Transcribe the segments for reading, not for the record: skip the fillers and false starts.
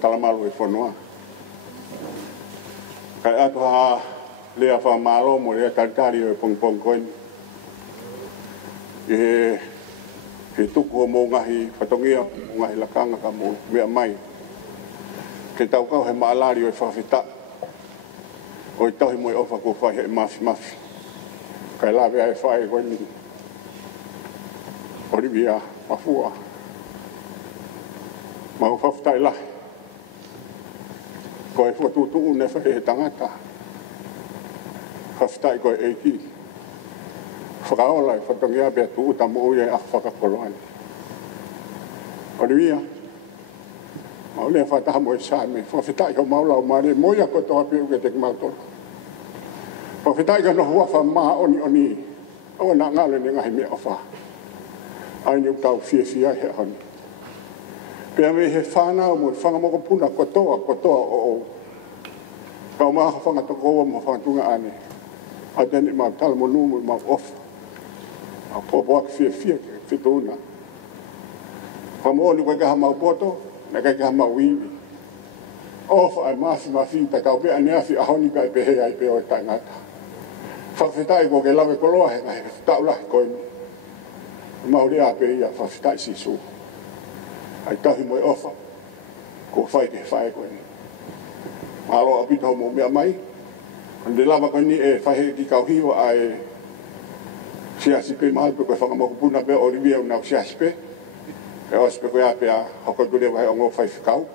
Tala malu e whanua. Kai atoha lea whamalo mo lea taritari o e pongpong koin. He tuku o mō ngahi whatongia, mō ngahi lakanga ka mō mea mai. Ke tau kau he maalari o e whawhita. O i tauhi mo e ofa ko whai he mafi. Kai lawe ai whai koin. Olivia Mafua. Mau whawhita i lahi. Ko e whatutuku ne whahe he tangata. Whawhitai ko e Eiki. Whakaola e whatongia bea tu uta mo ui e a whakakoloani. Olivia, maule e whataha mo e sae me. Whawhitai ko maula o maare moia kotoa pe uke te kimoutolu. Whawhitai ka nohua whamaa oni. O na ngalo ni ngahi mea ofa. Ai ni utau fia he honi. Pea me he whanau mo whangamoko puna kotoa o. Kau maha whangatoko mo whangatunga ane. A tene ma tala mo numu ma ofa. A popo ak fia fituna. Whamooni koe kaha mau poto, na kai kaha mau iwi. Ofa ai mafi ta kau pea neafi a honi kai pehe ai peo e taingata. Whawhitai ko ke lawe koloa he ngai, taulahi koini. Mauri a pe ia whawhitai sisu. Ai tahi mo e ofa, ko whai ke whae koe ni. Malo a pita mo mea mai, ande lama koe ni e whahe ki kau hiwa a e siasipe mahal pe koe whangamoko puna pe Olivia unau siasipe. E ospe koe a pe a hokotule wahe o ngō whai whikau.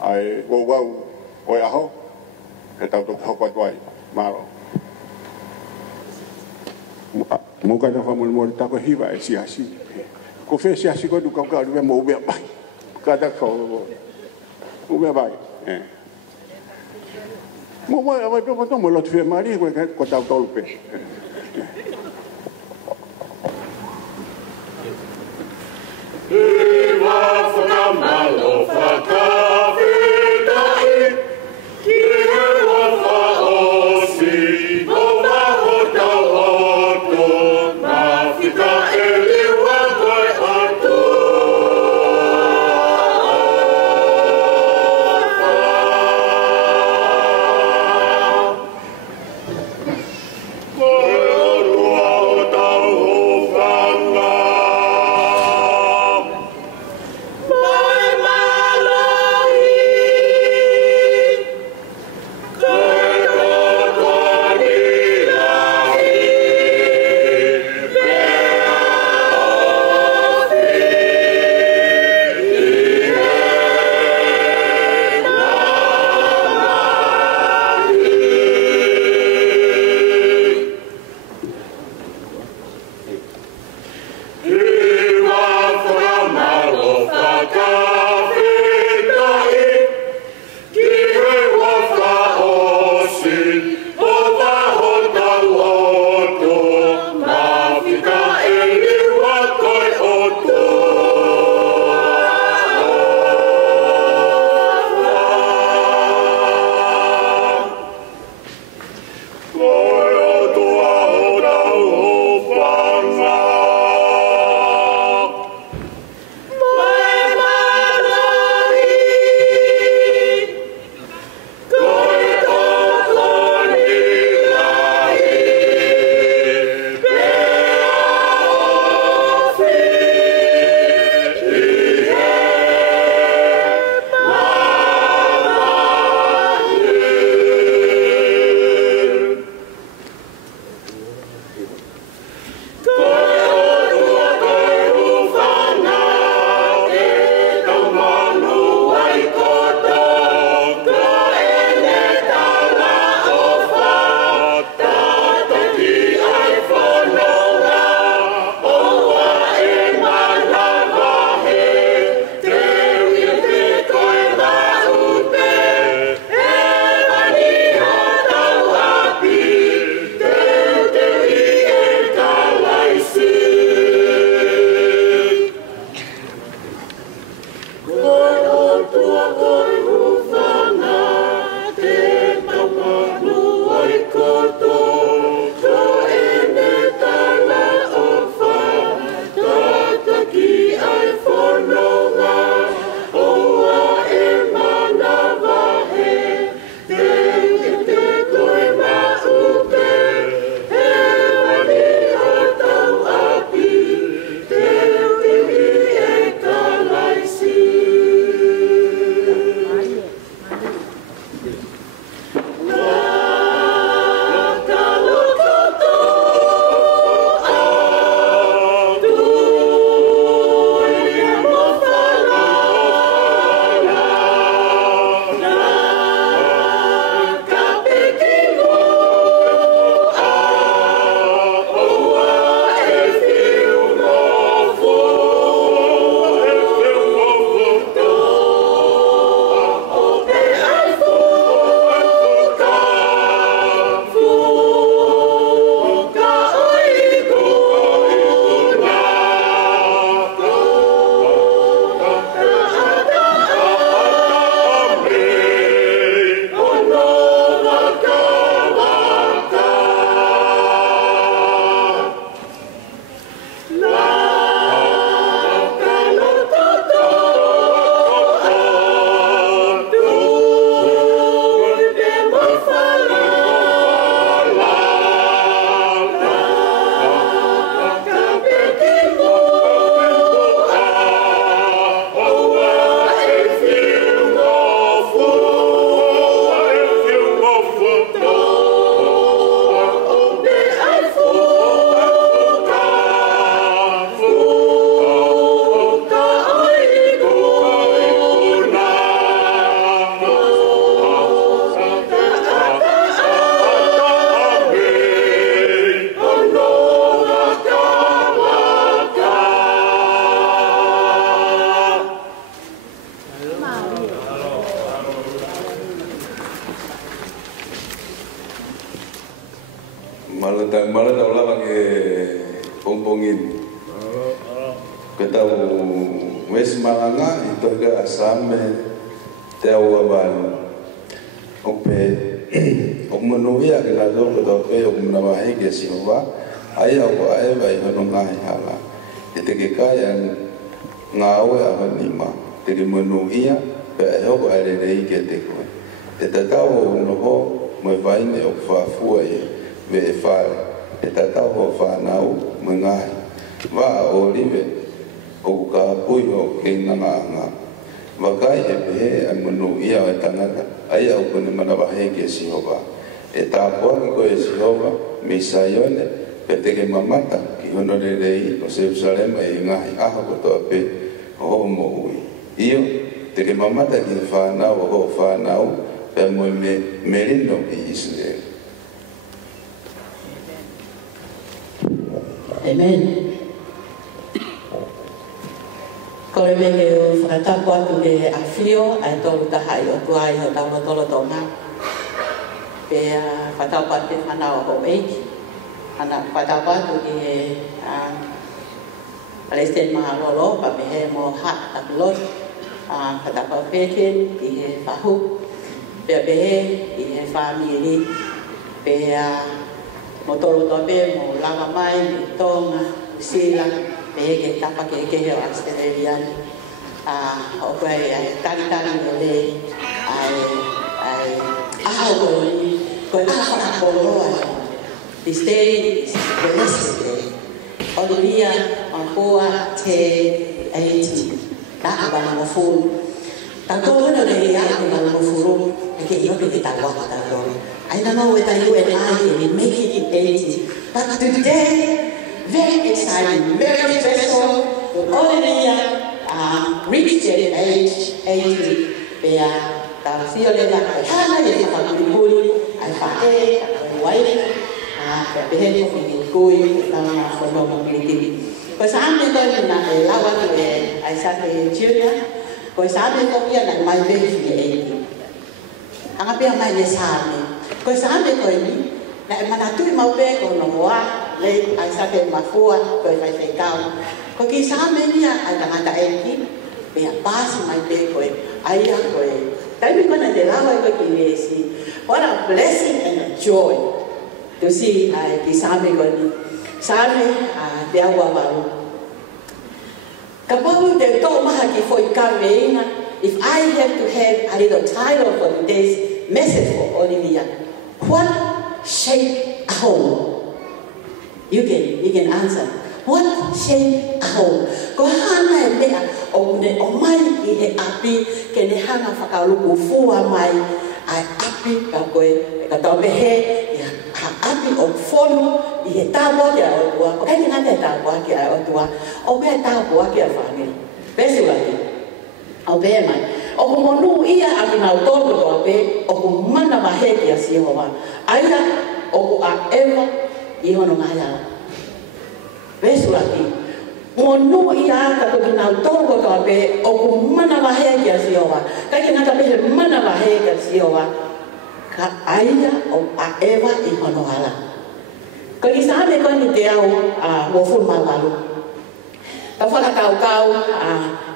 A e wau o e aho, e tau toki hoko tuai, malo. Muka na whamoni tako hiwa e siasi. Ko fe siasi ko du kau kau me mo be bai. Kada kau mo be bai. Mo vai pe mo lo tfe mari ko tau tolu pe. Viva fakatomala fakavitai. Kiwa faosi no mahotau mafika eliwa koi atu. Kotoa ngin. Kita wes malanga itu ke asame tewa balu. Ope menuya ke lalu kita ope menawahi ke siapa ayah wa ayah bayi menungai hala. Itu kekayaan ngawe apa lima. Jadi menuya be ayah wa ayah dari kiate ko. Itu tahu noho mai ne fafua be fal. Itu tahu fanau mengai. Wa Olivia o ka puyo ke anga makai e manu ia tangata ai au kone mana bahe ke sihoba e ta po ko e sihoba misayone peteke mamata ki hono rei o Jerusalem e ngai aha ko to pe o mo ui io te ke mamata ki fa na o fa na o pe mo me merino i Israel. Amen. Ko le mege o whakatapu atu le awhio, ai tolu taha i o tuai o taulo tolo tōna. Pe whakatapu atu whanau o Eiki. Whakatapu atu ki he Palestine mahalolo, pa pe he mo ha takulot. Whakatapu peken ki he whahu. Pe pe he ki he whamiri. Pe mo tolo tope mo lava mai, mi tonga, usia. Pege tapa ke heo Australian o koe tari le ai koe aha koloa. This day is the blessed day. Olivia Mafua te Eiki ta abana mafuru ta tōna le ia te mana mafuru ke io ke ta waka ta tōna. I don't know whether you and I will make it in 80, but today very exciting, very special. Olivia reached the age 80. They are the hana ye whakapipuri, ai whae, ai waire, pe hehe whiki kui, tanga whanonga whiki. Ko saame koe na e lawa ki e ai sake Julia, ko saame koe pia na mai behi e 80. Anga pia mai le saame. Ko saame koe ni, na e manatui maupe ko no hoa, le ai sake Mafua koe whai kau. Ko ki saame nia ai tangata Eiki, pia pasi mai pe koe, aia koe. Taimi kona te lawa koe ki lesi. What a blessing and a joy to see ki saame koe ni. Saame te aua waru. Ka papu te tō maha ki foi kaweina, if I have to have a little title for today's message for Olivia, what shape a home? You can answer. What shape a home? Ko hana e mea o mai i he api ke ne hana whakaluku fua mai ai api ka koe ka tau pehe ha api o whonu i he tāpua ki a otua. O kai ki ngata e tāpua ki a otua. O pēr tāpua ki a whangi. Pēsi waki. O pēr mai. O ko monu ia a ki nau tōku toa pē o ko mana mahe ki a sihowa. Aia o ko a ewa i hono ngaya. Vesuaki, monu ia ka ko na toko to ape o ko mana wahe ki asiowa. Ka ki na ka pe mana wahe ki asiowa. Ka aia o a ewa I hono hala. Ko ki sabe ko ni te au wo fu mawalu. Ka fala kau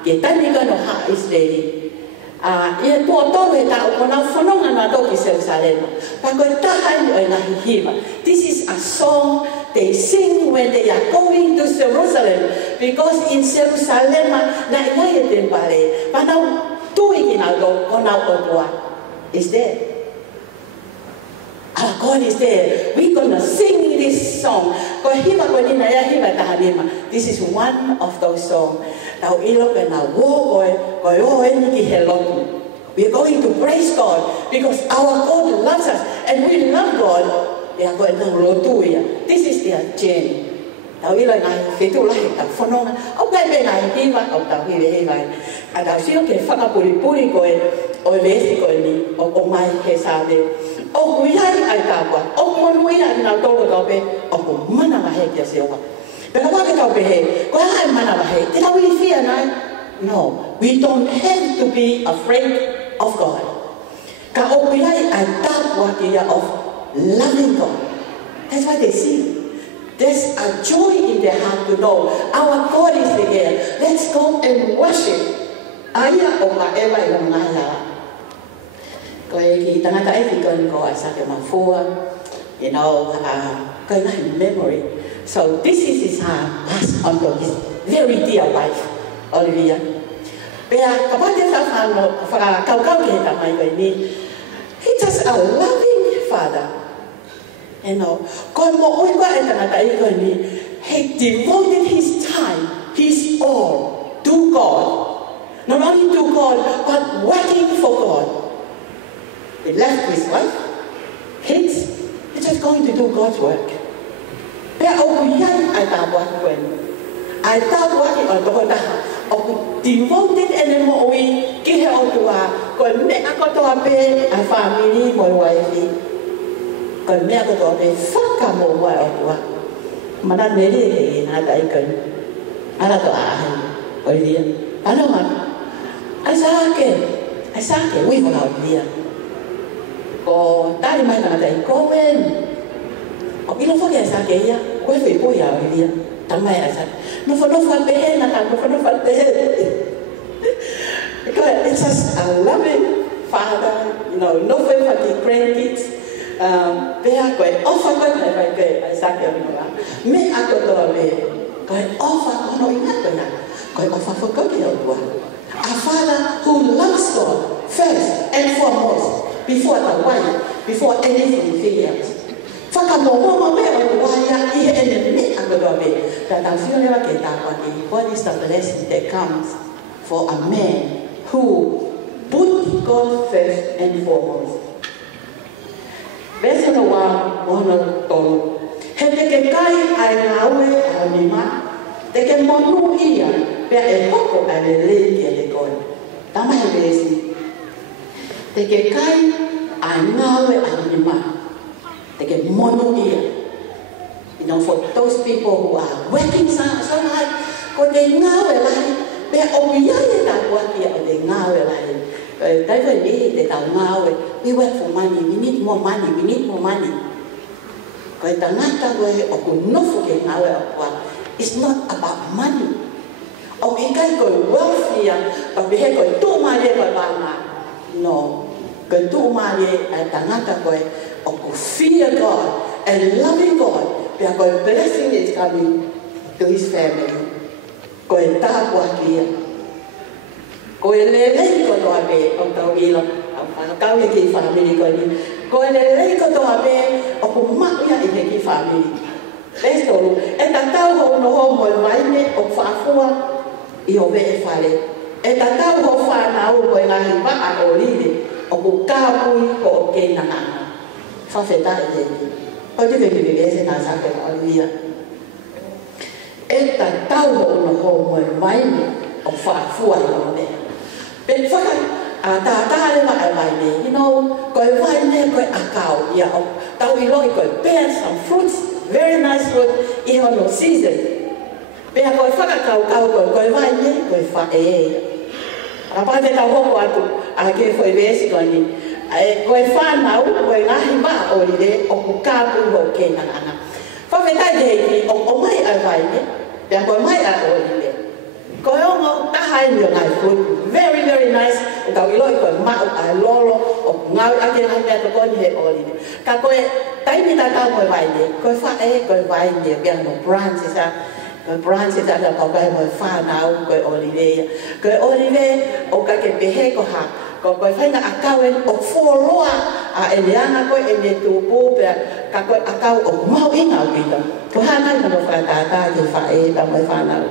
ke tani ka no ha Israeli. Ia to e ta o na fononga na to ki Jerusalem. Pa ko taha I na hihiva. This is a song they sing when they are going to Jerusalem, because in Jerusalem na ikai te pare. Pa na tui ki na do ona otua is there. Our God is there. We're gonna sing this song. Ko hiva ko ni na ya hiva tahanima. This is one of those songs. Tau ilo ka na wo ko yo ni ki helotu. We're going to praise God because our God loves us and we love God. They are going to Latu. This is their journey. Tau ilo na fitu lahi ta fononga. O kai be na hiva o tau hiva. Ada sio ke whakapuripuri ko o lesi ko ni o mai ke sade. O kuiai ai tāpua, o monu ia na tōko tōpe, o ku mana wahe kia seoka. Peka wake tōpe he, ko hai mana wahe, te tau I fear nai? No, we don't have to be afraid of God. Ka o kuiai ai tāpua kia of loving God. That's why they sing. There's a joy in in their heart to know our God is here. Let's go and worship. Aya o maema I ngaya. Ko Eiki tangata Eiki ko asake Mafua. You know, going in memory. So this is his last uncle, his very dear wife, Olivia. Pea kapatid sa kau kita may ni. He's just a loving father. You know, he devoted his time, his all to God. Not only to God, but working for God. He left his wife, kids, he's just going to do God's work. I thought working on the devoted anymore. We give her to her, make a kotoa pay a family, my wife. Còn mẹ của tôi thì phát cả một vài ở qua mà đang lấy đi thì hai đại cần anh là tôi bởi vì anh đâu mà anh sao cái quý vào nào đi có ta đi mai là đại có bên ở biết nó phát cái sao cái ya quay về bôi vào đi tắm mai là sao nó phát bé là thằng nó phát bé because it's just a loving father, you know, no way for the grandkids. Pea koe ofa koe mai vai koe ai sake o inoa. Me a kotoa me koe ofa ono inga koe na. Koe ofa whakauki o tua. A father who loves God first and foremost, before the wife, before anything else. Whakamokomoko me o tua ia I ene me a kotoa me. That I feel never get that one. What is the blessing that comes for a man who put God first and foremost? Besa no wa ono tolu. He te kai ai ngawe ai lima. Te ke monu ia pe e hoko ai le ia le koi. Tama he besi. Te ke kai ai ngawe ai lima. Te ke monu ia. You know, for those people who are working so hard, ko te ngawe lai pe o ia le ta wa ia o te ngawe lai. That's why we work for money, we need more money, we need more money. It's not about money. No. Fear God and loving God. Blessing is coming to his family. Ko le ko to abe o to ilo o ka le ki family ko ni ko le ko to abe o ko ma ya I ki family esto e ta ho no ho mo mai ne o fa fua I o be fale e ta ho fa na o ko na ba a o li o ko ka pu ko ke na na fa fe ta e o te ke be se na sa ke o li e ta ho no ho mo mai ne o fa fua o neเป็นฟังตาเลยมาอะไรเนี่ย you know ก็ไว้เนี่ยก็อากาศอย่าเอาเตาอีโร่ก็ bear some fruits very nice fruit in the season เป็นก็ฟังเก่าก็ไว้เนี่ยก็ฟังอาป้าจะเตาหัวตุอาเกฟอยเวสก่อนนี่ก็ฟังหนาวก็ง่ายมากโอ้ยเด็กอกกาปุโอเคนั่นนะฟังไม่ได้เด็กอกไม่อะไรเนี่ยเป็นก็ไม่อะไรเลยก็ยังตาให้เรื่องไงคุณ very very nice แต่วิโรจน์ก็มาเอาล้อเงาอะไรให้แม่ตะก้อนเห็นอะไรเนี่ยก็ไต่มีตาก็ไว้เนี่ยก็ฟ้าก็ไว้เนี่ยเป็นแบบ branch ใช่ไหม branch ใช่ไหมเขาก็ไว้ฟ้าหนาวก็โอลิเวียโอกาสเก็บไปให้ก็หักก็ไฟน่ะอากาศเป็นอกฟูรัวเอ็นยังก็เอ็นตูปูแบบก็อากาศอกเมาอีกหน่อยกันก็ห้านั่นก็ฟ้าตาที่ฟ้าทำไว้ฟ้าหนาว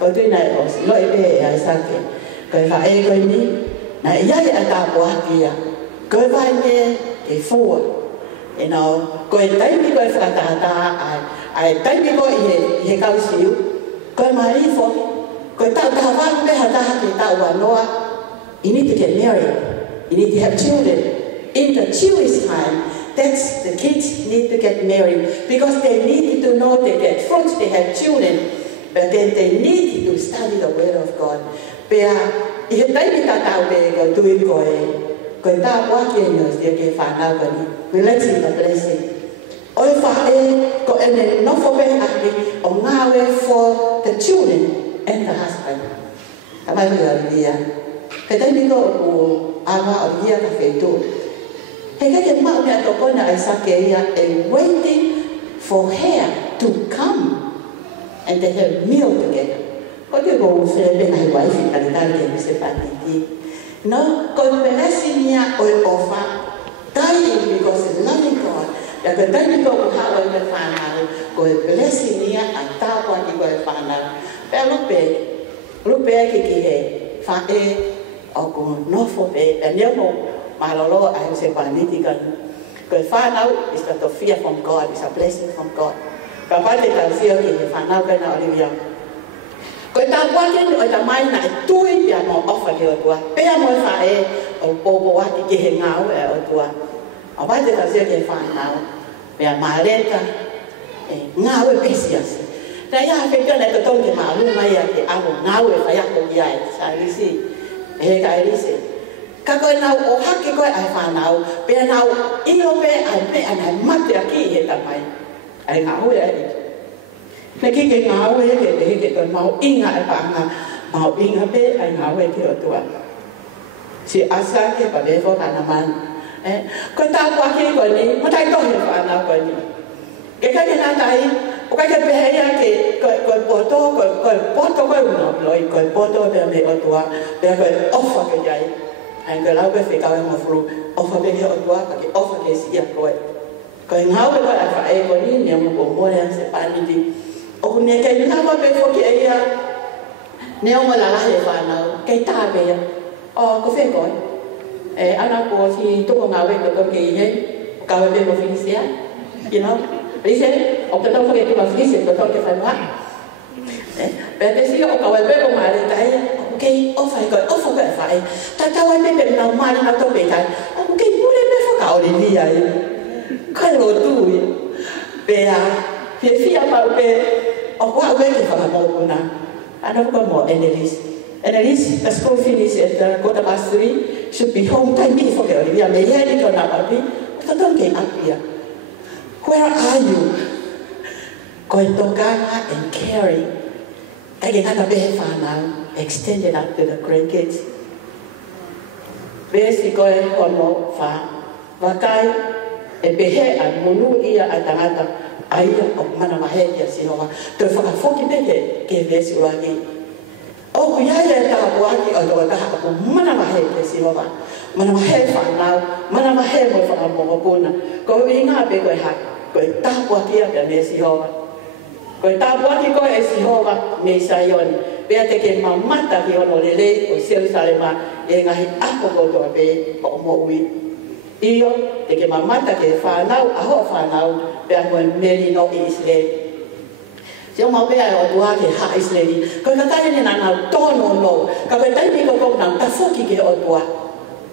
ก็ด้วยนายอสลอยเบย์ไอ้สักทีก็ฟ้าก็นี่นายยัยตาบัวเกียก็ไว้เนี่ยไอ้ฟูyou know ก็ไต่มีก็ฟ้าตาไอ้ไต่มีก็เฮก้าวสิวก็มาอีฟก็ตาว่าไม่หาตาที่ตาวันว่าyou need to get married you need to have children in the Jewish time that's the kids need to get married because they need to know they get fruits they have children but then they need to study the word of God bea I dai mi ta tau be ko tui ko ta wa ke no se ke fa na ko ni we let's see the blessing oi fa ko ene no fo be a ni o nga we for the children and the husband. Tamai ko Olivia. Kaya ni ko anga Olivia ka fetu. Kaya mau ni atoko na isa kaya and waiting for her to come and they have meal together. Kau dia bawa usia dengan wife kadang-kadang dia seperti ini. No, konferensinya oleh auha, dying because loving God. Dan kadang-kadang kau hal oleh fanal, konferensinya atau apa oleh fanal. Lupa kiki fae aku nofo be dan dia mau malolo aku seperti ini kan. Kau fanal is not a fear from God, is a blessing from God. Kapag kita siap kiki fanal kena Olivia. Kau tak buat ni, kau tak main nak tuai dia mau offer dia tua. Pea mau fae, bobo hati kehengau tua. Apa je tak siapa kehengau, pea maleta, ngau besias. Dan ya fikir nak tahu ke malu maya ke aku ngau fae aku dia, saya si, kai si. Kalau ngau auha ke kau ai fanau, pea ngau ilo pe ai mati aki he tak main, ai ngau Lagi ke ngawe ke mau ingat apa mau ingat be ai ngawe ke tua. Si asa ke pada fo tanaman. Kau tahu apa ke ni? Mau tahu ke apa apa ni? Kita kena tahu. Bukan ke behaya ke kau foto loi kau foto dia me tua. Dia kau offer ke jai. Ai kalau kau fikir kau mau flu offer ke tua ke offer ke siap loi. Kau ngawe kau apa kau ni yang mau yang sepani di o ne kai na ma be fo ki ia ne o mala la he fa na kai ta be ya o ko fe ko ana ko si to ko ngawe ko ke he ka be mo finisia you know dice o que to fo que tu vas dice to ke fa na be si o ka be ko ma le tai okay o fa fa ta wa be na ma na to be tai okay pure be fo ka o ni ya ka lo tu be ya Fia mau be aku awak ke faham mau na. Anak kau mau analyst. The school finish at the quarter past 3 should be home time before Olivia. May hear it or not, tapi kita ke Asia. Where are you? Kau toganga and caring. Kaya kita be faham extended up to the grandkids. Besi kau mau faham. Kakai behe an munu ia atangata. Aia o mana mahe ya sinoa to fa foki peke ke vesi lagi o kuya ya ta buaki o do ta ko mana mahe ke sinoa mana mahe fa na mana mahe mo fa mo bona ko inga be ko ha ko ta buaki ya me sinoa ko ta buaki ko e sinoa me sayon be ate ke mamata ki ono lele o Jerusalema e ngai ako ko to be o mo ui Iyo, de que mamata que fanau, aho fanau, bear when many no Israel. So mau bear o tua ke ha Israel. Kau kata ni na tono no. Kau kata ni kau na tafoki ke o tua.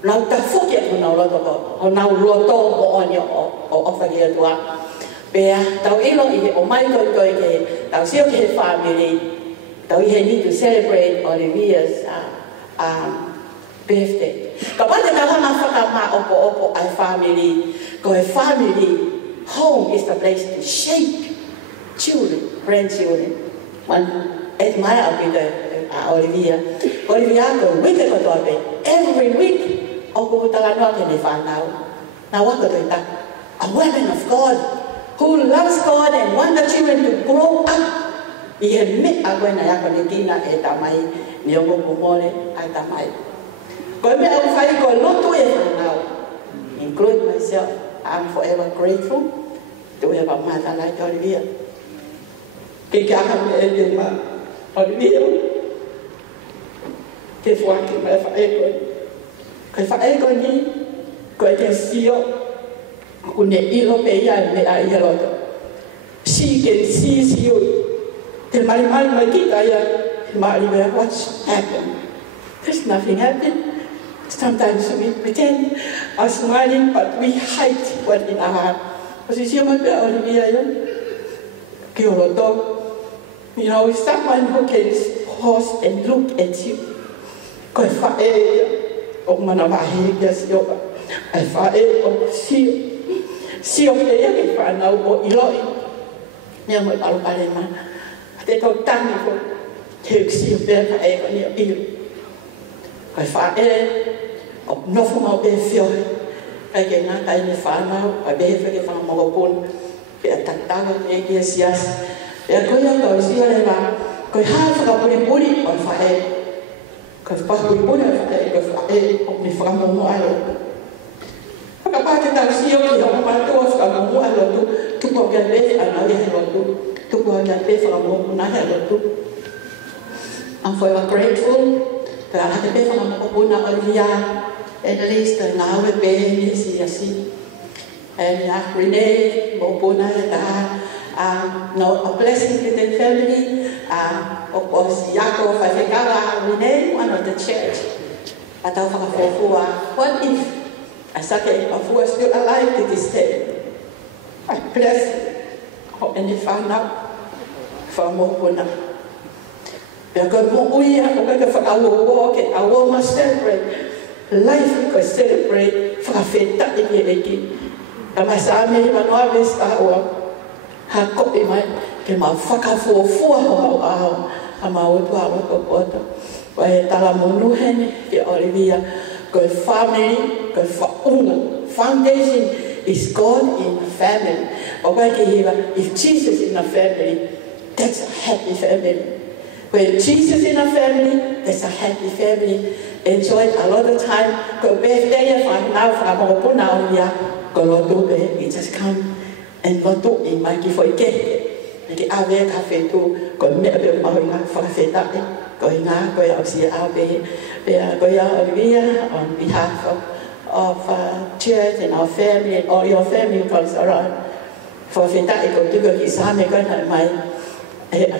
Na tafoki ke na lo to. O na lo to o onyo o fagi o tua. Bear tau ilo i o mai kau ke tau sio ke family. Tau i need to celebrate Olivia's birthday. Kapag nagkakaroon ng fakama opo ay family, kung family, home is the place to shape children, grandchildren. Admire Olivia. Olivia ko week ko to every week. Ako talaga ko ni fanao. Nawa ko to a woman of God who loves God and want the children to grow up. I-admit ako na ako ni Tina etamay niyo ko kumole etamay. Kau be aku fai kau lotu now, include myself. I'm forever grateful to have a mother like Olivia. Kita akan berjumpa Olivia. Kita akan fai kau ni, kau yang siap. Aku ni ilo peya ni ayah lotu. Si siu. Temari kita ya, mari what's happened. There's nothing happened. Sometimes we pretend are smiling, but we hide what in our heart. Posisi mo ba Olivia yun? Kioloto. You know, someone who can pause and look at you. Kau fae o manamahi ya siyo. Ay fae o siyo kaya kay fanau o iloi. Niya mo palpalin man. te tau tangi ko, te uksi o pēr ka e koni o iu. Kai wha e, o nofu mau pē whiohe, kai ke ngā kai ne whanau, kai behe whake whangamokopuna, pēr tatawa ne kia sias. Pēr koia kau sia le wā, kai hā whakapuri-puri o wha e, kai whakapuri-puri o wha e, kai wha e, o me whakamomo alo. Whakapate tau sia ki o matua whakamomo alo tu, tuku o kia lehe ana lehe lotu, tuku o kia lehe whakamomo nahe lotu. I'm forever grateful. Kaya ate pe whakamokopuna Olivia, Annalise, ka ngāwe pe ni si. And Renee, mokopuna le taha. A blessing to the family. Of course, Yako, Fakatomala, Renee, one of the church. Atau whakafofua, what if Asake Mafua still alive to this day? I bless him. And they found out from mokopuna. Because usia, because our must celebrate life, because celebrate for Pitá Eiki. Kamasami manuaves awa hakopi mai ke ma whakafofua ho amautua mokomoko. Wai Tala monuhen ke Olivia, ko family, ko whaunga. Foundation is God in a family. If Jesus in a family, that's a happy family. When Jesus in a family, there's a happy family. Enjoy a lot of time. Go birthday now from Moimoi, go Latu, we just come and Latu in my gift for Eiki. The ave cafe too, go never Moimoi for Pitá, going out, go usia ave, go Olivia on behalf of church and our family and all your family comes around. For Pitá, go to go his hand, go to my.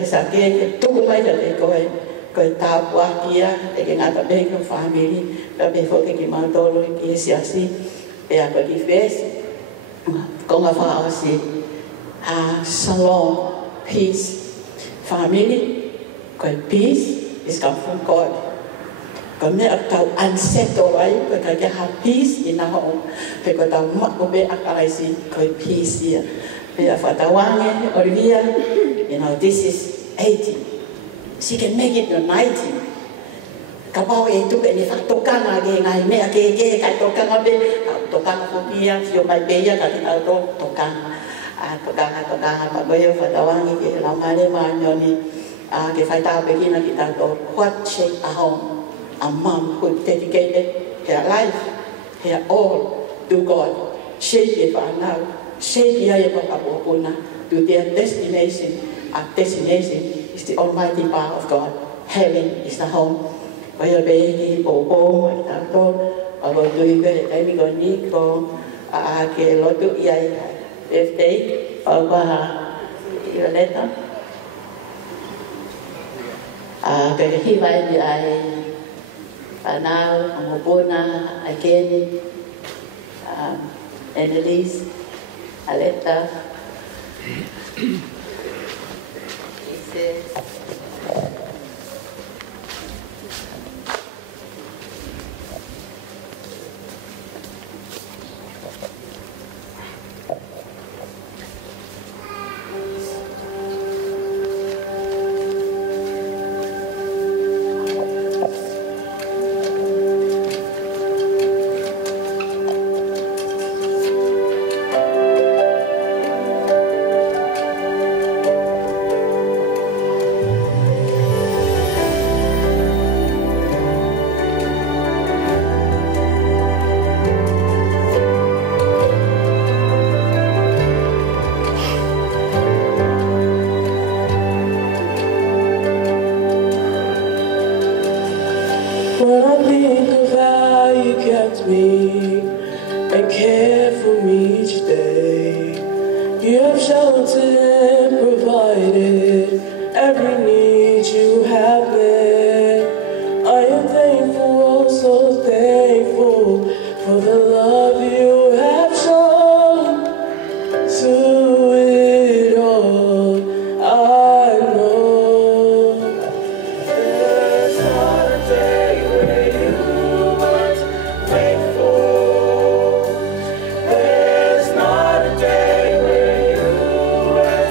Sa ke tuku mai da te koe tāpua kia e ke ngata me ke family pe me fo ke kimoutolu ki siasi e a koe ki whes ko ngā whaosi shalom, peace, family koe peace is come from God ko me a tau unsettle ai koe ka ke ha peace in a home pe koe tau mako be a kaisi koe peace ia pe a whatawange Olivia. You know, this is 80. She can make it to 90. Kapau e tu ni whatokanga ke ngai mea ke kai tokanga be, tokanga kupia, sio mai beia ka tina to tokanga. Tokanga ma goyo whatawangi ke la mare ma nyoni ke whaitau pe kina ki tātou what shape a home, a mom who dedicated her life, her all to God. Shape e whanau, shape ia e whakapopuna to their destination. Our destination is the almighty power of God. Heaven is the home. Bây giờ bé đi bộ mà ta tốt và rồi tôi về đây mình còn đi con cái lối tự dạy để đấy ở qua yêu lên đó cái khi vậy thì ai now một buổi na again Annalise Aletta There's not a day where you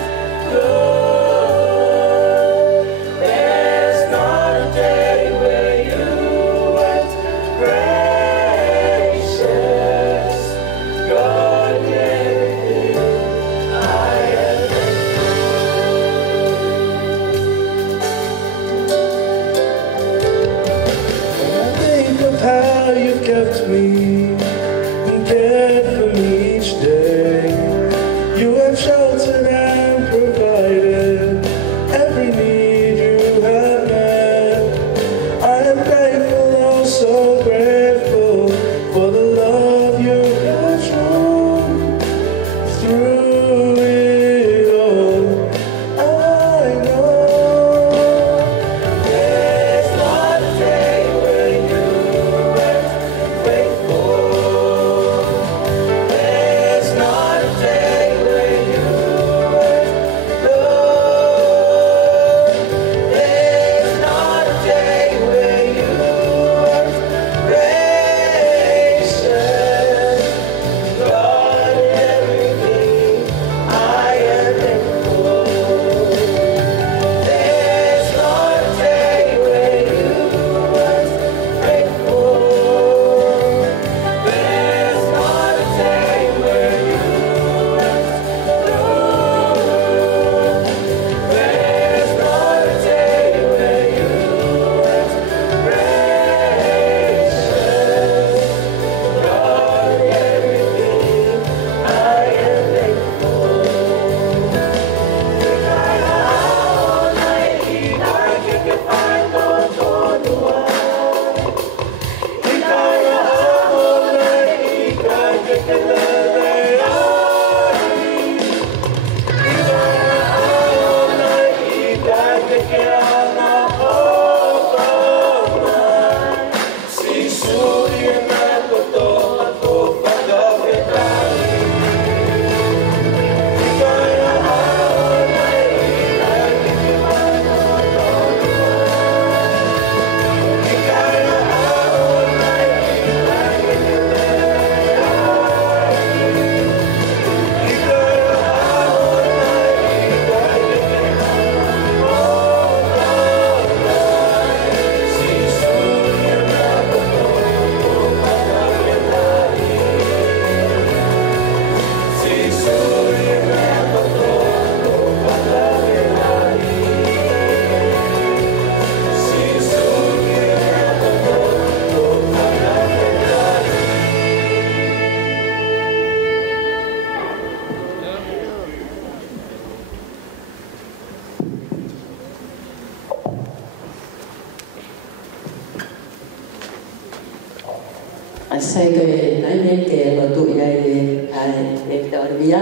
I say que nai ke Latu ai ai te Olivia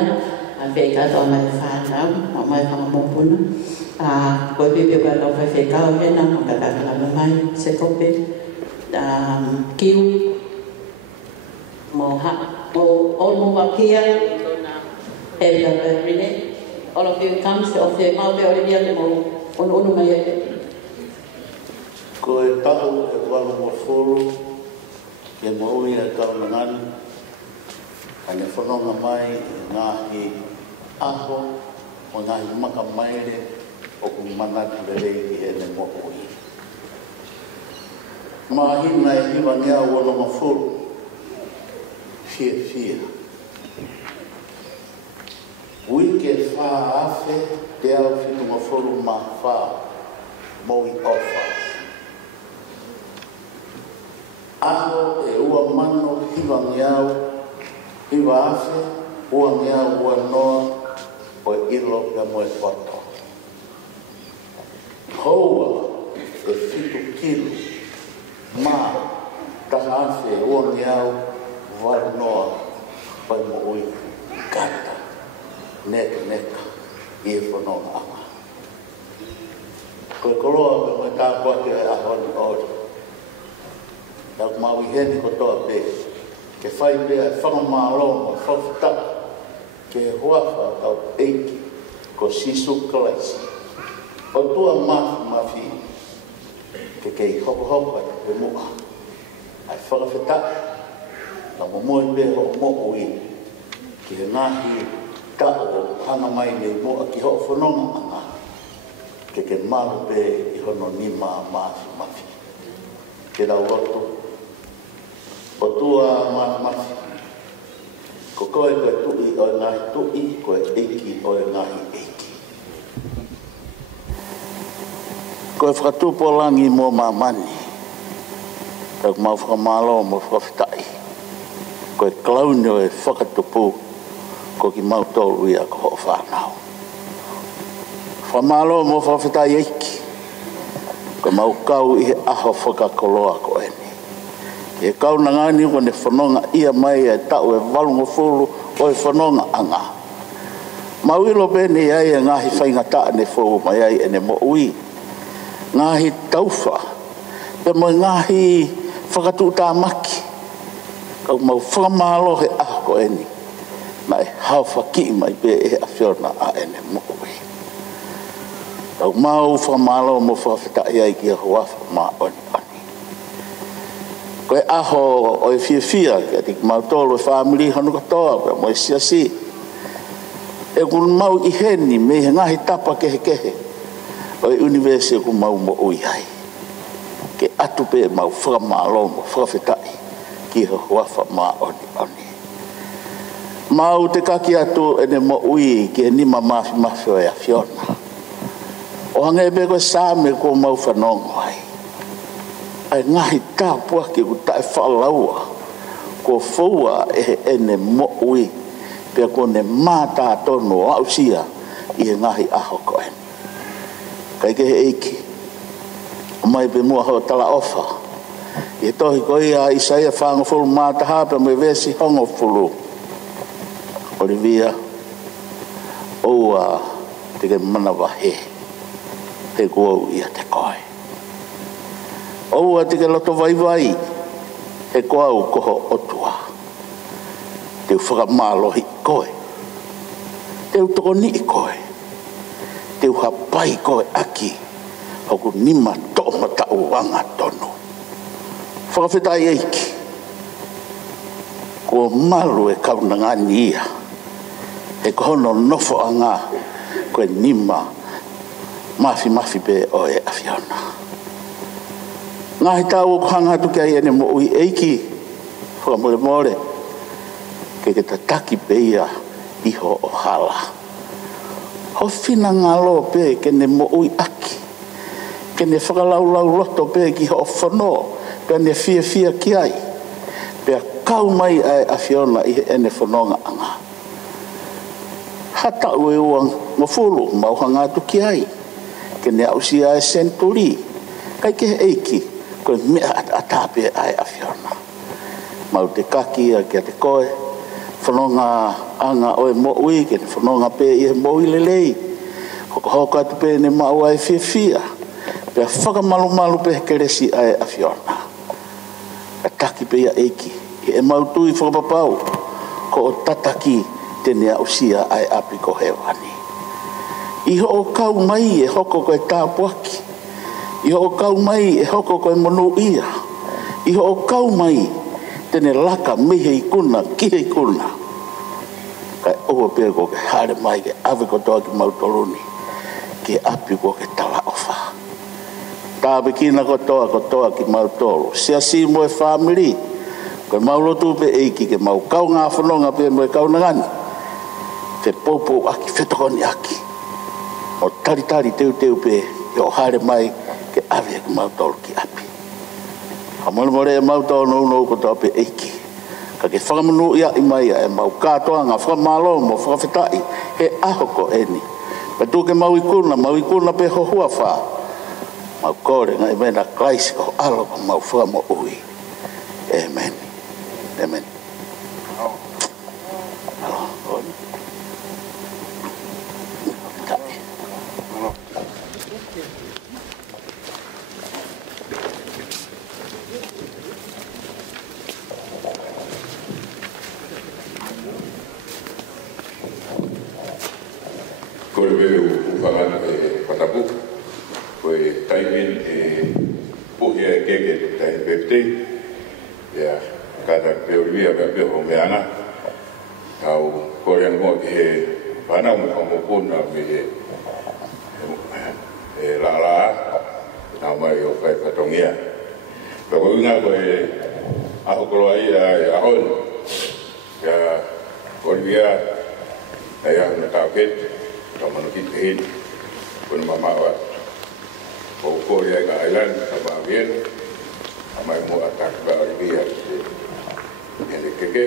a fe ka to mai fa na ma mai fa mo puna a ko bi be ka no fe ka o na mo ka ka la mai se ko pe kiu mo ha mo all mo va kia all of you comes of the mau te Olivia te mo ono mai ko e tau e wala mo folo ke mo ia tau ngani ane whanonga mai ngahi aho o ngahi maka maere o ku manatu lelei ki ene mo ui mahina e hiwa ngea wala mo folo fia ui ke wha afe te au fitu mo folo ma wha mo i ofa aho e ua mano hiwa ngeau, hiwa afe, ua ngeau ua noa o ilo ka moe whato. Houa e fitu kilo, ma taha afe ua ngeau vai noa pai mo ui kata, neka, i e whanonga anga. Koe koloa me moe tāpua ke e ahoni ori. Tau maui heni kotoa pe, ke whai pea e whangamalo mo whawhita, ke huafa tau Eiki, ko sisu kalaisi. O tua mafi, ke kei hoko e mua. Ai whakawhita, na Moimoi pe ho mo ui, ki he ngahi tau hanga mai me mua ki ho whanonga anga, ke malu pe i hono nima mafi. Ke rau atu, o tua mafi, ko koe tui o ngahi tui, koe Eiki o ngahi Eiki. Koe whakatupo langi mo mamani, tau mau whakamalo mo whakawhitai, koe klauni o e whakatupu, ko kimoutolu ia ko ho whanau. Whamalo mo whakawhitai Eiki, ko mau kau i he aho whakakoloa ko eni. E kau na ngani ko ne whanonga ia mai e tau e walungo fulu o e whanonga anga. Mauilo bene ai e ngahi whaingata ne fulu mai ai e ne mo ui. Ngahi tauwha, pe mo ngahi whakatuta maki. Kau mau whamalo he ako eni. Na e hau whaki mai pe e awhiona a e ne mo ui. Kau mau whamalo mo whawhita ai ki a huafa ma oni. Koe aho o e fia, ke te kimoutolu e whamiri hanu katoa, koe mo e siasi. E kun mau i heni, me he ngahi tapa kehe. O e universie ku mau mo ui hai. Ke atu pe mau whakamalo mo whawhitai, ki ho huafa ma oni. Mau te kaki atu e ne mo ui, ki he nima mafi o e a whiona. O hangē pe koe sāme ko mau whanongo hai. Ai ngahi tāpua ki ku tae whalaua, ko fua e ene mo ui, pia ko ne mātā tono o usia i e ngahi aho ko ene. Kai ke he Eiki, o mai pe mua ho Tala ofa, i e tohi ko ia Isaia whango fulu mātā hapa me vesi hongo fulu. Olivia, oua te ke manawa he kua ia te koe. Oua te ke loto vai, he koau koho otua. Te whakamalohi koe. Te utokoni koe. Te uhapai koe aki. Hoku nima to'mata uanga tono. Whakawhitai Eiki. Kua malu e kaunangani ia. E kohono nofo anga koe nima mafi pe o e awhiona. Ngahi tau o hangatu ki ai ene mo ui Eiki, whakamole, ke tataki peia iho o hala. Ho finangalo pe ke ne mo ui aki, ke ne whakalau loto pe ki ho whano, pe ne fia ki ai, pe kau mai ai a whiona i ene whanonga anga. Hata ue uang mo fulu, mau hangatu ki ai, ke ne usia e senturi, kai ke Eiki, koe mea atape ai a whiona. mau te kaki a kia te koe whanonga anga oe mo'ui ke whanonga pe i he mo'ui lelei hoko atu pe ne mau ai fia pia whakamalu pe keresi ai a whiona a taki pe ia Eiki e mau tui whakapapau ko o tataki tene a usia ai api ko hewani iho o kau mai e hoko koe tāpuaki iho o kau mai e hoko koe monu ia iho o kau mai tene laka mihe i kuna kihe i kuna kai oa pia ko ke hare mai ke ave kotoa ki mautoluni ke api ko ke tala ofa tāpe kina kotoa ki mautolu sia si mo e family ko maulotu pe Eiki ke mau kau ngā whanonga pe mo e kau nangani te popo aki whetokoni aki o taritari teu pe e o hare mai ke ave ki mautolu ki api a more e mautolu no kotoa pe Eiki ka ke whakamunu ia i mai e mau katoa ngā whakamalo mo whakawhetai he ahoko eni pa tu ke mau ikuna pe hohua wha mau kore ngai mena klaisi ko alo ko mau whakamo ui amen amen Koe veo uwhangana e patapu, koe taimin e puhia e keke tai pepte, ia kata pe Olivia o meana, au kore angoa ki he whanau me whamopuna me e la, nā mai o kai patongia. Pako inga koe aho koroa ia e ahon, ia Olivia e ahona tāpete, Tamano ki te hini, kone mamawa, o kore ai ka ailan, ka maawien, a mai mo atak ka Olivia, ene keke.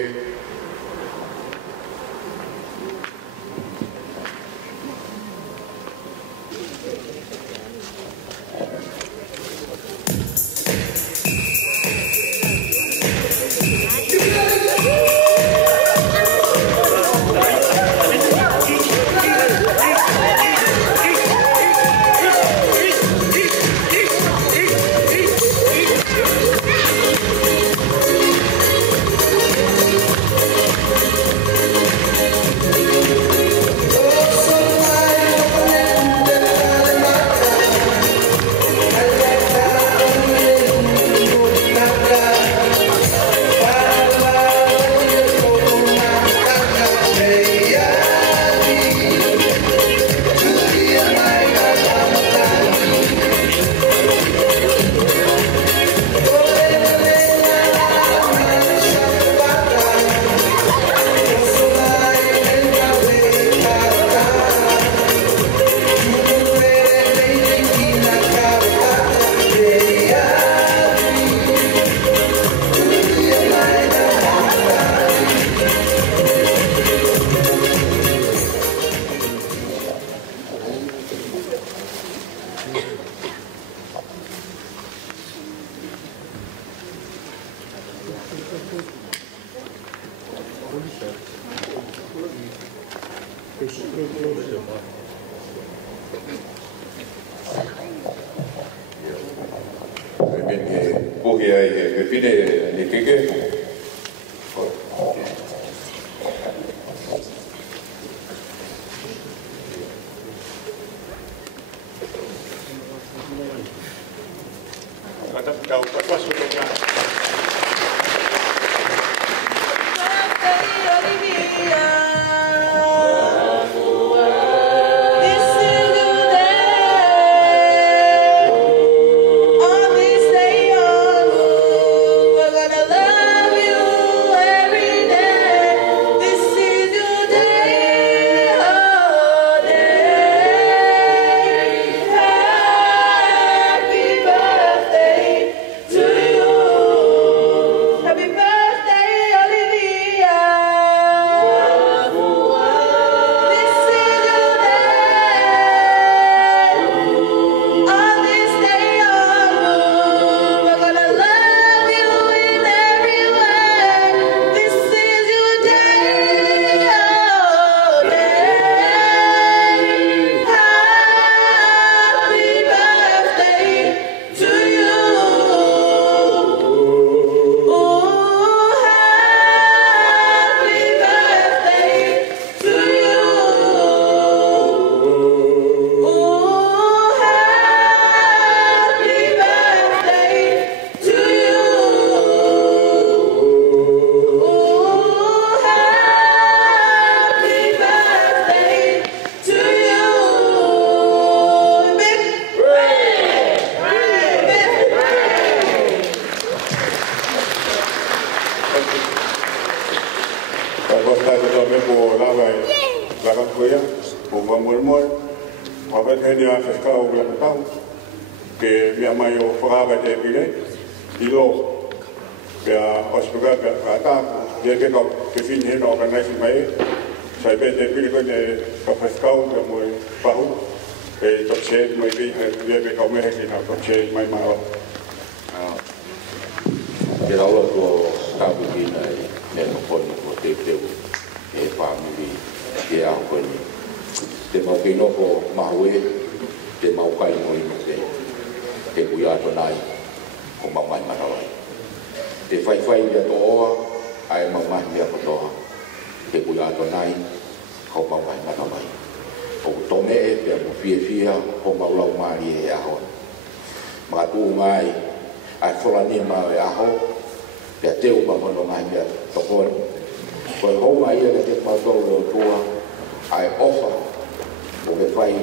To you. tau ke mea mai o whakawa te pire I lo ke a ospuka ke a tā ia ke kau ke whini hena o ka naisi mai sai pe te pire koe ne ka whaskau ke moe pahu ke top shade mai pi ia ke kau mehe ki na top shade mai mao ke raula ko tapu ki na ne no koni ko te teu e whamiri ke a koni te mau ki no ko maue te mau kai moi no te kui ato nai ko mau mai marawai te whai ia to oa ai mau mai ia kotoa te kui ato nai ko mau mai marawai o tome e pe mo fia ko mau lau mari e aho ma tu mai ai folani ma e aho te teu ma mono mai ia to ko ko ho mai ia te mau to tua ai ofa o ke whai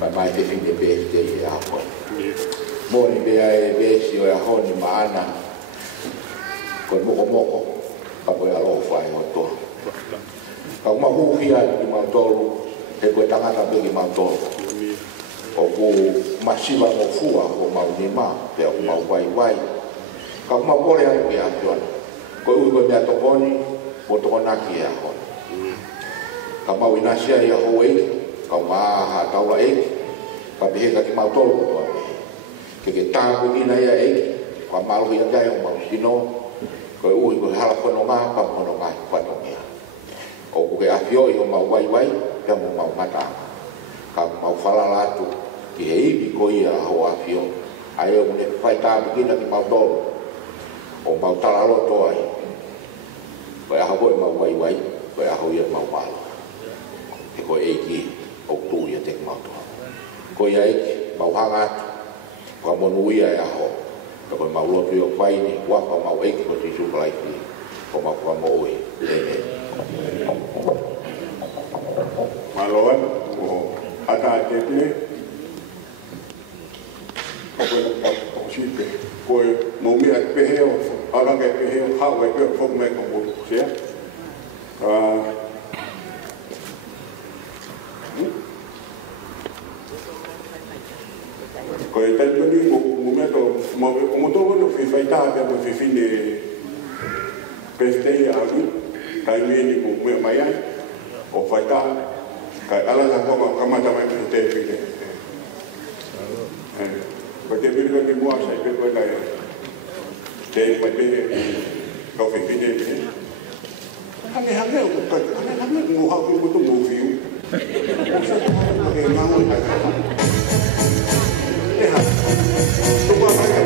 mai te whine pe te e aho moni be ai be si o aho ni maana ko mokomoko ka ko alo fai o to ka ma hu hia ni ma tolu e ko tangata be ki ma tolu o ko masiva mo fua o ma ni ma te o ma wai ka ma pore ai ke a tuai ko u ko me to koni mo to na ki a ho ka ma wina sia ia ho e ka ma ha taula e ka be ka ki ma tolu to ke tā ko ina ia Eiki ka malo ia kai o mau sino ko ui ko hala kono ngā ka kono ngā whatongia o ko ke awhio I o mau wai ka mo mau mata ka mau whala Latu ki he iwi ko ia ho awhio ai o mune whai tā bikina ki mau tolu o mau Tala lo toai ko e aho I mau wai ko e aho ia mau malo e ko Eiki o tū ia te mau toa ko ia Eiki mau hanga ka monuia e aho ka mau lotu o pai ni wa ka mau Eiki ko te sukalai ki ko mau ka moe maloan o ata te pe ko sipe ko mo mi at pe heo ala ke pe heo ha we pe fo me ko mo sia ko e tal ni mo me to mo to no fi faita pe mo fi fine peste a vi kai ni mo me mai o faita kai ala ka ko ka mata mai te fine ko te vi ko ni mo sai pe ko dai te pa te ko fi fine hangē o ka hangē mo ha ko mo to mo fi e ngamo ta ehai tuai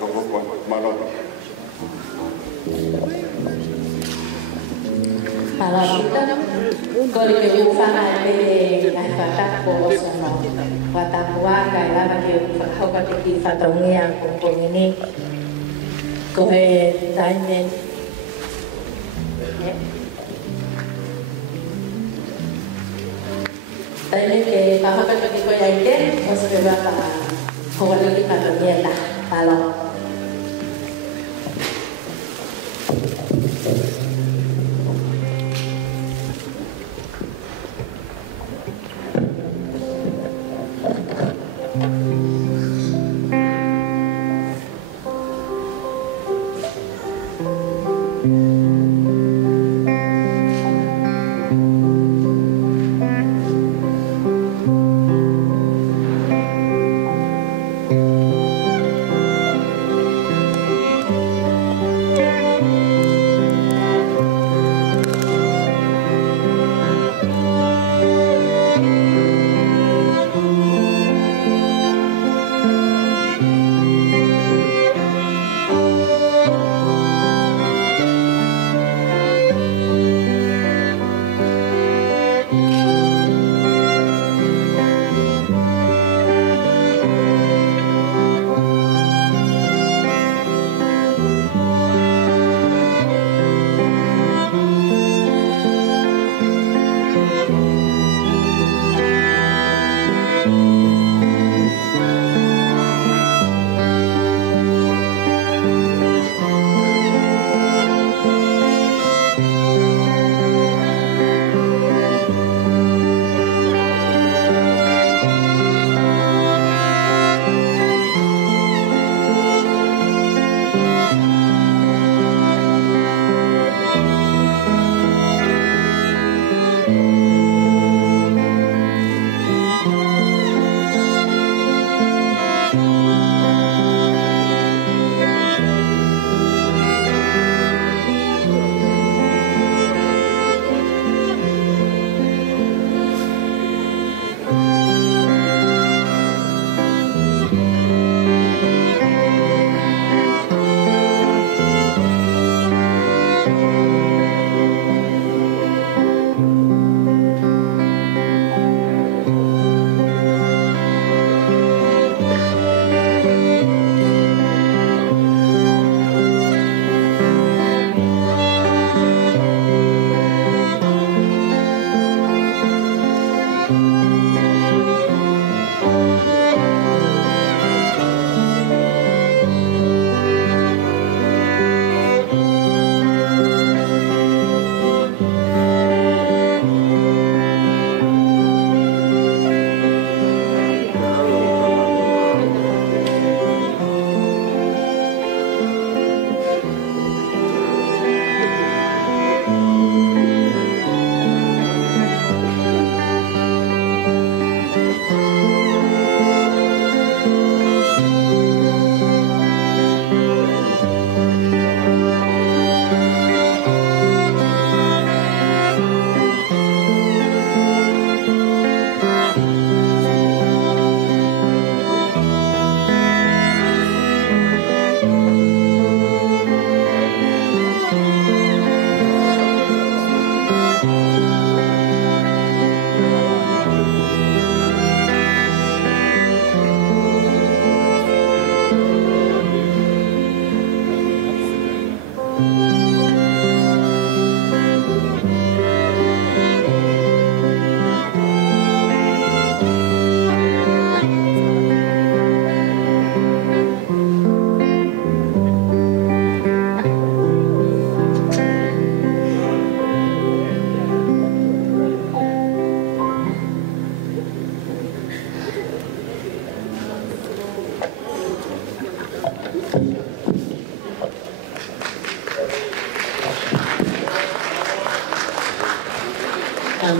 kotoa malona. Paula, kau ke ufana ele ngai fakapo sama fatamua kai lama ke hoka tiki fatongia ini ko he tainen tainen ke hoka tiki ko yaite oso ke ba hoka tiki fatongia la palo.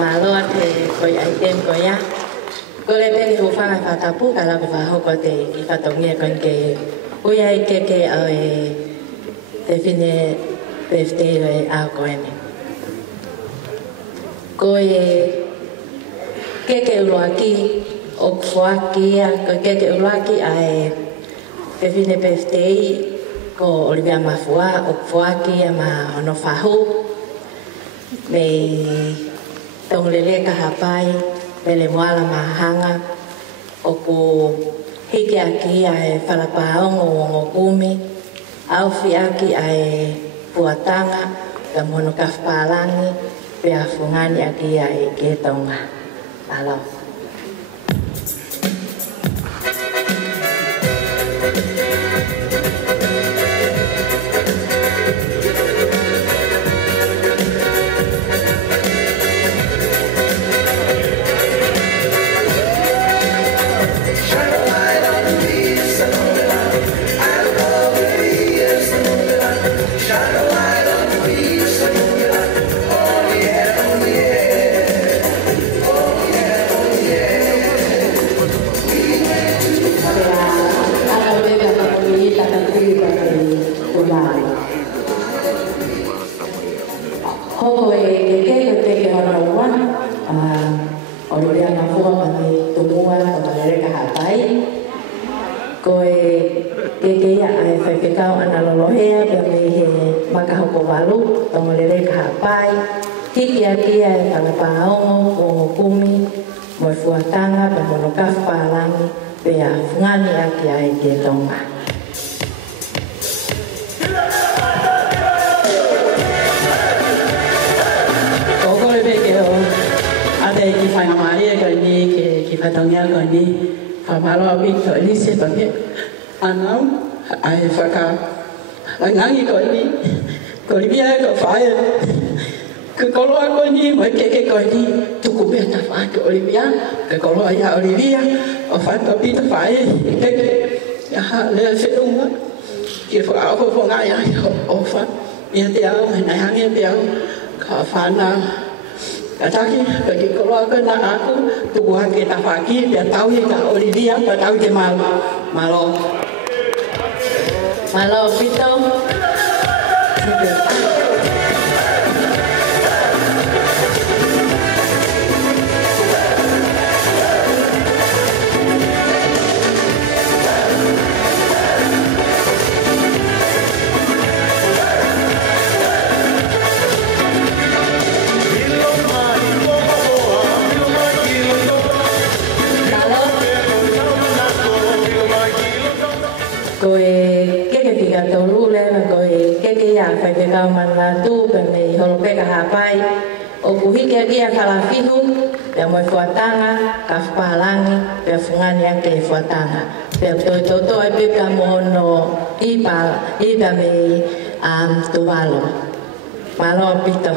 Malo te koi ai tem koi ya. Ko le pe hu fa fa ta pu ka la fa ho ko te ki fa tong ye kon ke. Ko ya ke te fine te te le a ko ene. Ko ke lo aki o fo aki ya ko ke lo aki ai Pevine birthday ko Olivia Mafua o fuaki ama ono fahu me tonglele ka hapai pele moala mahanga o ku hiki aki ai whalapaongo o ngokumi au fiaki ai puatanga ka mono kafpalangi pe afungani aki ai ketonga alo Olivia Mafua kami tumua kembali ke hapai. Koe kekea ai whaikekau ana lolohea kami he makahoko walu kembali ke hapai. Hiki aki ai whalapaongo o ngokumi moi fuatanga pe monokaf palangi pe a ngani aki ai ke tonga. Koko lebe ke o ada ki finangalo ko ni ki fatongya ko ni pamalo bi to ni se pape anau ai faka ngangi ko ni ko libia ko fire ke kolo ko ni mo ke ko ni tu ko be ta fa ko Olivia ke kolo ya Olivia o fa to bi ta fire ke ya le se unga ki fa ko fo nga ya o fa ya te au na hangē pe ka fa na Ataki bagi keluarga nak aku tubuhan kita pagi biar tahu ya kak Olivia biar tahu dia malo Pitá. Kimoutolu le koe keke ya whaikekau man Latu pe me holope ka hapai o kuhiki aki a kalafihu pe moe fuatanga ka whapalangi pe fungani ake fuatanga pe toi toto e pika mono ipa me tuwalo malo Pitá.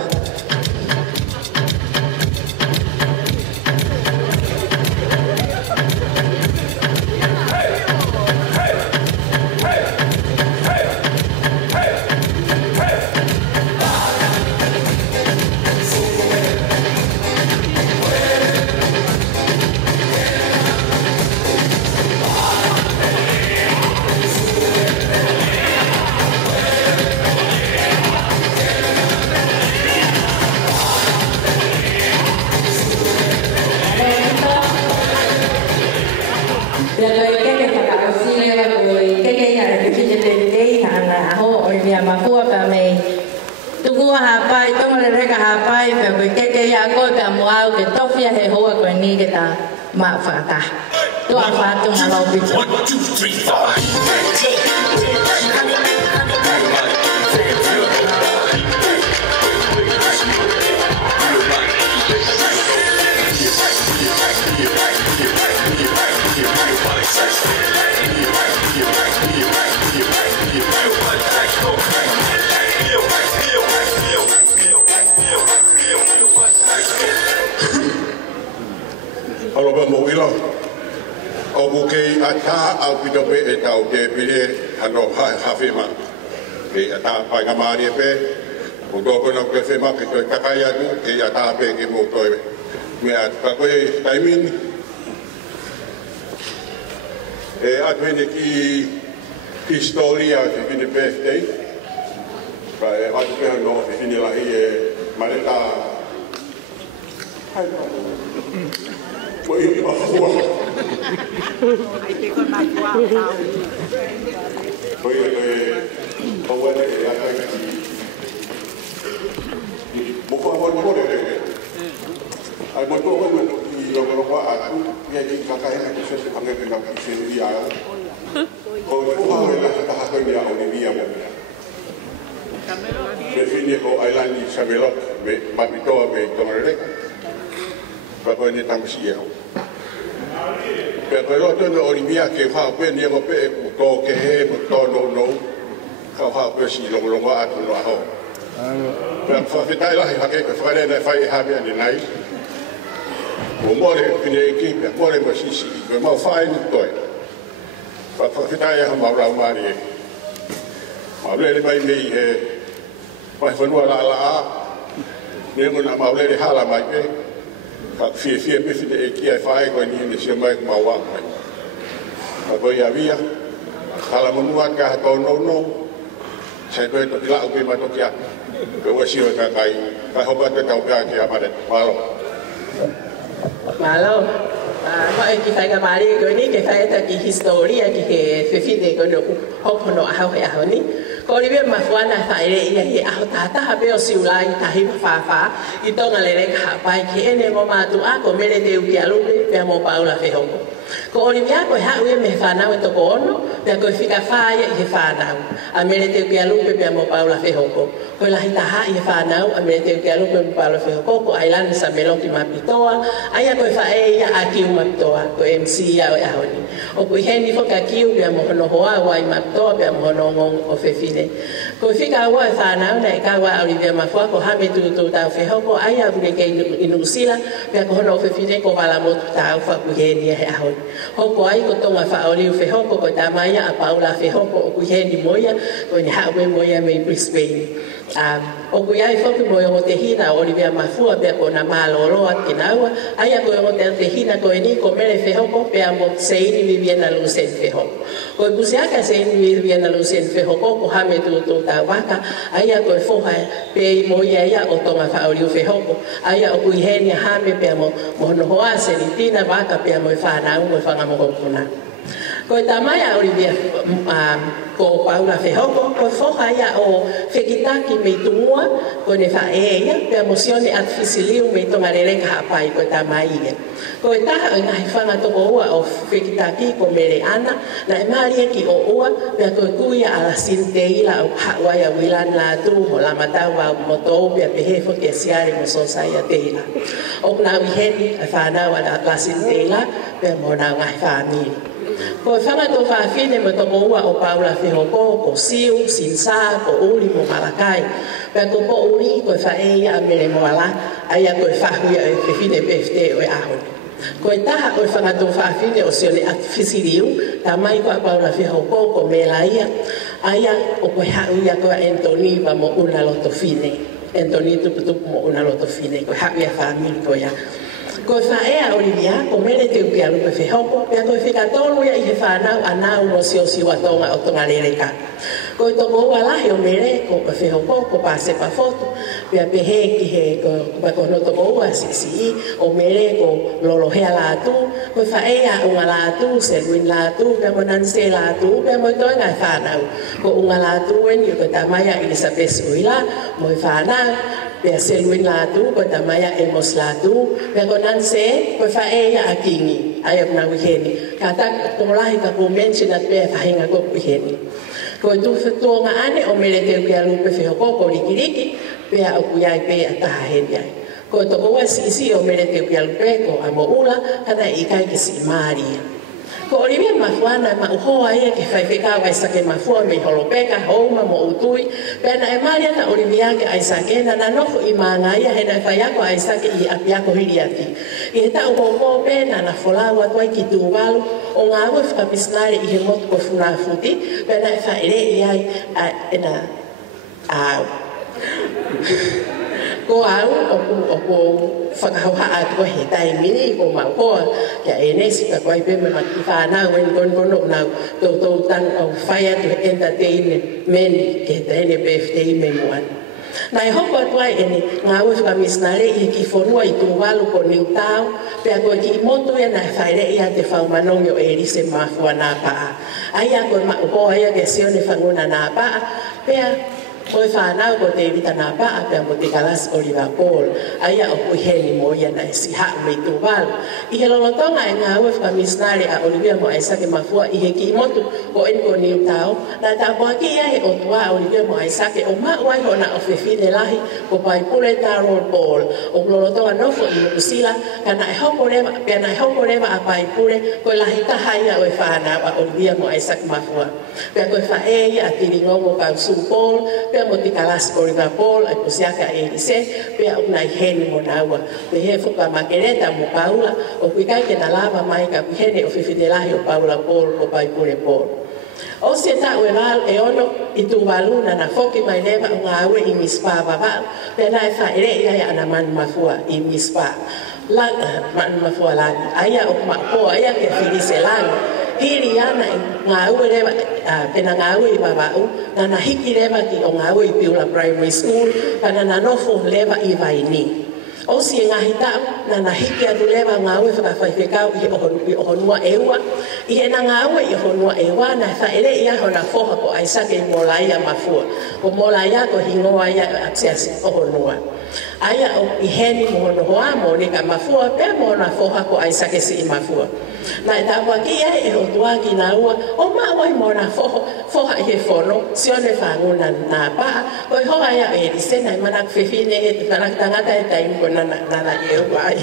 Olivia Mafua kami tunggu hapai, tunggu mereka hapai, tapi keke aku kamu au ke tofia he hoa ko ni kita mak fatah. Tu apa tu ngalau bicu. 1, 2, 3, 4. Aloha mawila. O buke ata au pitope e tau te pire hano hawhema. E ata pai ngamari e pe. O tōko na kue whema ke toi kakai atu e ata pe ke moutoi. Me ata koe taimin. E atu hene ki historia te pine birthday. Ka e atu pe hano e hine lahi e mareta. Hai Moimoi Mafua. Ai te ko Mafua. ai mo to mo i lo ko a ya ki kakai na ki se hangē na ki se dia ko ko la taha ko ya Olivia Mafua me fini ko island ni Samelok me mapito me tomarele pa ko ni tamsia pe ko lo to Olivia ke fa pe ni ko pe ko ke he mo to no ka fa pe si lo a to lo ho pe fa fitai la ha ke fa le na fa ha be ni nai o more pine Eiki pe more mo sisi pe mau fai ni toi pa fitai ha mau ra mari mau le mai nei he mai fanua la ne mo na mau le hala mai pe ka fie me fine Eiki ai fai ko ni ni se mai mau wa pa ko ya via hala mo mua ka to no sai ko to la ko ma to kia ko usia kakai ka ho ba ta ka kia pa de malo Malo, mọi cái phải cái bài đi cái này cái phải là cái history cái phi này cái được học nó học hay học ní, có đi biết mà phụ là phải là cái học ta bây giờ siêu lại ta hi phá, ít tông là lấy cái bài cái này mà tụi anh có mấy cái điều kia luôn đi, bây giờ Paula phải học. Ko Olivia ko ha we me fa na to ko no pe ko fika fa ya i fa na a me le te ke alu pe mo Paula fe hoko ko la hita ha i fa na a me le te ke alu pe Paula fe hoko ko island sa melong ki mapitoa aya ko fa e ya aki mapitoa ko MC ya ya honi o ko he ni fo ka ki pe mo no hoa wa i mapitoa pe mo no ngong o fe fine ko fika wa fa na na ka wa Olivia Mafua ko ha me tu ta fe hoko aya ku ke inusia pe ko no fe fine ko bala mo ta fa ku he ni ya honi hoko ai ko tonga fa ori fe hoko ko tamaya a Paula fe hoko ku he ni moia ko ni ha we moia me Brisbane o ku ai fo ku moia o te hina Olivia Mafua pe ko na malolo at kinawa ai ko o te hina ko ni ko mele fe hoko pe amo sei ni viviana lusen fe hoko ko usia ka sei ni viviana lusen fe hoko ko ha me tu ta waka ai ko fo ha pe moia ya o tonga fa ori fe hoko ai o ku he ni ha me pe amo mo no hoa se ni tina waka pe amo fa na mo fa mo kuna ko tamaya Olivia ko Paula fe hoko ko foha ya o fekitaki me tumua ko ne fa ya pe emosione artificial me tomarele ka pai ko tamai ko taha nga hifanga to o fekitaki ko mere ana na mari ki o pe ko kuya ala sinteila o hawa ya wilan Latu ho la matawa moto pe he fo ke siari mo society la o na wi heni fa na wa la sinteila pe mo na nga family ko fanga to fa fine mo to o Paula fe hoko ko siu sinsa ko uli mo malakai pe ko po uli ko fa ya me mo ala aya ko fa hu ya fe fine pefte o aho ko taha ko fanga to fa fine o sione artificial tamai ko Paula fe hoko ko me la aya o ko ha ya ko Anthony va mo una loto fine Anthony tu mo una loto fine ko ha ya family ko ya ko fa Olivia ko mele te ukia lupe fe hoko pe ko fika tolu ya i fa na ana o sio wa tonga o tonga lele ka ko to mo wala yo mele ko fe hoko ko pase pa foto pe pe he ki he ko ba ko no to mo wa si o mele ko lolo he Latu ko fa o Latu se win Latu pe mo nan se Latu pe mo to nga fa na ko Latu wen yo ko tamaya Elizabeth uila mo fa na pe se win Latu ko tamaya emos Latu pe ko nan se ko fa ya akingi ayam na wiheni kata ko lahi ka ko mention at pe fa hinga ko wiheni ko tu to nga ane o mele te ke alu pe fe ko ko likiliki pe a ku ya pe ta henia ko to ko si o mele te ke alu pe ko amo ula kana ikai ki si mari ko Olivia Mafua na ma ho ai ke fai ka wa sa ke Mafua me holo pe ka ho ma mo utui pe na e mari na Olivia ke ai sa ke na no i manga ia he na fai ko ai sa ke i apia ko hiriati i ta o ko pe na fola wa toi ki tu walu o nga wa fa pisnare i he mot ko funa futi pe na fa ere ai na ko au o whakahauha a ko he tai mini ko maukoa kia e nesi ka koe pe me maki whanau wen kono nau tō tan o whaia to entertain men ke tēne PFT me moan Nai hoko tuai ene ngā ue whakamisnare i ki whonua i tūwalu ko niu tau, pia koe ki motu e nai whaere ia te whaumanongi o Olivia Mafua nā paa. Aia koe maupo aia ke sione whanguna nā paa, pia koe whanau ko te rita nā paa, pia mo te kalas Olivia Paul. Aia o kui heni mo ia nai si haa mei tūwalu. I he lolotonga e ngā ue whakamisnare a Olivia mo Aisake Mafua i he ki motu ko en ko niu tau, na tā poaki ia he o tua Olivia mo Aisake o mauai hona o whiwhine lahi ko pai pule Tarol Paul. O lolotonga nofo i usia, kana e hoko rewa, pia na e hoko rewa a pai pule ko lahi taha ia o e whanau a Olivia mo Aisake Mafua. Pia koe whae ia a tiringongo kausu Paul, pia mo tikalas Olivia Paul, a kusiaka e rise, pia o nai heni mo naua. Me he fuka makereta mo Paula, o kuikai ke na lava mai ka kuhene o whiwhine lahi o Paula Paul ko pai pule Paul. O se ta ue wal e ono i tu waluna na foki mai lewa o ngā ue i mispa wawal, pena e whaere ia ia ana manu mafua i mispa. Manu mafua lani, aia o kumako, aia ke whirise lani, hiri ana i ngā ue lewa, pena ngā ue i wawau, na na hiki lewa ki o ngā ue i Piula Primary School, pana na nofo lewa i waini. O si e ngahi tau, na na hiki atu lewa ngā ue whakawhaiwhekau i ohonua eua. I he na ngā ue i ohonua eua, na whaere ia hona foha ko Aisake i Olivia Mafua. Ko Olivia ko hingoa ia aksiasi ohonua. Aia o i heni mo hono hoa mo ni ka Mafua, pia mo hona foha ko Aisake si i Mafua. Na e tāpua ki ia e ho tuaki na ua, o mawai mo na foha i he whono, sione whanguna nā paa, o i hoa ia e risena i manak whiwhine e te whanakatangata e taimko nana i e wai.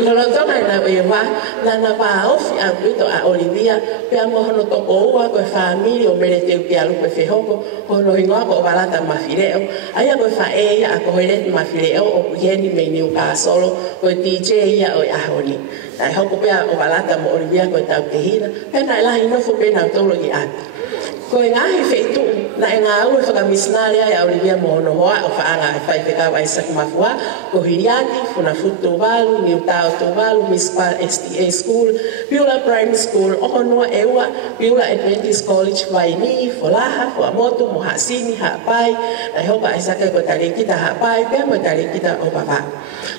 Lolotonga na e wā, nana wā ofi a kuito a Olivia, pia mo hono toko ua koe whamiri o mere teu pia lupe whehoko, hono hingoa ko walata mawhireo, aia koe whae ia a kohereti mawhireo o kuheni mei niu solo, koe DJ ia o i ahoni. Nai hoko pia o walata mo Olivia koe tau te hina, pia nai lahi nofo pena o tolo i ati. Koe ngahi wheitu, na e ngā ue whakamisnare ai a Olivia mo hono hoa o whaanga e whaiwhekau Aisake Mafua, ko hiriati, funa futu walu, niu tau tu walu, Mispa STA School, Piula Primary School, ohonua eua, Piula Adventist College, Waini, Folaha, Fuamotu, Mohasini, Hapai, na hoka Aisake ko talikita Hapai, pia mo talikita o papa.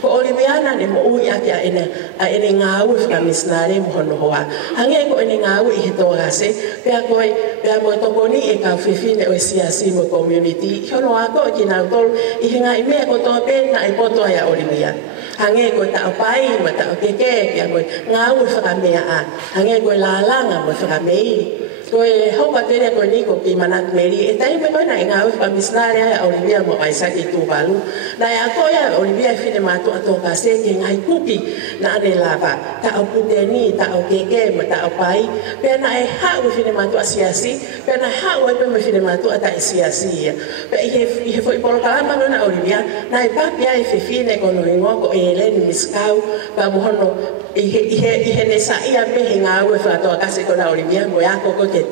Ko Oliviana ne mo ui ake a ene ngā ue whakamisnare mo hono hoa. Hangē ko ene ngā ue i he tōgase, pia koe, pia mo tokoni e ka whiwhine o e siasi mo community. Hiono ako ki nau tolu, i he ngā i mea kotoa pēna e kotoa ia Olivia. Hangē koe tau pai, ma tau keke, pia koe ngā ue whakamea a. Hangē koe lālanga mo whakameiri. Koe hoka tere koe niko ki manat meri, e tai me koe na i ngā ue whakamisnare a Olivia mo Aisake i tūwalu. Na e ako ia Olivia e whine mātu a tō kase ke ngai kuki na ane lava. Ta au puteni, ta au keke, ma ta au pai. Pea na e hau e whine mātu a siasi, pea na hau e pe me whine mātu a ta i siasi ia. Pea i he fwoi polo kalama na Olivia, na e papia e whiwhine kono ingoa ko e eleni miskau, pa mohono i he nesa ia me he ngā ue whakatoa kase kona Olivia, mo iako ko ke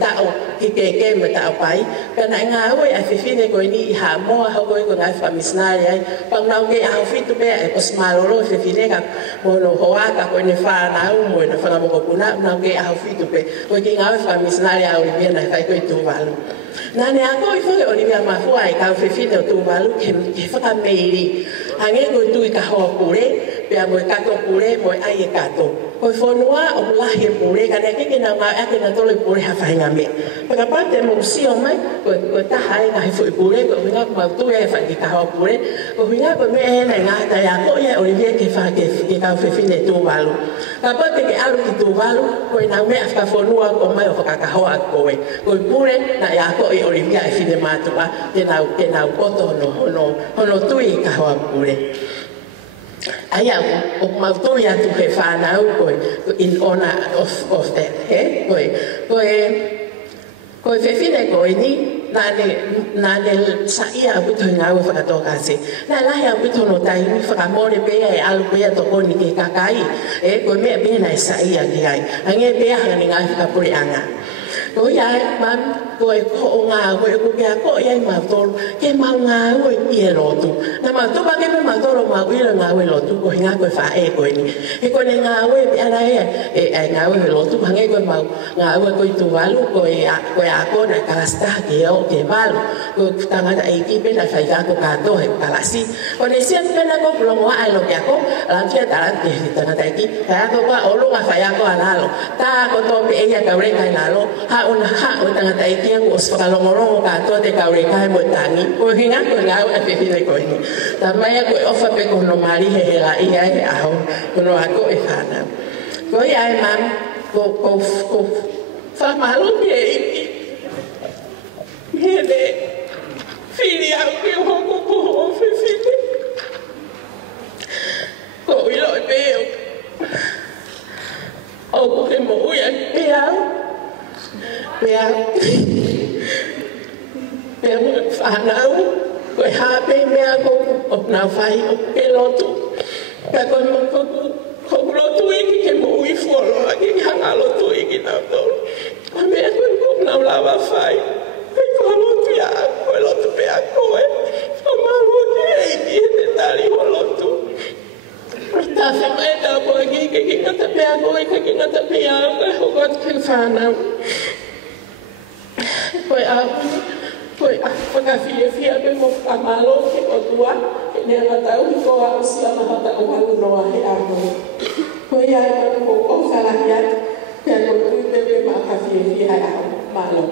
tau ki keke me tau pai. Pea na ngā ue a whiwhine koe ni i ha moa hau koe ko ngā whamisnare ai. Pang nau ke au fitu pea e pos maroro whiwhine ka mono hoaka koe ne whanau mo e na whangamoko puna, nau ke au fitu pe. Koe ki ngā ue whamisnare a Olivia na kai koe tūwalu. Nane ako i whake Olivia Mafua e kau whiwhine o tūwalu ke whakameiri. Hangē koe tui ka hoa pure, pea mo e kato pure, mo e ai e kato. Koe whanua o lahi e pure, ka ne keke na ngā ake na tolo i pure ha whainga me. Pakapate mo usio mai, koe taha e ngahi fui pure, koe huinga ko mautu e whaki ka hoa pure, koe huinga koe me e na ngā tai a koe e Olivia ke whake kau whiwhine tūwalu. Ka pate ke alu ki tūwalu, koe na mea whaka whanua o mai o whakakahoa koe. Koe pure na e a koe i Olivia e whine mātua, te nau koto hono tui ka hoa pure. Aia, o mautoi atu he whanau koe, in honor of that, he? Koe whewhine koe ni, nāne saia a puto ngā ue whakatokase. Nā lahi a puto no taimi whakamore pēa e alu pēa toko ni ke kakai, koe mea pēna e saia ki ai. Hangē pēa hanga ni ngā whakapure anga. Koe ia, mam, koe ko ngā koe ko kia ko iai mautolo ke mau ngā koe i lotu na mautolo ke me mautolo mau ira ngā koe lotu ko hinga koe whae koe ni e koe ngā koe pe ana e ngā koe lotu hangē koe mau ngā koe koe tuvalu koe a kona kalasta ke o ke valu koe tangata Eiki pe na whaika ko kato he kalasi ko ne sian pena ko pulongoa ai lo kia ko lantia tarante he tangata Eiki kaya ko ka olo ka whaia ko alalo ta ko to pe eia kaure kai lalo ha o tangata Eiki ang uspakalongolongo kato te kaure kai mo tangi ko hinga ko ngau e pepile ko ni tamaya ko ofa pe ko no mari he la ia e aho ko no ako e fana ko ia e mam ko fa malo ke hele fili au ke ho fili ko ilo e peo o ko ke mo uia peo mo whanau ko e hape mea ko o nga whai o ke lotu ka ko lotu iki ke mo ui fuolo a ke hanga lotu iki nau tolu a mea ko nau lawa whai ko lotu ia ko e lotu pea koe o maru ke eiki e te tari o lotu ta whai ta po aki ke ngata pea koe ke ngata pea koe hoko atu ke whanau koe a koe a whakawhia pe mo whamalo ke kotoa ke nea ngatau ko a usia mahata o halu roa he amo koe a ko o whalahiat ke a koe pe me whakawhia he amo malo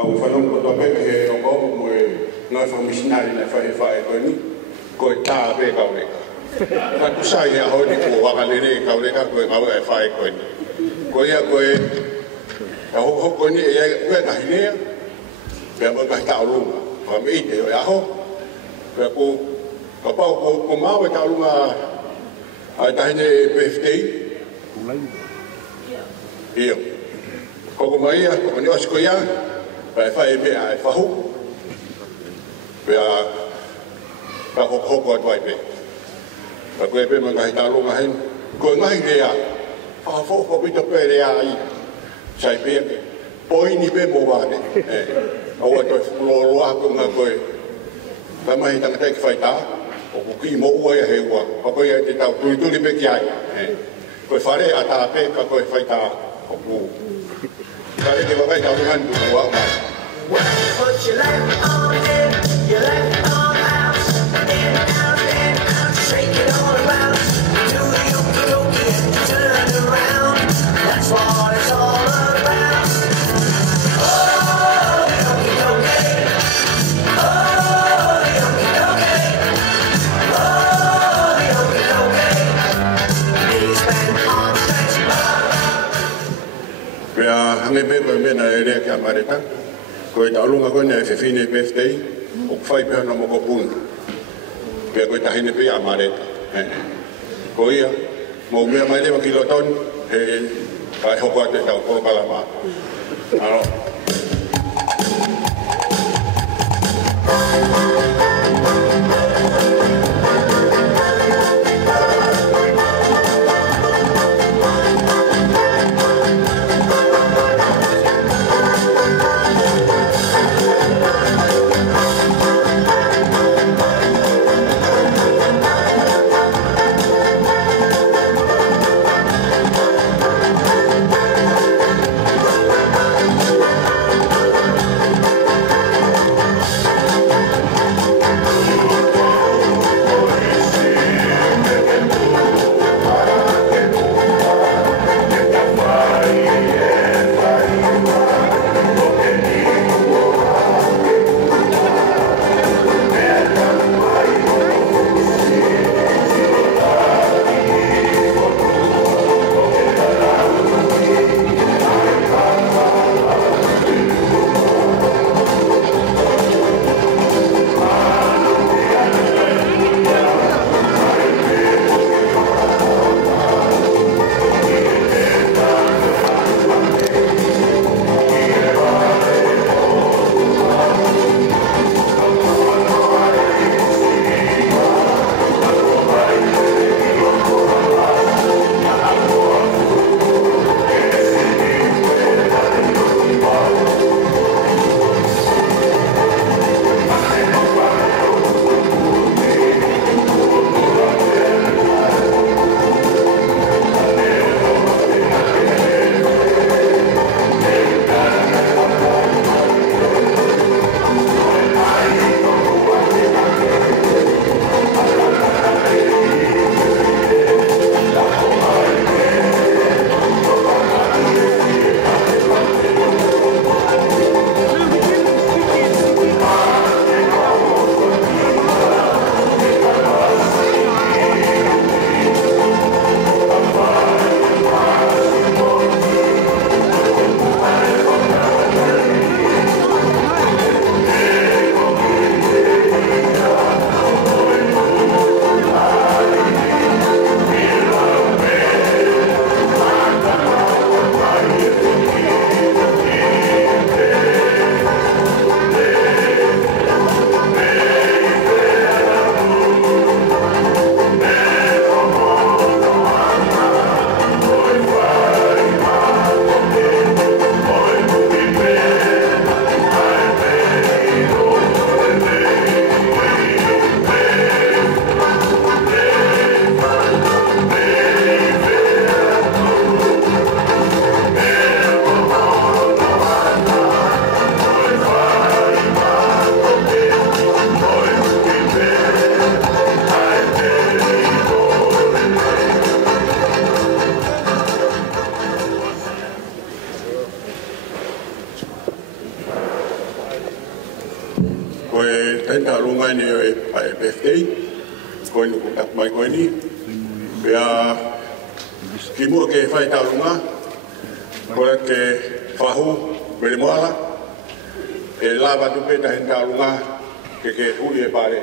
au whanong kotoa pepe he o komo mo e ngā whamisinari na whae koe ni koe tā pe kaureka ka kusai a honi ko wakalere kaureka koe ngau e whae koe ni koe ia koe a hoko ni e iai koe ka hinea pia mo kahi taurunga wha me ite o e aho pia ko ka pau ko mau e taurunga a tahine PFTI iyo koko mai a koko ni osi koe ia pa e whae pe a e whahu pia ka hoko atuai pe pa koe pe mga hita longa hen koe ngahi rea whawhawha pita pe rea ai sai pe poini pe mo wane au atoe whuloloa ko ngā koe ka mahi tangata ki whaita o ku ki mo ua ia he ua pa koe ia te tau tuli pe ki ai koe whare a tā pe ka koe whaita o ku kare te wakai tau ngan tu ua mai Put your left arm in, your left arm out, in, out, shake it all around. Do the okie and turn around. That's what it's all about. Oh, the okie. Oh, the okie. Oh, the okie. Knees bend, arms stretch. pia hange pe koe mena e rea ki a mareta koe taulunga koe ne whiwhine PFTI o kwhai pia no moko puna pia koe tahine pia a mareta ko ia mo mea mai lewa kilotoni he kai hoko ate tau ko kalama alo tenta lunga ni e birthday ko ni ko tak mai ko ni ya kimu ke fai ta lunga ko ke fahu bele moala e lava tu peta tenta lunga ke uli e pare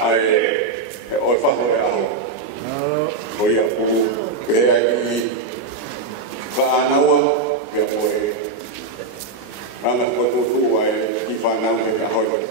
ai o fahu e aho ko ia pu ke ai ka anawa ya ko e anga ko tu ai ki finangalo ke aho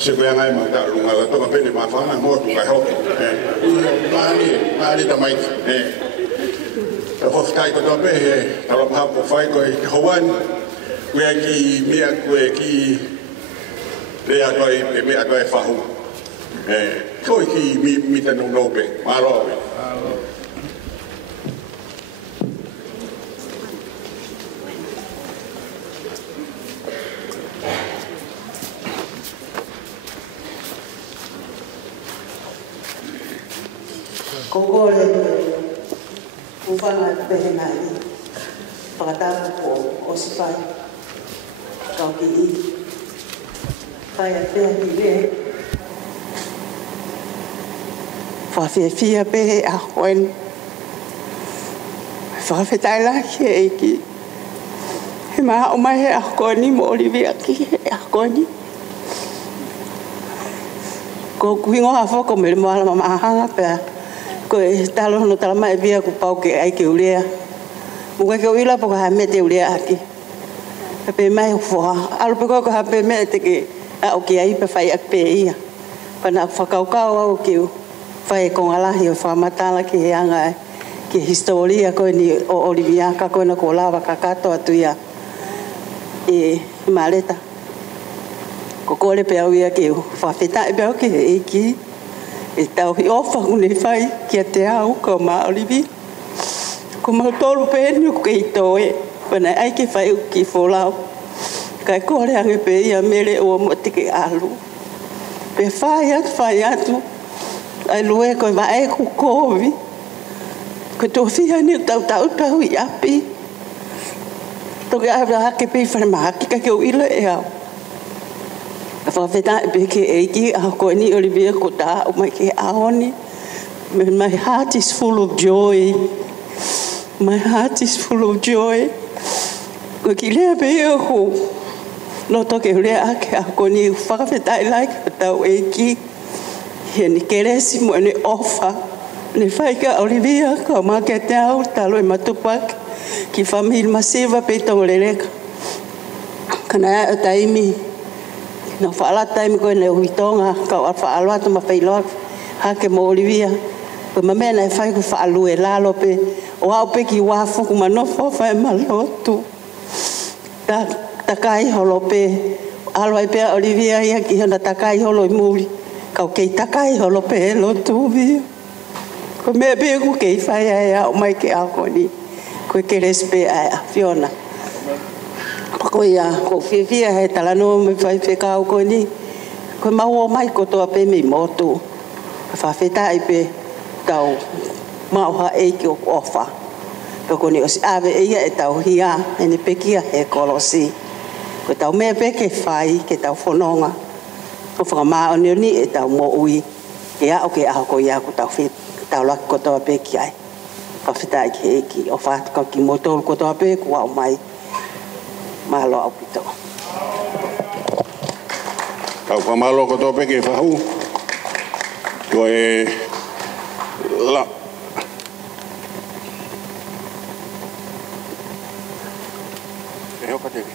se ko nga ma ta lunga la to ma pene ma fa na mo tu ka ho mali ta mai ho stai ko to be ta lo pa ko fai ko ho wan we ki mi a ko ki le a doi pe me a doi fa hu ko ki mi ta no no be ma ro Kongole ufanga pehenai pakatama po osifai kau ki kaya pehani le whawhiawhia pe a hoen. Whawhetai ki Eiki. He maha o mai he a koni mo Olivia ki he a koni. Ko kuhingo ha whoko me le moala mamahanga pea. Ko e talo no tala mai via ku pau ke ai ke ulea. Muka ke uila po ka hame te ulea aki. Pe mai fua. Alu pe ko ha pe me te ke a o ke ai pe fai ak pe ia. Pana whakaukau au ke u. Fai ko ngalahi o whamatala ki he anga ki historia ko ni o Olivia ka ko na ko lava ka kato atu ia. E maleta. Ko kore pe au ia ke u. Whawhetai pe au ke Eiki. E tau hi ofa une fai kiate au ko ma Olivia. Kimoutolu pe ni ko ke toe. Pana ai ke fai ki folau. Kai kore ange pe ia mele o mo te ke alu. Pe fai atu. Ai lue ko va e ku kovi. Ko to fia ni tau i api. To ke ara ke pe fa ma ki ka ke ilo e au. Fa feta be ke Eiki a ko ni Olivia ko ta o mai ke aoni. My heart is full of joy. My heart is full of joy. Ko ki le be ko no to ke le a ke a ko ni fa feta like ta Eiki. He ni keresi mo ni ofa. Ni fai ka Olivia ko ma ke te au talo e matupak ki famil masiva pe tongoleleka. Kana taimi no fala taimi ko ne huitonga ka fa alwa to ma failo ha ke mo Olivia. Pe mamena e fai ko fa alu e lalo pe o au pe ki wafu ko no fa malotu. Takai holo pe alwa pe Olivia ia ki na takai holo i muri. Kau kei takai holo pe lo tuvi. Ko me be ku kei fai ai o mai ke a ko ni. Ko ke respe a Fiona. Ko ia ko fia he tala no me fai fe ka ko ni. Ko mau mai kotoa pe me motu. Fa feta ai pe tau auha Eiki o ofa. Ko ni o si ave ia e tau hia e ni pekia e kolosi. Ko tau me pe ke fai ke tau fononga. Ko whakamā o ni e tau mo ui. E a o ke aho ko ia ko tau fit. Tau laki kotoa pe ki ai. Ka whitai ki Eiki. O whātuka ki kimoutolu kotoa pe kua o mai. Mahalo au pito. Tau whamalo kotoa pe ke whahu. Ko e la. E hoka teke.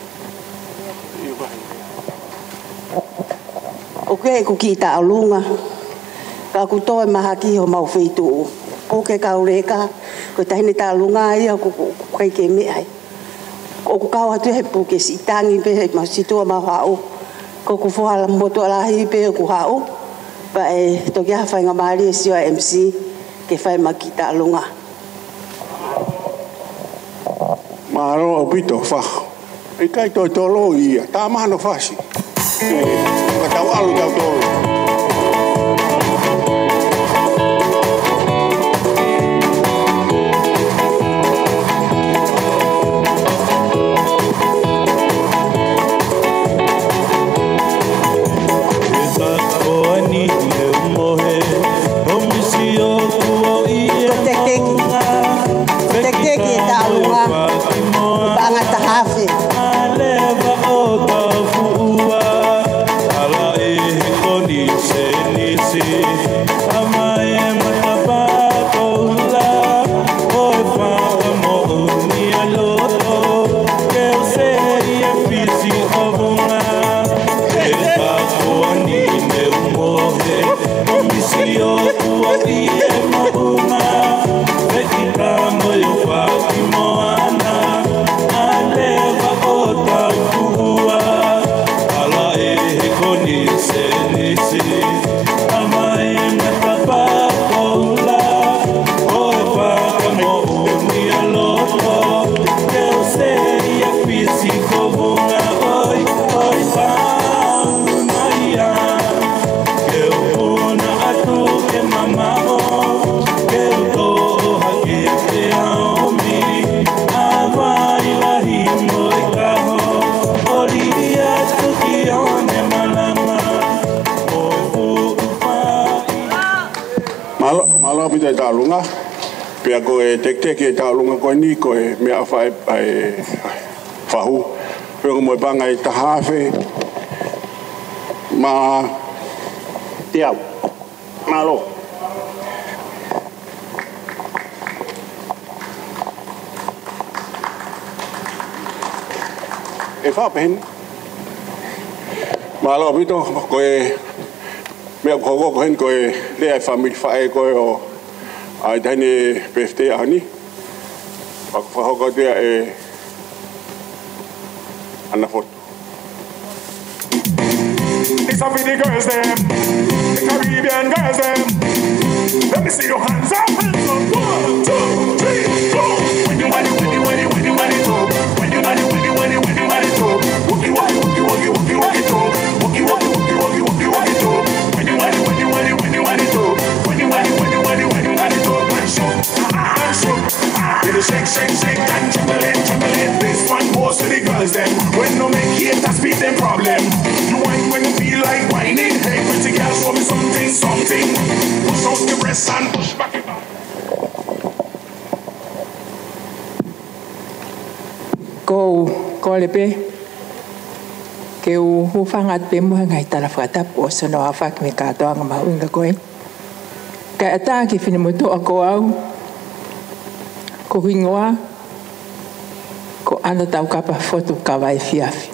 O ke ku ki ta alunga. Ka ku toe maha ki ho mau whitu. O ke kaureka. Ko tahine ta alunga ia ku kai ke me ai. O ku kau atu he pu ke sitangi pe he masitua ma hau. Ko ku whala motu alahi pe ku hau. Pa e toki ha whainga maari e siwa MC ke whai ma ki ta alunga. Mahalo au pito whahu. E kai toi tolo ia. Tā mahano whasi. Ka tau alu tau tolo. Ala e koni te tālunga. Pea ko e teke tālunga koe ni koe mea whae whahu. Pea ko moe panga i taha whe. Ma te au. Malo. E whapehen. Malo pito koe mea koko kohen koe lea family whae koe o ai tane birthday ani. Pak whahoko tea e ana foto. This up with the girls them, the Caribbean girls them. Let me see your hands up. 1, 2, 3, go. When you want it, when you want it, when you want it, go. When you want it, when you want it, when you want it, go. Wookie, wookie, wookie, wookie, wookie, wookie, go. Wookie, wookie, wookie, wookie, wookie, wookie, go. When you want it, when you want it, when you want it, go. When you want it, when you want it, when you want it, go. And shoot, and shoot. Little shake, shake, shake, and jumble it, jumble it. This one goes to the girls them. When no make haters beat them problem. You whine when you feel like whining. Hey, pretty girl, show me something, something. Push out the breast and push back it back. Ko lepe. Ke u hufangat pe mo ngai tala fata po so no afak me ka to nga maunga koe. Ka ata ki fini moto ako au. Ko hingoa. Ko ana tau kapa foto ka vai fiafi.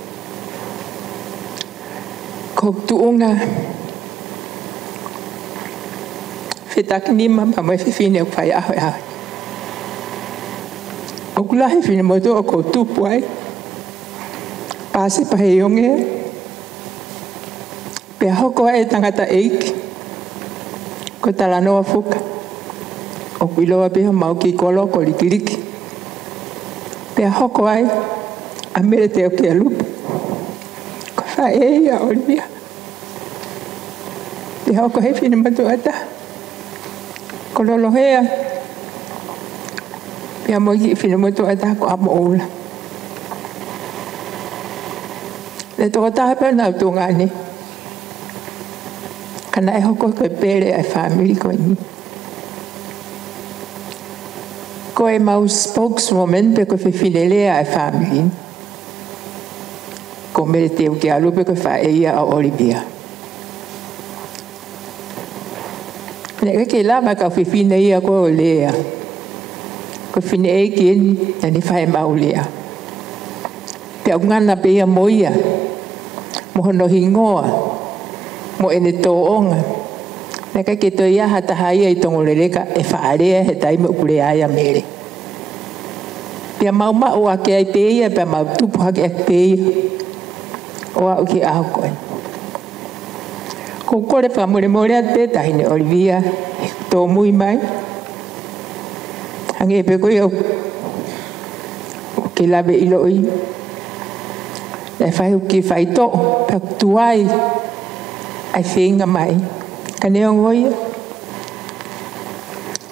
Ko tuunga. Fitak ni mama mo fini o fai aho aho. O kula fini moto ko tuai. Pase pa heonge. Pe hoko e tangata Eiki. Ko Tala noa fuka. O kuiloa pe mau ki kolo ko likiliki. Pe hoko ai a mere te o ki a lupa. Ko wha e ia Olivia. Pe hoko he fina matu ata. Ko lolo hea. Pe amo ki fina matu ata ko amo oula. Le toko taha pe nau tunga ni. Kana e hoko koe pere ai family koe ni. Koe mau spokeswoman pe koe whiwhinelea ai family. Ko mere te uke alu pe koe whaeia a Olivia. Neka ke lama ka whiwhineia koe o lea. Koe whine Eiki ni na ni whae mau lea. Pe au ngana pe ia moia. Mohono hingoa. Mo ene tō onga. Neka ke to ia hata haia i tongo lereka e whaarea he taime ukure aia mere. Pia mau mau ake ai peia, pia mau tupu hake ake peia. Oa uki aho koe. Ko kore whamure more ate tahine Olivia tō mui mai. Hange e pe koe au ke lawe ilo i. Lai whai uki whai tō, pia tuai ai whenga mai. Ka neo ngoia.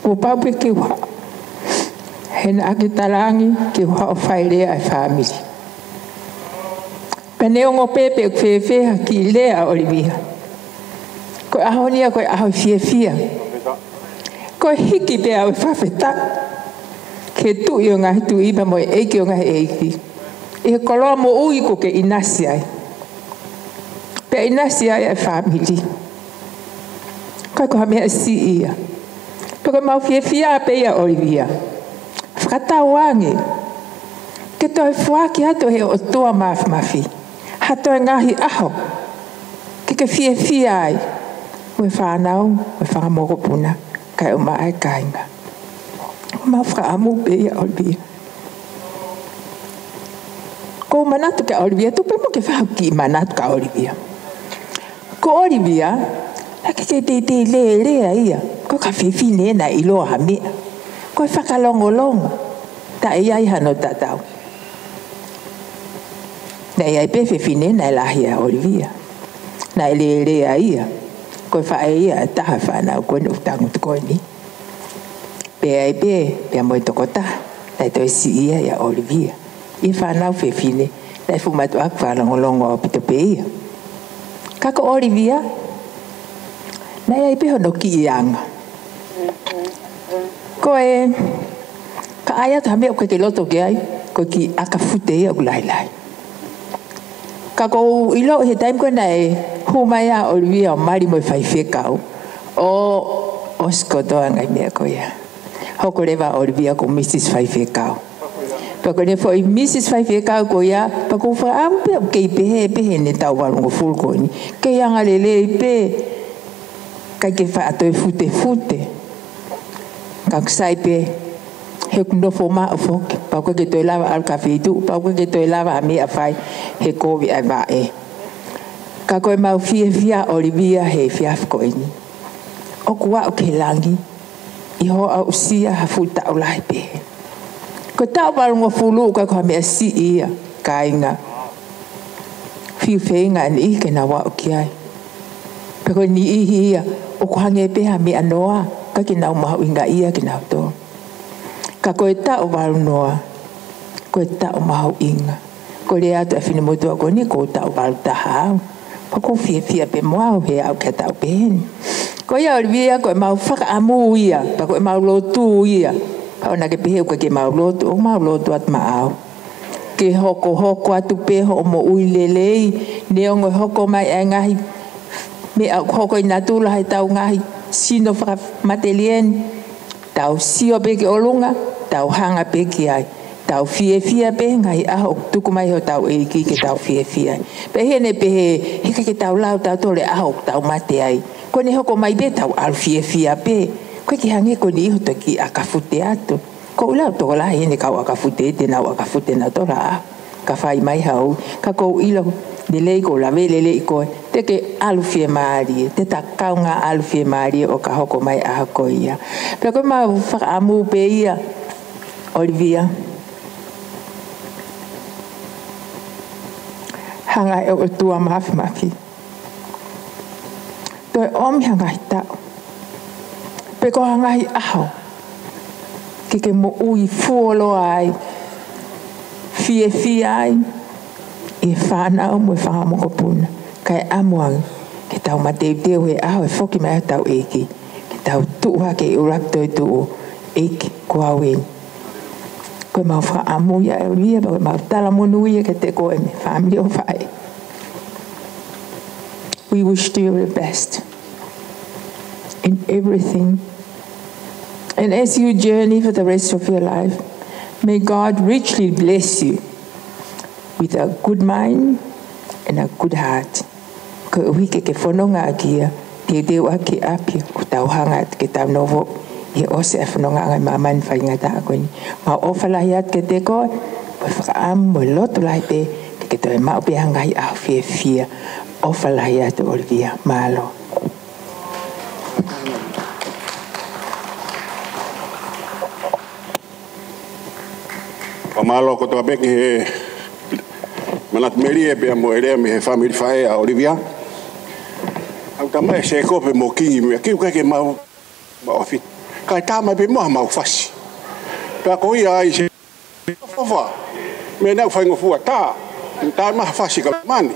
O paupe ke uha. Hena ake tarangi ke uha o whairea ai family. Ka neo ngo pepe o kwewheha ki lea Olivia. Koe ahonia koe aho whiawhia. Koe hiki pe au whawheta. Ke tu i o ngahi tu iba mo Eiki o ngahi Eiki. I he koloa mo ui ko ke inasi ai. Pe inasi ai ai family. Koe koha mea si ia. Pe koe mau whiawhia pe ia Olivia. Whakatau wangi. Ke toi whuaki hato he o toa mafi. Hato e ngahi aho. Ke whiawhia ai. Ue whanau, ue whakamokopuna. Kai o mai kainga. Mau whaamu pe ia Olivia. Ko manatu ka Olivia, tu pe mo ke whauki manatu ka Olivia. Ko Olivia, laki ke te le ia. Ko ka whiwhine na iloa mea. Ko whakalongolongo. Ta ia i hano tatau. Na ia i pe whiwhine na ilahia Olivia. Na le ia. Ko whaeia taha whanau koe no utangu tu koe ni. Pe ai pe moi toko taha. Na toi si ia ia Olivia. I whanau whiwhine. Na i fumatu aku whalongolongo o pito pe ia. Kako Olivia. Na ia i pe hono ki i anga. Koe, ka aia ta mea koe ke loto ke ai, koe ki aka fute ia ku lai lai. Ka kou ilo he taim koe nei, humai a Olivia o mari mo fai whekau. O skotoa ngai mea koe ia. Hoko rewa Olivia ko Mrs. fai whekau. Pako ne foi Mrs. fai whekau koe ia, pako wha ampe o kei pehe ne tau walungo fulko ni. Kei anga lele pe, kai ke wha atoe fute. Ka kusai pe, he kunofo maa foki, pako ke toi lava al kawhitu, pako ke toi lava a mea whai, he kovi ai maa e. Ka koe mau fia Olivia he fiafko ini. O kua o ke langi, i hoa usia ha futa o lai pehe. Ko tau walungo fulu ka koha mea si ia, ka inga. Fiu whenga ni ike na wa o ki ai. Pako ni ihi ia, o ko hangē peha mea noa, ka ki nau mahu inga ia ki nau tō. Ka koe tau walunoa, koe tau mahu inga. Ko le atu a whina motua ko ni ko tau walu taha au. Pako fia pe moa he au kia tau peheni. Ko ia Olivia koe mau whaka amu ia, pako e mau lotu ia. Pao na ke pehe koe ke mau lotu at maau. Ke hoko atu peho o mo ui lelei, neongo hoko mai e ngahi, me au hoko i natula hai tau ngahi, sino whaka matelien, tau sio pe ke olunga, tau hanga pe ki ai, tau fie pe ngahi aho, tuku mai ho tau Eiki ke tau fie. Pe hene pehe, hika ke tau lau tau tole aho, tau mate ai. Ko ne hoko mai be tau al fie pe. Koe ki hangē ko ni iho to ki akafute atu. Ko ulau toko lahi hene kau akafute te nau akafute na tora a. Ka whai mai hau. Ka kou ilo de lei ko la vele lei koe. Te ke alu fie maari. Te ta kaunga alu fie maari o ka hoko mai aha ko ia. Pea koe mau whakaamu pe ia. Olivia. Hanga e o tua mafi. Toi omi hanga i tau. Pe ko hangahi aho. Ke mo ui fuolo ai. Fie ai. E whanau mo e whangamoko puna. Kai amuang. Ke tau mateu he aho e whoki mai tau Eiki. Ke tau tuha ke urakto i tuu. Eiki kua wen. Koe mau whaamu ia e ulia. Koe mau tala monu ia ke te koe me family o whae. We wish you the best in everything. And as you journey for the rest of your life, may God richly bless you with a good mind and a good heart. Ko uhi ke whanonga akia, te deo ake api, o tau hanga ke tau novo, i ose a whanonga ngai maman whainga tā koe ni. Ma ofalahi at ke te koe, mo whakaamu, mo lotu lai pe, ke toi mau pe hangai au fia. Ofalahi at Olivia, malo. Pamalo kotoa beki he manat meri e pia mo erea me he family whae a Olivia. Au tamai se kope mo kingi me kiu kake mau fit. Kai tamai pe moha mau fasi. Pea ko ia ai se fofa. Me nau whaingo fua tā. Tā maha fasi ka mani.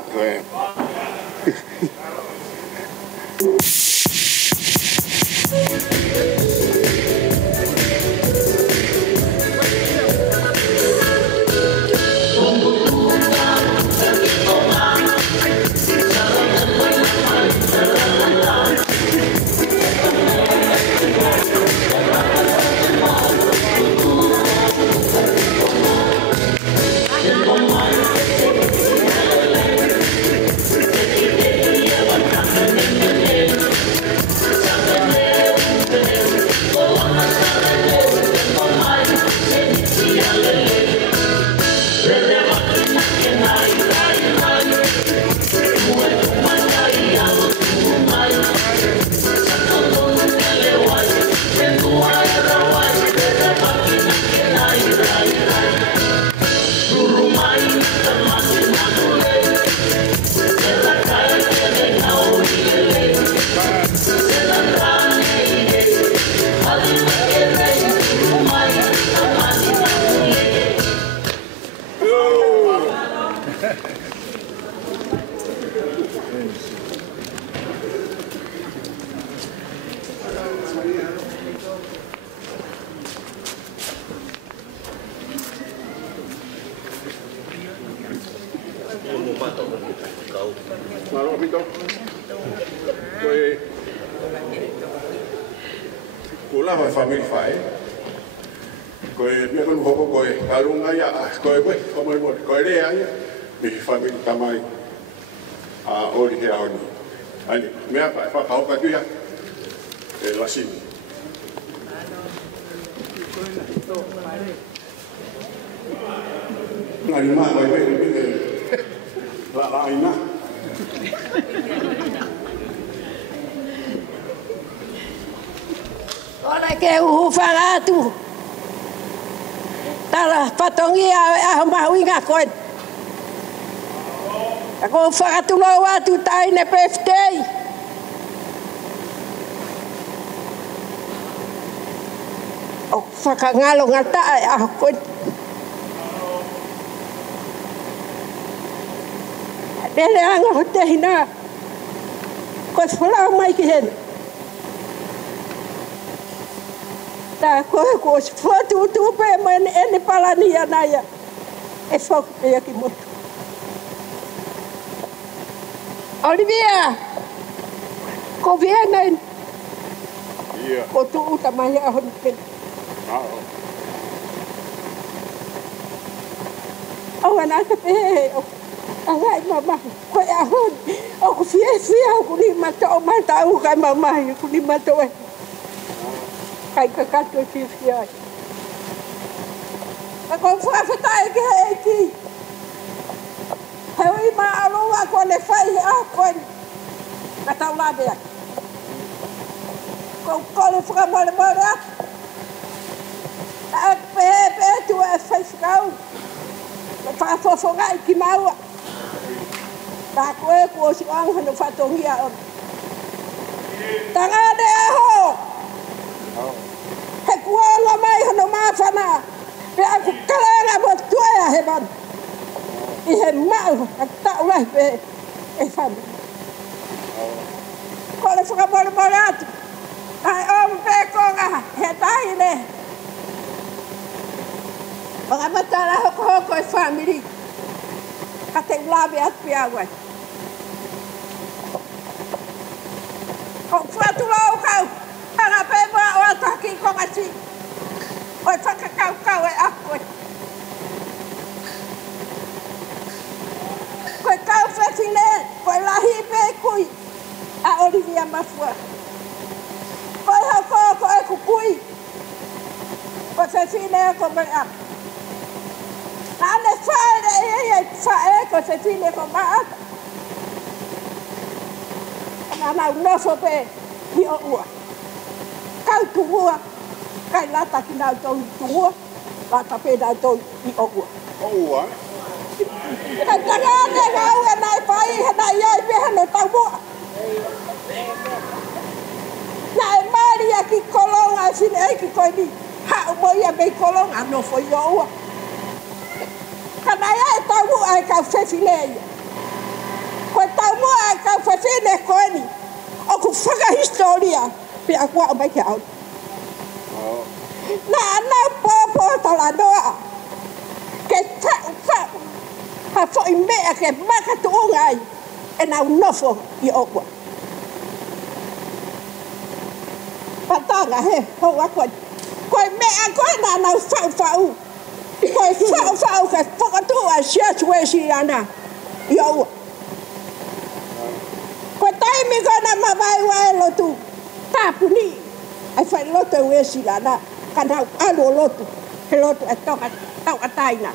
Malo pito. Koe kula vai family fai. Koe me kon hopo koe alunga ya koe koe koe le ai. Mi family tamai. Oli he aoni. Ani me apa fa ka ka tuia. La sini. Ngari ma mai la aina. Ora ke ufangatu. Tala patongia mahuinga koe. Ako ufangatu lo watu tai ne birthday. O fakangalo ngata koe. Dele anga hote hina. Koe whala mai ki hen. Ta koe ko fotu tupe men ene palani anaya. E fok pe ki motu. Olivia. Ko viena in. Iya. Ko tu utamai ahon ken. Oh ana ka pe. Alai mama, koe ahon. Aku fia aku ni mata o mata u kai mama aku ni mata e. Kai kakato fia. Ako fatai ke Eiki. Hei ma aloa ko le fai a koe. Na taula be. Ko le fra mole. A pe tu e fai skau. Fa fofonga ki maua. Ta koe ko si ang hanu fatongia on. Tanga de aho. He kuala mai hanu mafana. Pe aku kalanga mo tuai he ban. I he mau ta ulai pe e fam. Ko le fuka morat. Ai om pe konga he tai ne. Ora matala ko e family. Kate ulabe at piawai. Kung fatulaw kau, hanapin mo ang atake ko kasi. Oy, pagkakaw ay ako. Ko'y kau fesine, ko'y lahipe ko'y a Olivia Mafua. Ko'y hako ko'y kukuy. Ko'y fesine ako mag-up. Nane fa'e fa'e ko'y fesine ko mag-up. Ana unofo pe ni o ua. Kau tuua. Kai lata ki nau tau tuua. Lata pe nau tau ni o ua. O ua? Ka tangane ngau e nai pai hana iai pe hana tau mua. Na e mari a ki kolonga sine Eiki koe ni. Ha umoi a mei kolonga nofo i o ua. Kana ia e tau mua e kau whewhileia. Koe tau mua e kau whewhine koe ni. O ku whakahistoria pe a kua o mai ke au. Na ana pōpō tala noa. Ke whau. Ha fo i mea ke maka tuunga ai. E nau nofo i o kua. Patanga he, hou a koe. Koe mea koe na nau whau. Koe whau ke whakatua situation ana i o ua. Ko taimi kona mawai wae lotu. Tāpuni. Ai whai loto e sila na. Kana alo lotu. He lotu e toka tau ataina.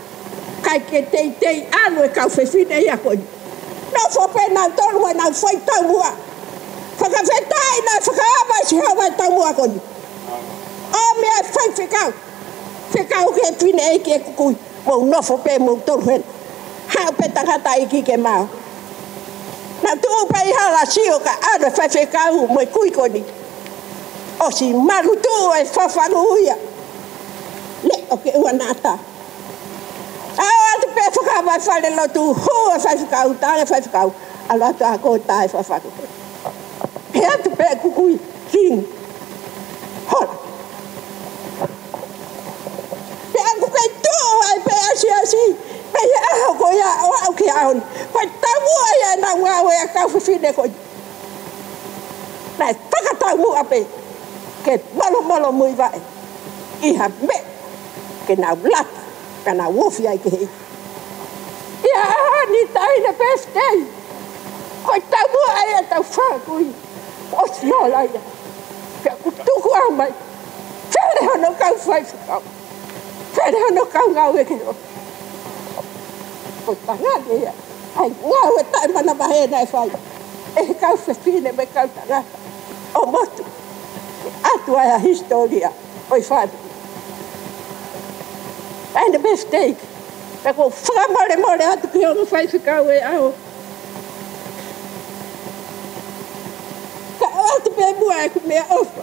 Kai ke tei alo e kau whewhine ia koni. No whope nau tolu e nau whai tau mua. Whakawhetai na whakaama si hawa tau mua koni. O mea whai whikau. Whikau ke whine Eiki e kukui. Mou no whope mou tolu hen. Hau pe tangata Eiki ke mao. Na tuu pai hala sio ka ano whawhekau mo kui koni. O si maru tuu e whawhanguia. Le o ke ua nata. Ao atu pe whakawai whale lotu hua whawhekau, tāne whawhekau. Alo atu a ko tae whawhaku. He atu pe kukui king. Hola. Pe aku kei tuu ai pe asi. Pe aho ko ia o au ki aon. Koe tamu ai na ngā oe a kau whiwhine koe. Nai whakatamu ape. Ke malo mui vai. Iha me. Ke nau lata. Ka nau wofi ai ke hei. Ia ni taina birthday. Koe tamu ai a tau whakui. O si o laia. Pia kutuku au mai. Where hono kau whai whakau. Where hono kau ngau e ke o. Ko tangata ia. Ai ngau e tai mana mahe nai whai. E kau whiwhine me kau tangata. O motu. Atu ai a historia. Oi whai. Ai na birthday. E ko whakamore atu ki ono whai whakau e ao. Ka atu pe mua e ku mea ofa.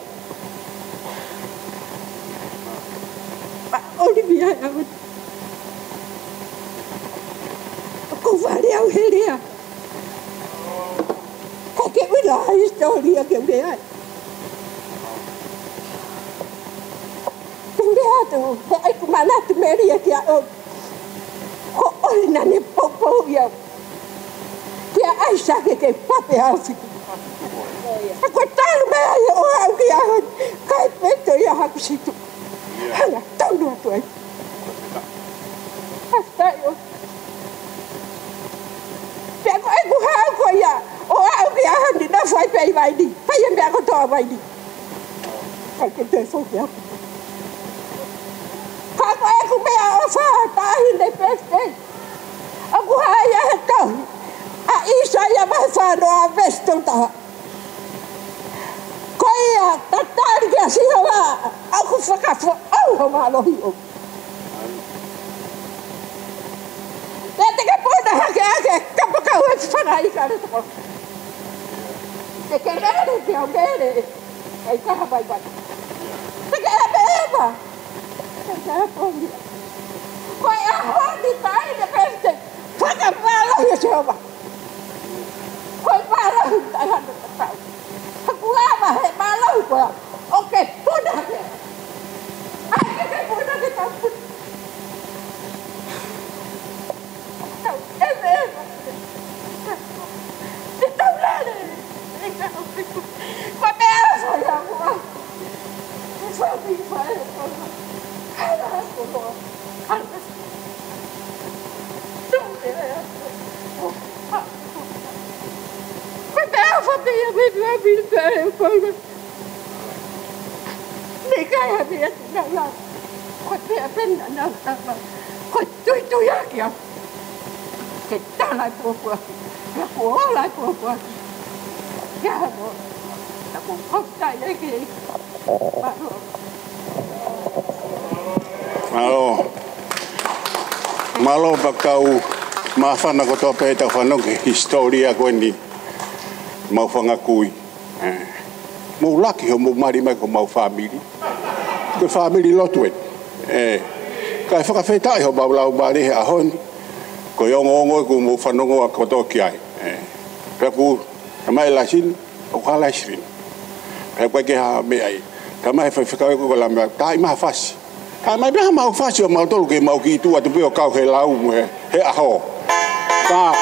Olivia au. Ko vale au heria. Ka ke wila historia ke mea. Atu, ai ku manatu meria ki a o. Ko olina ne popo ia. Ki a aisa ke pape au fitu. A koe talu mea ia o au ki a hon. Kai peto ia haku situ. Hanga, taunu atu ai. Hasta yo. Pea ko ai ku hau ko ia. O au ki a hon di na fai pei vai di. Pai e mea kotoa vai di. Kai ke te foki aku. Kako e ku mea o whātahi nei birthday. Aku hai e he tahi. A isa ia mai whānoa vesto taha. Ko ia tatari kia siha wā. Aku whakafo auha mālohi o. Te ke pūna hake ake kapakau e whana i kare toko. Te ke mere ki au mere. Ei kaha mai mai. Te ke e meema. Koe a honi tai na peste. Whakamala ia seoma. Koe malahu tai hana tatau. Hakulama he malahu koe. Oke, puna ke. Ai ke puna ke tau puna. Tau, eme. Te tau lane. Koe mea fai a kua. Fai fai fai. Malo bakau mafana kotoa peta whanonge historia koe ni mau whangakui. Mau laki ho mau mari mai ko mau family. Koe family lotu e. Kai whakawhetai ho mau lau mari he ahoni. Koe ongo ku mau whanongo a kotoa ki ai. Peku tamai lasin o ka laisirin. Peku eke ha me ai. Tamai whakawhekai ko la mea tai maha fasi. Ka mai beha mau fasi o mau tolu ke mau ki tu atu peo kau he lau mu he aho. Ka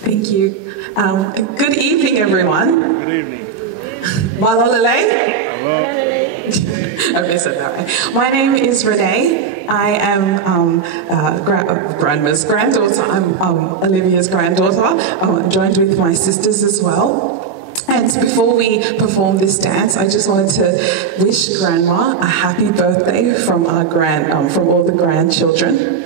Thank you. Good evening, everyone. Good evening. I messed it that way. My name is Renee. I am grandma's granddaughter. I'm Olivia's granddaughter. I'm joined with my sisters as well. And before we perform this dance, I just wanted to wish Grandma a happy birthday from from all the grandchildren.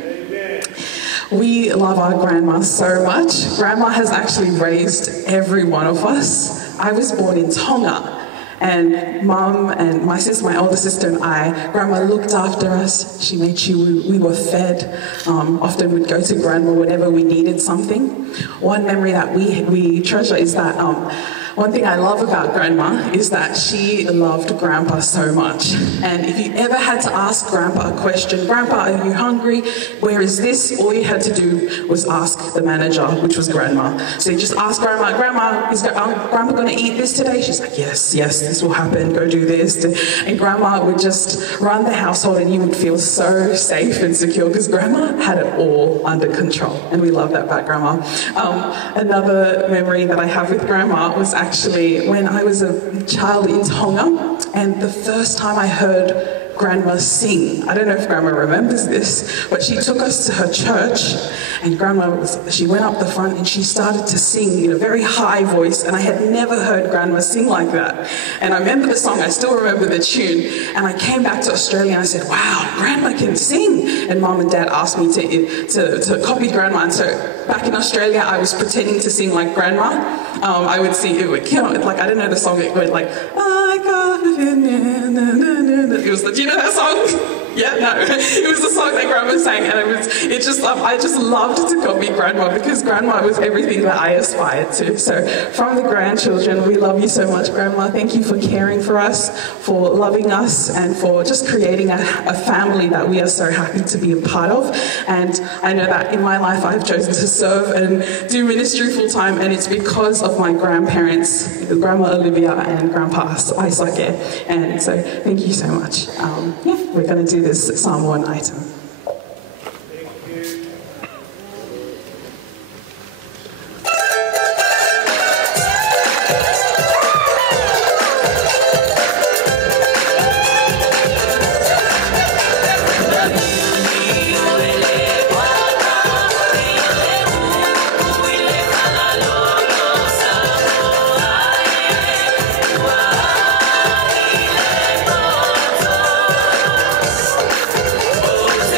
We love our grandma so much. Grandma has actually raised every one of us. I was born in Tonga, and Mum and my sister, my older sister and I, Grandma looked after us. She made sure we were fed. Often we'd go to Grandma whenever we needed something. One memory that we treasure is that one thing I love about Grandma is that she loved Grandpa so much. And if you ever had to ask Grandpa a question, Grandpa, are you hungry? Where is this? All you had to do was ask the manager, which was Grandma. So you just ask Grandma, Grandma, is Grandpa going to eat this today? She's like, yes, this will happen, go do this. And Grandma would just run the household and you would feel so safe and secure because Grandma had it all under control. And we love that about Grandma. Another memory that I have with Grandma was actually when I was a child in Tonga, and the first time I heard Grandma sing. I don't know if Grandma remembers this, but she took us to her church, and she went up the front and she started to sing in a very high voice, and I had never heard Grandma sing like that. And I remember the song, I still remember the tune, and I came back to Australia and I said, wow, Grandma can sing. And Mum and Dad asked me to copy Grandma, and so back in Australia I was pretending to sing like Grandma. I would sing, it would, like, I don't know the song, it went like, I got it was the, do you know that song? Yeah, no, it was the song that Grandma sang, and I just loved to copy Grandma because Grandma was everything that I aspired to. So from the grandchildren, we love you so much, Grandma. Thank you for caring for us, for loving us, and for just creating a family that we are so happy to be a part of. And I know that in my life, I've chosen to serve and do ministry full time, and it's because of my grandparents, Grandma Olivia and Grandpa Isake. And so thank you so much. We're going to do this Psalm 1 item. Oh,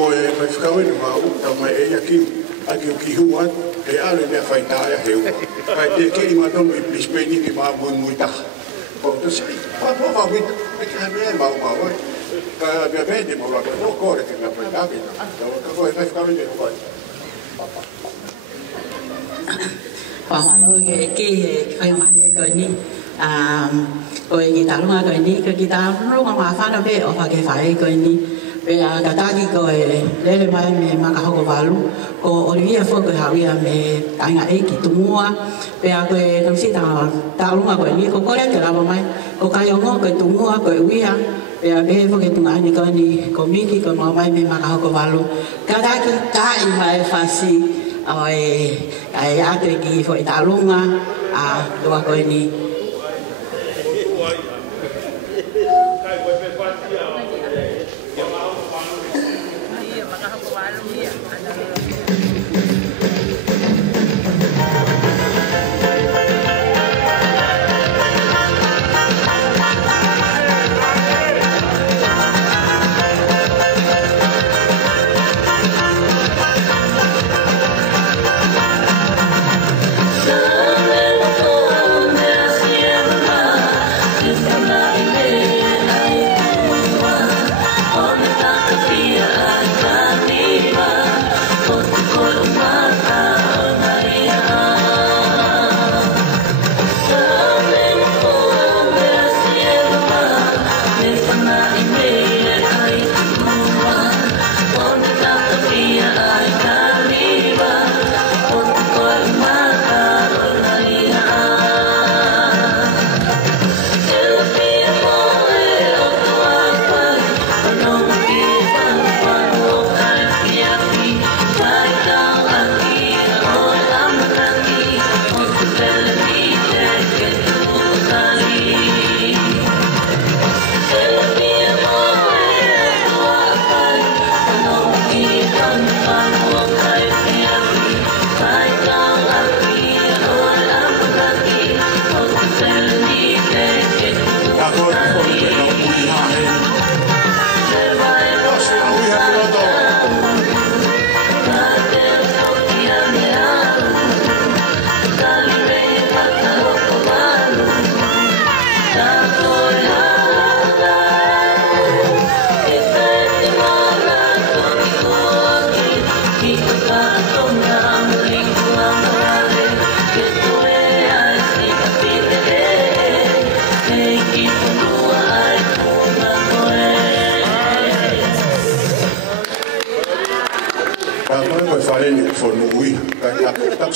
ko e mai whakawenu hau, tau mai e aki, aki o ki hua, e ale mea whaitaia heu. Kai te kiri matono i Brisbane ki maa Moimoi taha. Ko te siki, wha wita, me ki hai mea mau mau ai. Ka mea vende mau raka, no kore ki ngā whaitaia. Ka koe mai whakawenu e hua. Pamalo ke kai mai ko ni ko ki talunga ko ni ko ki talunga ma fa no be o fa ke fa ko ni be a ka ta ki ko le mai me ma ka ko valu ko Olivia fo ko hawia me anga Eiki tumua be a ko no si talunga ko ni ko le ke la mai ko ka yo ngo ko tumua ko usia be a be fo ke tunga ni ko miki ko ma mai me ma ka ko valu ka ta ki ta i mai fa si ai ate ki foi talunga a doa ko ni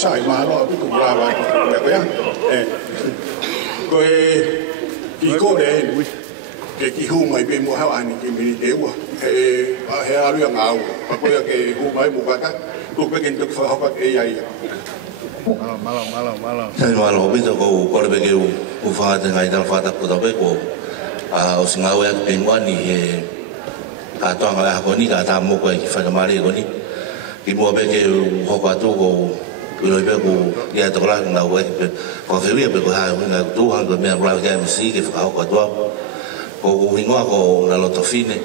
sai ma lo tu ra ba ko ya ko ki ko de ke ki hu mai be mo ha ani ki mi de wa he alu ya ngau pa ko ya ke hu mai mo ka ko pe ken to fa ha pa e ai malo malo be to ko ko be ke u fa te ngai dal fa ta ko be ko o singa wa pe mo ni he a to nga ko ni ka ta mo ko ki fa ma le ko ni ki mo be ke ho ka to ko rồi bây giờ nhà tôi làm nào vậy còn phải biết bây giờ hai người tu hành rồi mình làm cái gì cái phải học qua cô hình hoa cô là lột phi này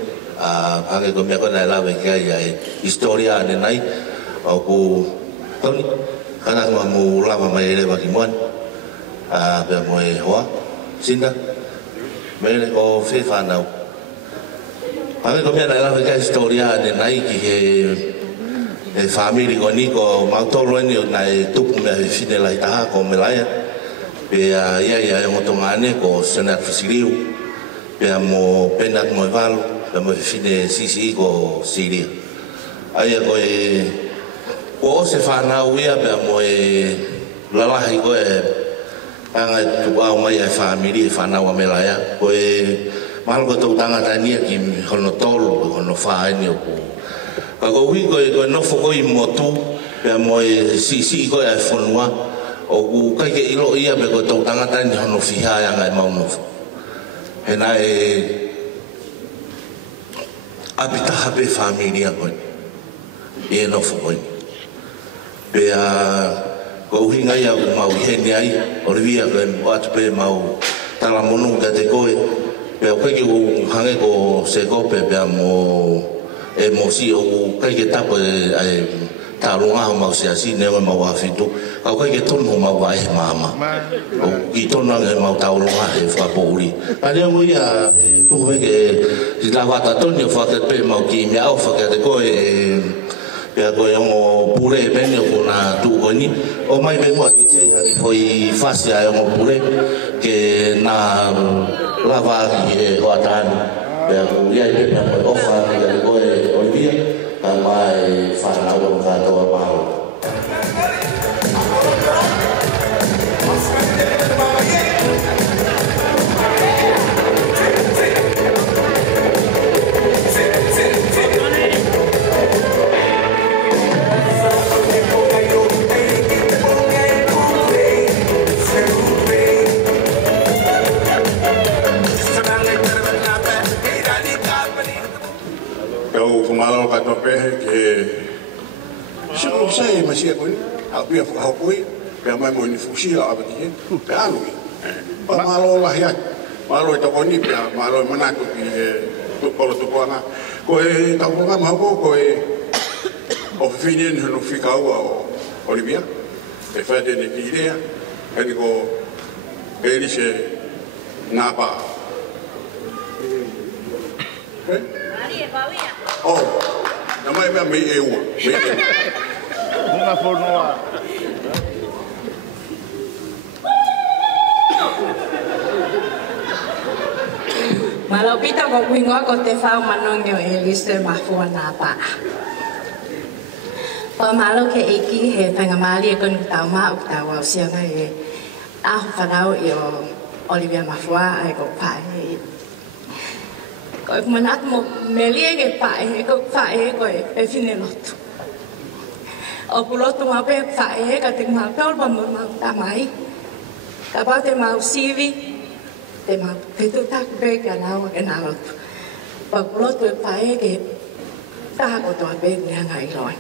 hàng cái mình có này là về cái gì historia này này cô tôi khả năng mà mù làm mà mày đây vào cái món về mùi hóa xin đó mấy này cô phê phán nào hàng cái mình này là về cái historia này này cái family ko ni ko kimoutolu ni nai tupu me fine lai taha ko me lai pe ia mo tongane ko senat fisiliu pe mo penat mo val pe mo fine sisi ko siria ai ko ko se fa na uia pe mo la hi ko anga tu au mai family fa na wa me lai ko mal ko tu tanga tani ki hono tolu hono fa ni ko ko wi ko no fo ko imotu pe mo si ko e fonwa o ku kai ke ilo ia be ko to tanga tani no fiha ya ngai mau no e na abita habe familia ko e no fo ko pe a ko hinga ia mau heni ai Olivia ko wat pe mau tala monu ka te ko pe o ke hangē ko se ko pe mo e mo si o kai ke tapo e ta longa mo si asi ne mo wa fitu au kai ke ton mo wa e mama o ki ton na mo ta longa e fa poli ale mo ia tu ve ke si la va ta ton yo fa te pe mo ki mi au fa ke ko e ya ko yo pure e penyo ko na tu ko ni o mai me mo ti che ya foi fase ya mo pure ke na lava ki o atan ya ko ya pe na ko fa ya ko e Olivia ka mai finangalo katoa Paula Malo katoa pehe ke siku saya masih aku ni aku hakui pe mai mo ni fusia abati he pe alu pa malo lah ya malo to koni pe malo manatu ki tu polo tu kona ko e ta ko ma ko e o finien no fica o Olivia e fa de ni idea e ko ele se napa oh, namai me me eu. Bunga fornoa. Malau Pitá ko kuingoa ko te whao manongyo Olivia Mafua nā pā. Pa malau ke Eiki he whangamali e konu tau maa o tau usia ngai e ahu whanau i o Olivia Mafua ai ko pai. Ko manat mo melie ke pai ko pai ko e fine lotu. O pulotu ma pe pai ka te ma tol pa mo ma tamai. Ka pa te ma usivi te ma te tu tak pe ka na wa ke na lotu. Pa pulotu e pai ke taha kotoa pe ni ngai loi.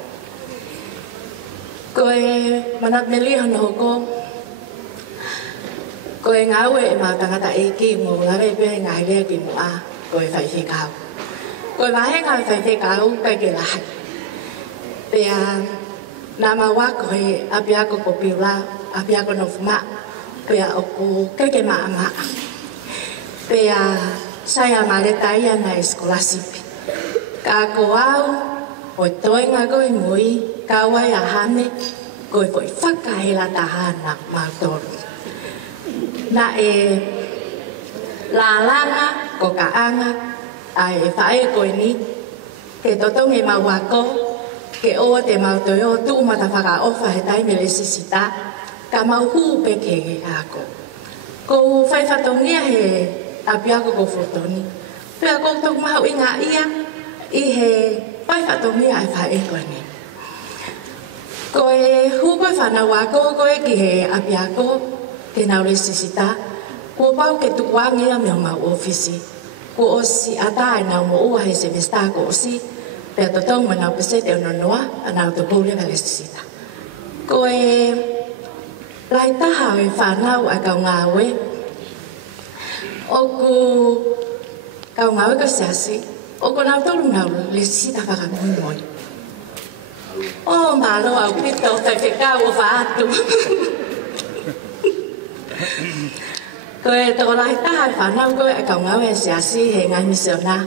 Ko e manat melie no ko e ngau e ma tangata Eiki mo lare pe ngai le ki mo a ko e fai fikau. Ko e mahe ngai fai fikau kai ke lahai. Pea nā maua ko e apia ko popila, apia ko nofuma, pea oku kai ke maa maa. Pea saya maletai ana eskolasipi. Ka ko au, o toi ngā koe mui, ka wai a hane, ko e foi whakahela taha na mokomoko. Na e lalanga ko ka anga ai e whae koe ni ke totong e mawako ke o te mautoi o tu mata whaka ofa he taime le sisita ka mauhu peke he ako ko whai whatongia he apiako ko fotoni pea ko tok mahu inga ia i he whai whatongia ai whae koe ni ko e hupe whanawako koe ki he apiako ke nau le sisita ko pau ke tukuangi a mea mau ofisi. Ko osi ata e nau mo ua he se vesta ko osi. Pea totong ma nau pese te ononoa a nau te boule ka lesisita. Ko e lai taha e whanau a kau ngawe. Oku kau ngawe ka siasi. Oku nau tolu nau lesisita whaka Moimoi. O malo au pito tai te kau o whaatu. Ko e tō lai taha e whanau koe e kau ngau e siasi he ngai misiona.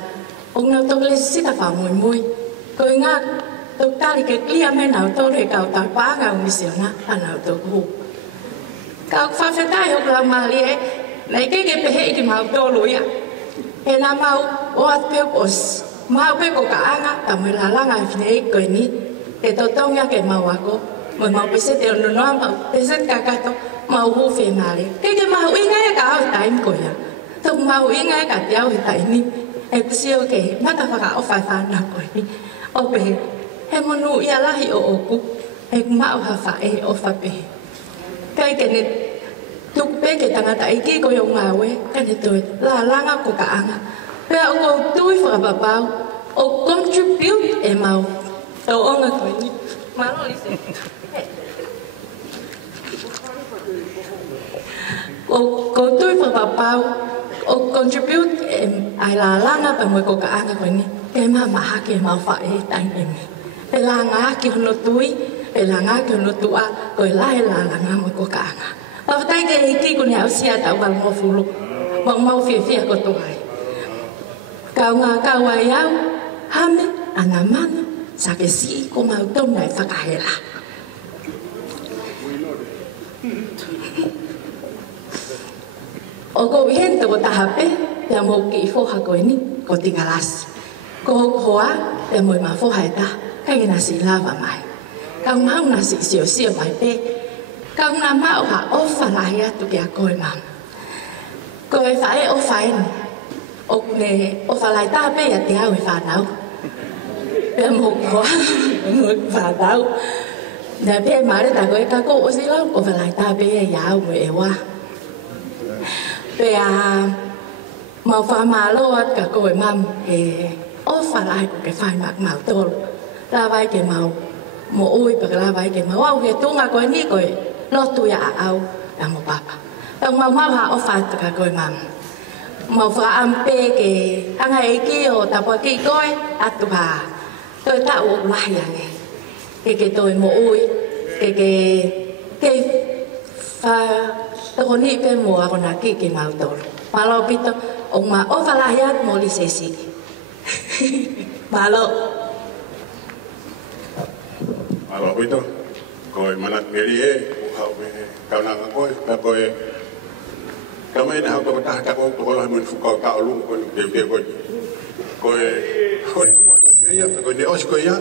O ngau tō le sita wha Moimoi. Ko e ngā tō tari ke klia me nau tō re kau tau pā ngau misiona a nau tō kuhu. Kau whawhetai o klau mali e, nei ke pehe i ki mau tōlu ia. E nā mau o at peo pos, mau pe ko ka anga, ta mo lalanga e whine e koe ni, e tō tongia ke mau ako, mo mau pese te ononoa, mau pese kakato, mau huwhi mare. Ke mau inga e ka au e taim koia. Tuk mau inga e ka te au e taimi. E kusio ke mata whaka o whai whana koe ni. O pehe, he monu ia lahi o oku. E kumau hawha e o whapehe. Kai ke ne tuk pe ke tangata Eiki koe o ngawe. Ka ne toi la langa ko ka anga. Pea o kou tui whakapapau. O contribute e mau. Tau onga koe ni. Maro lise. Ko tui whakapapau, o contribute ai la langa pa mo ko ka anga koe ni. ke mama ke mau fa e tai me pe la nga ki no tui pe la nga ki no tua ko la la nga mo ko ka nga pa tai ke Eiki ko ne usia ta wa mo fulu mo mau fie ko tuai ka nga ka wa ya hame anamana sa ke si ko mau to nai fakahela o ko hen to ta hape ya mo ki fo ha ko ni ko tingalas ko hoa ya mo ma fo ha ta ka ina si lava mai ka mau na si sio mai pe ka na ma o ha o fa la ya tu ya ko ma ko e fa e o fa ni o ne o fa la ta pe ya te au fa nau pe mo ko mo fa nau na pe ma re ta ko e ka ko o si lo o fa la ta pe ya o e wa pe a mau fa ma lo ka ko e mam e o fa la ko ke fa mak mau to la vai ke mau mo ui pa la vai ke mau au ke tu nga ko ni ko lo tu ya au ya mo papa tong mau ma ha o fa ka ko e mam mau fa am pe ke anga Eiki o ta po ki koi atu ha tôi ta o la ya nge ke tôi mo ui ke fa to ko ni pe mo ko na ki ke mau to malo pito o ma o fa la ya mo li se si malo pito ko manat meri e ha ka na ko e kami na ako ta ka ko ko la mun fu ka ka lu ko de ko ya ko de os ko ya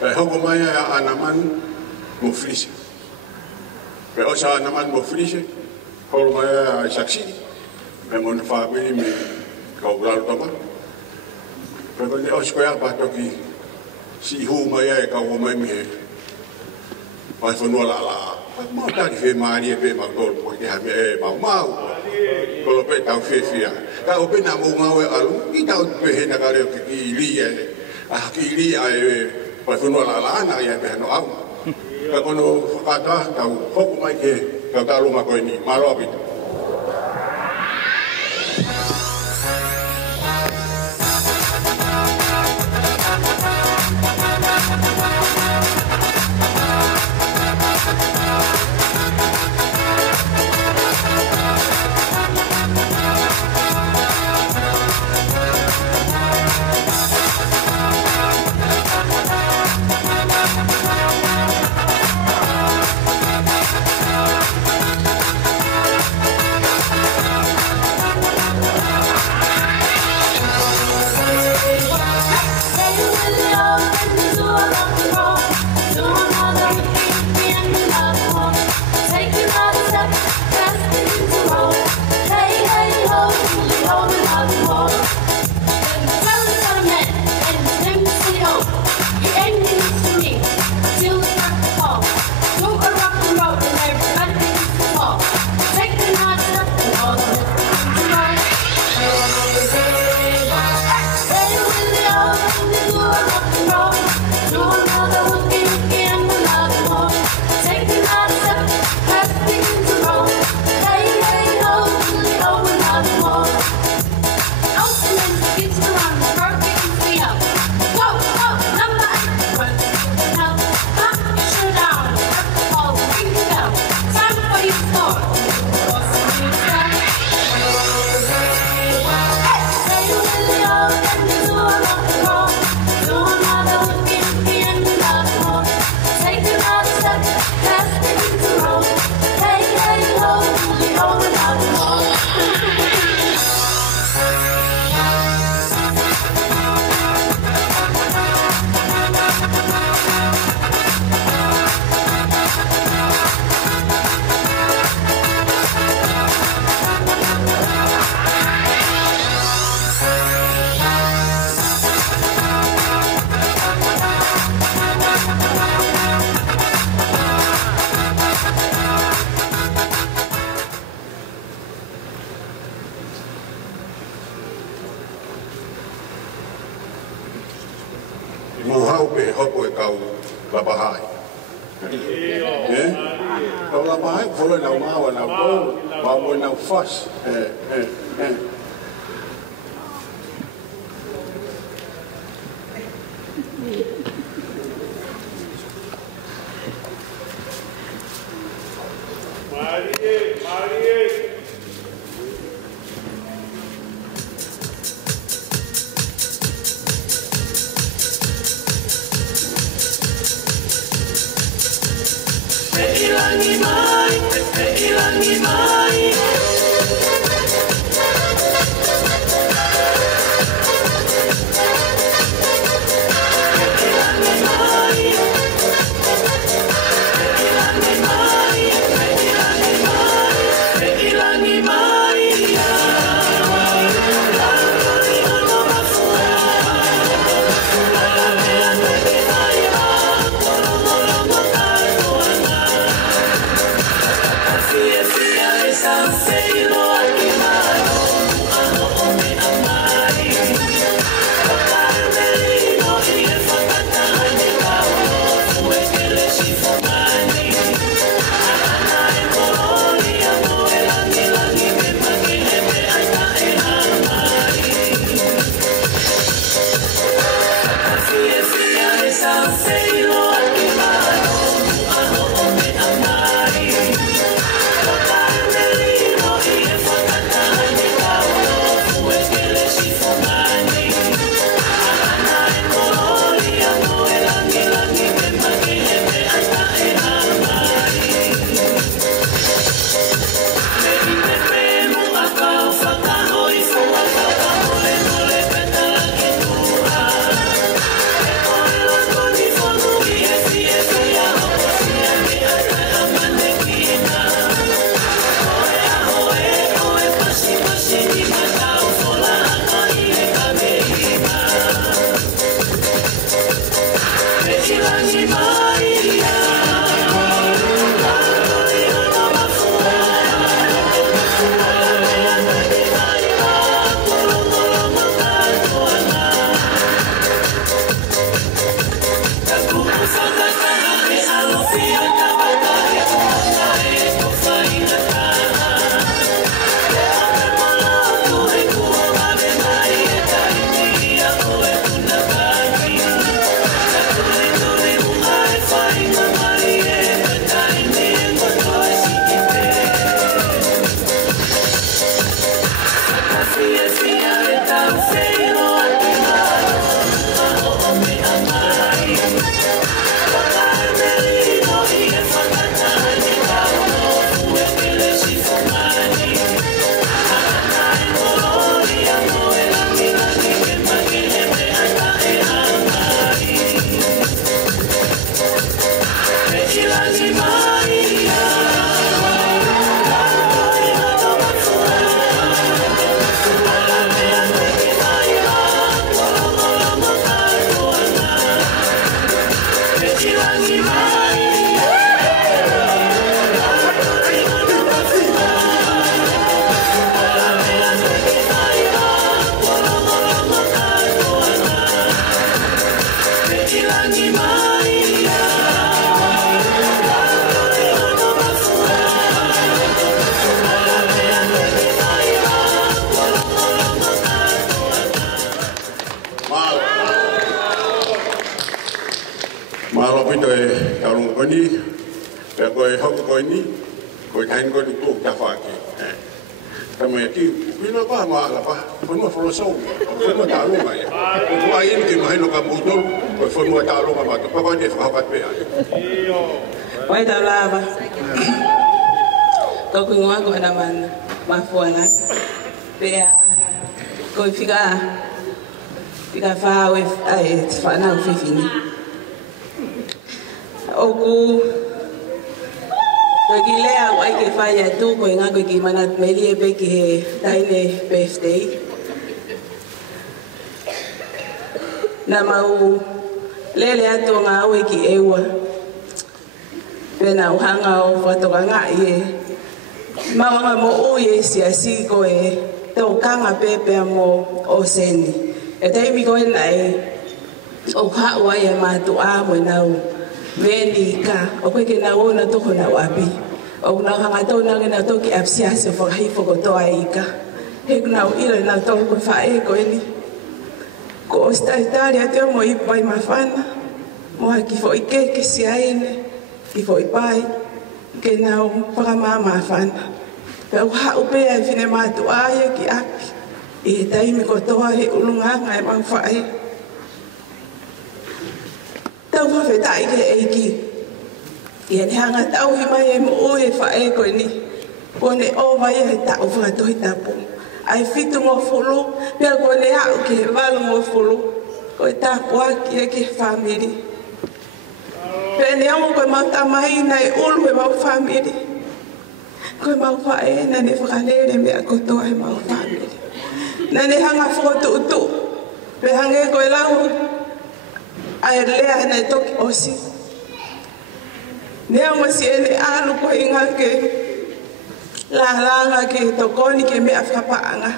ho ko mai anaman mo frisi pe os anaman mo frisi ho mai saksi me mon fa me ka ura to ma pe ko de os ko ya pa to ki si hu mai ka ho mai me pa fo no la mau ta di fe mari e pe ma ko ke ha me mau kalau pe tau fefia ka o pe na mo mau e alu ki tau pe he na ka re ki li e ki li ai pa fu no la na ya pe no au ka kono ka ta tau hoku mai ke ka ta lu ma ko ni malo bi Mafua Pea koi fica fa we ai fana fifini oku Gilea ai ke faya tu ko nga ko ki manat melie be ki taine birthday na mau lele ato nga we ki ewa pena uhanga o fato nga ye mawanga mo uye siasi ko e to kanga pepe mo o seni e dai mi ko nai o ka wa ye ma tu a mo na Veni ka, o koe ke na ona toko na wapi. O na hanga tau nange na toki apsia se whakahi kotoa ika. He kuna o ira na tau ko whae ko eni. Ko o staitari a teo mo ipai mawhana. Mo haki fo ike ke siaine. Ki fo ipai. Ke na o whakamaa mawhana. Pea uha upea e whine mātu aia ki aki. I he taimi kotoa he ulunganga e mau whae. Tau whawhetai ke Eiki. Ia ne hanga tau hi mai e mo ue whae koe ni. Pone o vai e tau whakatohi tapu. Ai fitu ngō whulu, pia koe ne au ke he walu ngō whulu. Koe tapu aki e ke whamiri. Pia ne au koe mau tamai nei ulu e mau whamiri. Koe mau whae na ne whakalere mea kotoa e mau whamiri. Na ne hanga whotu utu. Pia hange koe lau. Ai lea na toki osi. Nea mo si ene alu ko inga ke La langa ke tokoni ke mea whapaanga.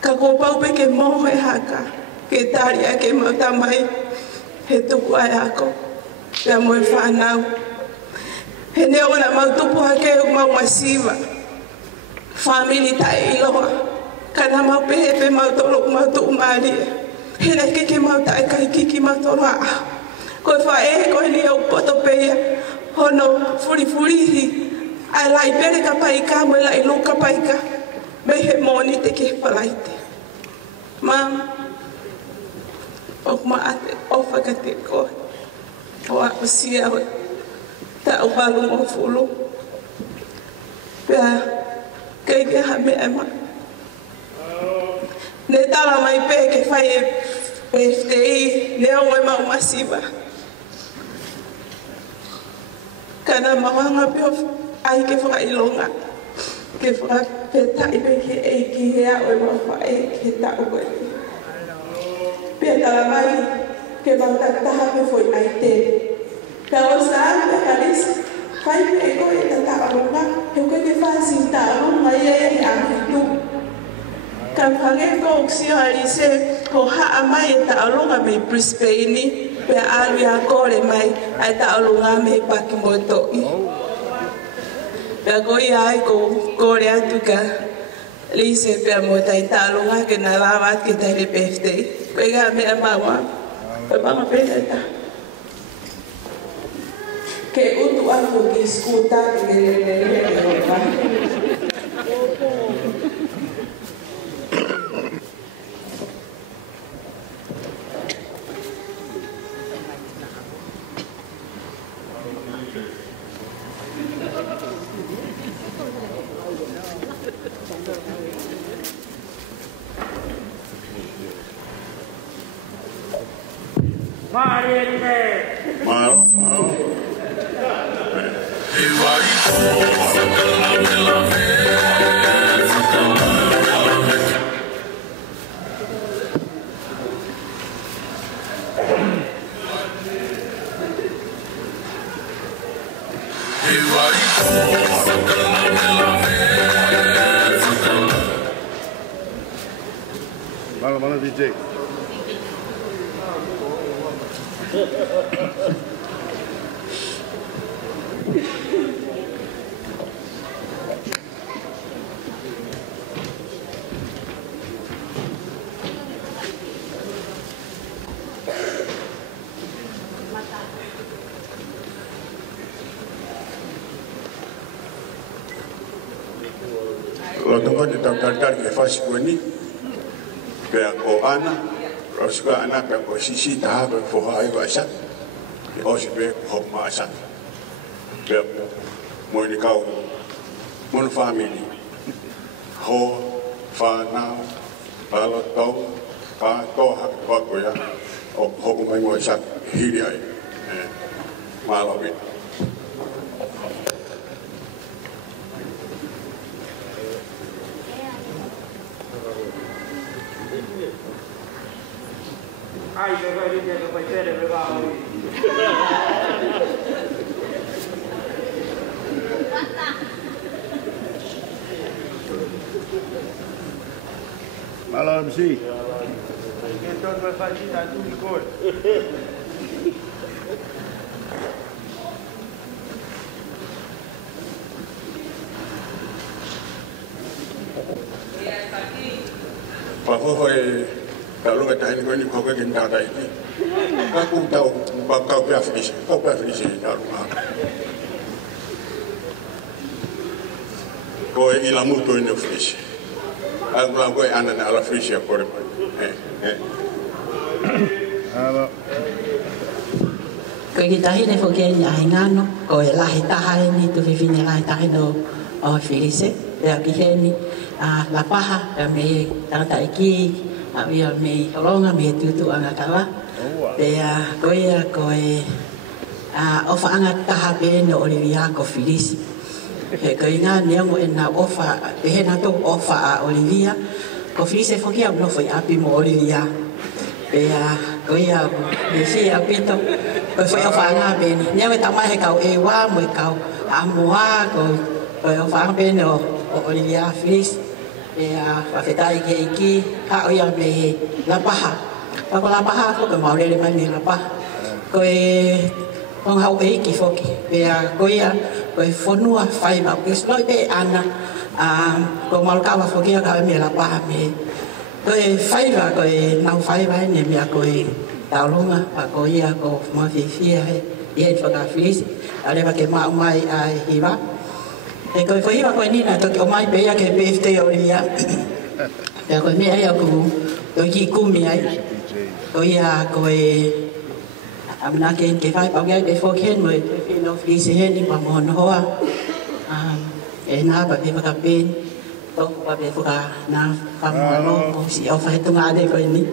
Ka kōpau pe ke moho e haka. Ke tari a ke mautamai. He tuku ai ako. Pea moe whanau. He neo na mautupu hake u mau masiva. Family tai iloa. Kana mau pehe pe mautolo mautu umaria. He reke ke mautai kai kiki mautolo a. Koe whae koe ni au poto peia. Hono furi ai lai pere ka paika mo lai luka paika. Me he moni te ke palaite. Mam. Ok ma ate ofa ka te koe. O a usia ta o balu mo fulu. Pea kei ke ha me ema. Ne tala mai pe ke fai e PFTI ne o e mau masiva. Kana mawanga pe ai ke whakailonga. Ke whakapetai pe ke Eiki hea o e mawha e ke tau koe. Pea tala mai ke mautataha pe foi ai te. Pea o saa pe kalis fai pe e koe ta taarunga. He koe ke whasi taarunga ia e he ahitu. Ka whange ko usia alise ho haa mai e taarunga me Brisbane. Pea alui a kore mai ai taarunga me pakimoutolu. Pea koi ai ko kore atu ka lise pea mo tai taarunga ke na lawat ke tai le PFTI. Koe ga mea maua. Koe mama pena ta. Ke utu aku ki skuta ke lelelele ke ropa. Mana DJ? Lo toko te tautartar ke whasi kueni. Pea ko ana. Rosuka ana pea ko sisi taha pea whoha ai wa asat. Ke osi pea ko hop ma asat. Pea mo ni kau. Mon family. Ho, whanau, palotau, toha pakoya. O hoku mai mo asat hiri ai. Malawit. Ai, eu vou dizer que vai ser legal. Malam MC. Então vai fazer a tua cor. Paho foi kalau kita ini kau ni kau kan kita ada ini. Aku tahu bakal berfinish, kau berfinish dalam apa. Kau ini lamu tu ini finish. Aku bilang kau anda ni ala finish ya kau ni. Halo. Kau kita ini fokus yang ngano, kau lahir taha ini tu finish lahir taha itu finish. Ya kita ini la paha kami tangta Eiki. Avia me ronga me tutu anga kawa. Pea koe ofa anga taha be no Olivia ko Filis. He koe ngā neongo e nā ofa, he nā tō ofa a Olivia. Ko Filis e whoki au no foi api mo Olivia. Pea koe me si apito. Koe foi ofa anga be ni. Neongo e tamai he kau e wā mo e kau a moa ko ofa anga be no o Olivia Flis e a whawhetai ke Eiki haoia me lapaha. Pako lapaha ko ke maurele mai me lapaha. Ko e Kong hau Eiki foki, pea koia, koe whanua whai mau, ke sloi pe ana, ko malkawa foki a kawe me la paha me. Koe whaiwa, koe nau whaiwa ne mea koe taulunga, pa koia ko mawhiwhia he, i hei whakawhilisi, a lewa ke mau mai a hiwa. E koe whahiwa koe nina, toki o mai pea ke birthday o ria, pea koe mea ea ku, koe ki kumi ai, koia koe, amna ke whai pau gai pe whoken mo e whino whisi heni pa mohono hoa. E nā pa pe whakapen, tōku pa pe whaka nā whamoano mo si au whahetunga ade koe ni.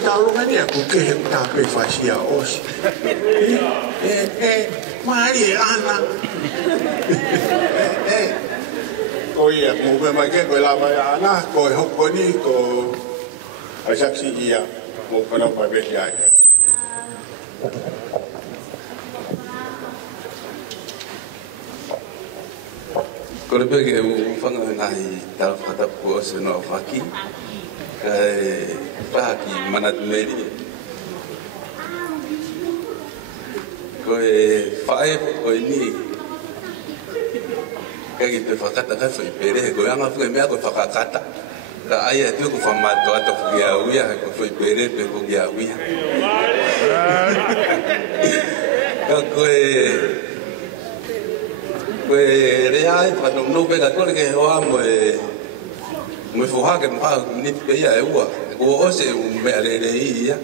taurunga ni aku ke tape fasia os. Mari ana. Oia, mo be mai ke ko la vai ana ko hoko ni ko asaksi ia mo kana pa be ai. Ko le pege u fanga nai tala fata ko se no faki. Faki manat meri. Ko fae ko ni. Kaya te fakata ka foi pere ko anga foi mea ko fakakata. Ka aya tu ko famato ato fugia uia ko foi pere pe ko gia uia. Ka ko reai pa no pega ko ke hoa mo fuha ke pa ni pe ia e ua ko o se un me re ia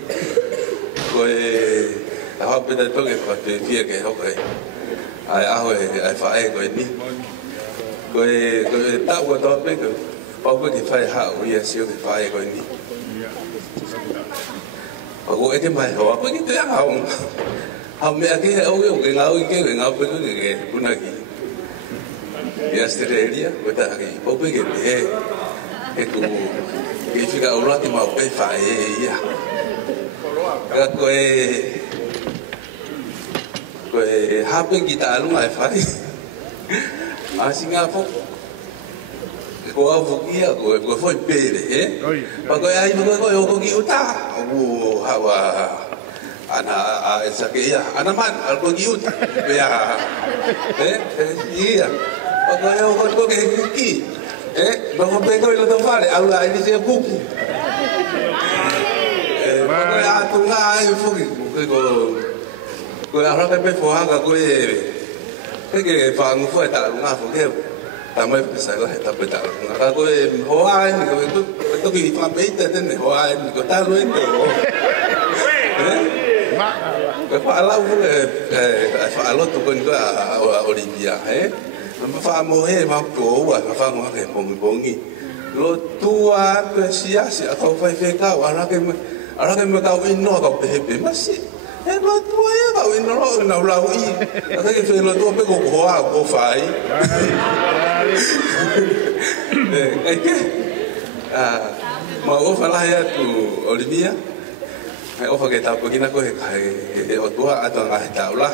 ko a pe da to ke pa te fie ke ho ke ai a ho ai fa ai ko ni ko ta wa to pe ko pa ko ke fa ha o ia se ke fa ai ko ni ko e ke mai ho ko ki te ha me ke o ke ngau pe ko ke kuna ki di Australia, kita lagi, popi ke itu kita urat di mau pay ya, kue hape kita alu ngai fai, Singapura, kue avukia kue foi pere, pakai ai pakai kau kiuta, hawa ana sakia, ana man, aku kiuta, ya, iya. Pakai orang tu ke Eiki, baru pego itu tu fare, Allah ini saya buku. Pakai atu ngai fugi, ko orang tu performa ko ke fang foi tak lunga fugi, tamai pesai tak betul lunga. Ko hoa ni ko itu ki fang bete ni hoa ni ko tahu itu. Ko Paula Paula tu kan ko Olivia, Mafua mohe mapo wa mafua mohe pongi lo tua pesia si akau fai feka ara ke me kau ino kau pehe masi lo tua ya kau ino lo na ulaui aka ke fe lo tua pe ko hoa ko fai ma o fala ya tu Olivia ai o fa ke ta ko kina ko e o tua ato nga ta ula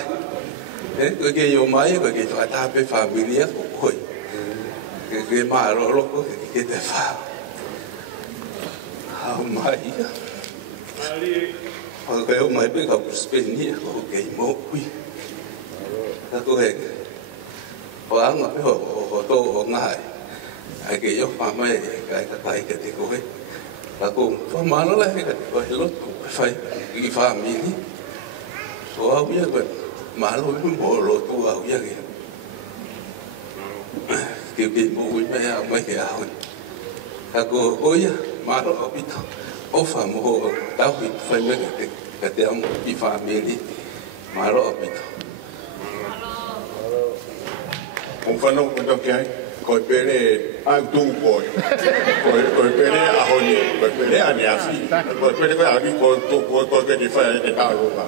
ko ke yo mai ko ke ta pe familia ko koi ke ma ro ko ke te fa ha mai ko ke yo mai pe ka speni ko ke mo kui ka ko he ko anga pe ho to ngai ai ke yo pa mai ka kakai ke te ko he ka ko fa ma no la ke ko lo ko fai ki family so a bi ko malo itu bolo tu au ya ke mo ui me a mai ke au ako oia malo opito ofa mo tau ki fai me ke te am ki family malo opito un fano ko ke ai ko pere a tu ko pere a honi ko pere a ni afi ko pere ko a ni ko to ko ke di fai de ta ro ba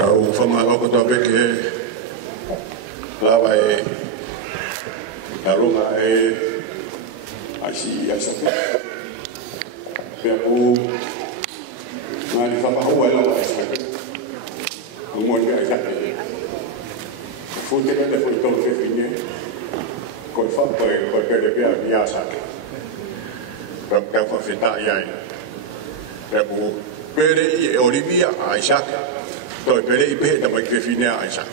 Kau whamalo kotoa peke lawa e narunga e aisi aisake. Pea ku ngani whamahua e lawa aisake. Umoi pe aisake. Fute kate fui tolu ke whine. Koe whakoe koe pere pea ni asake. Pea whawheta iai. Pea ku pere i e Olivia aisake. Toi pere i pehe tamai ke whinea aisake.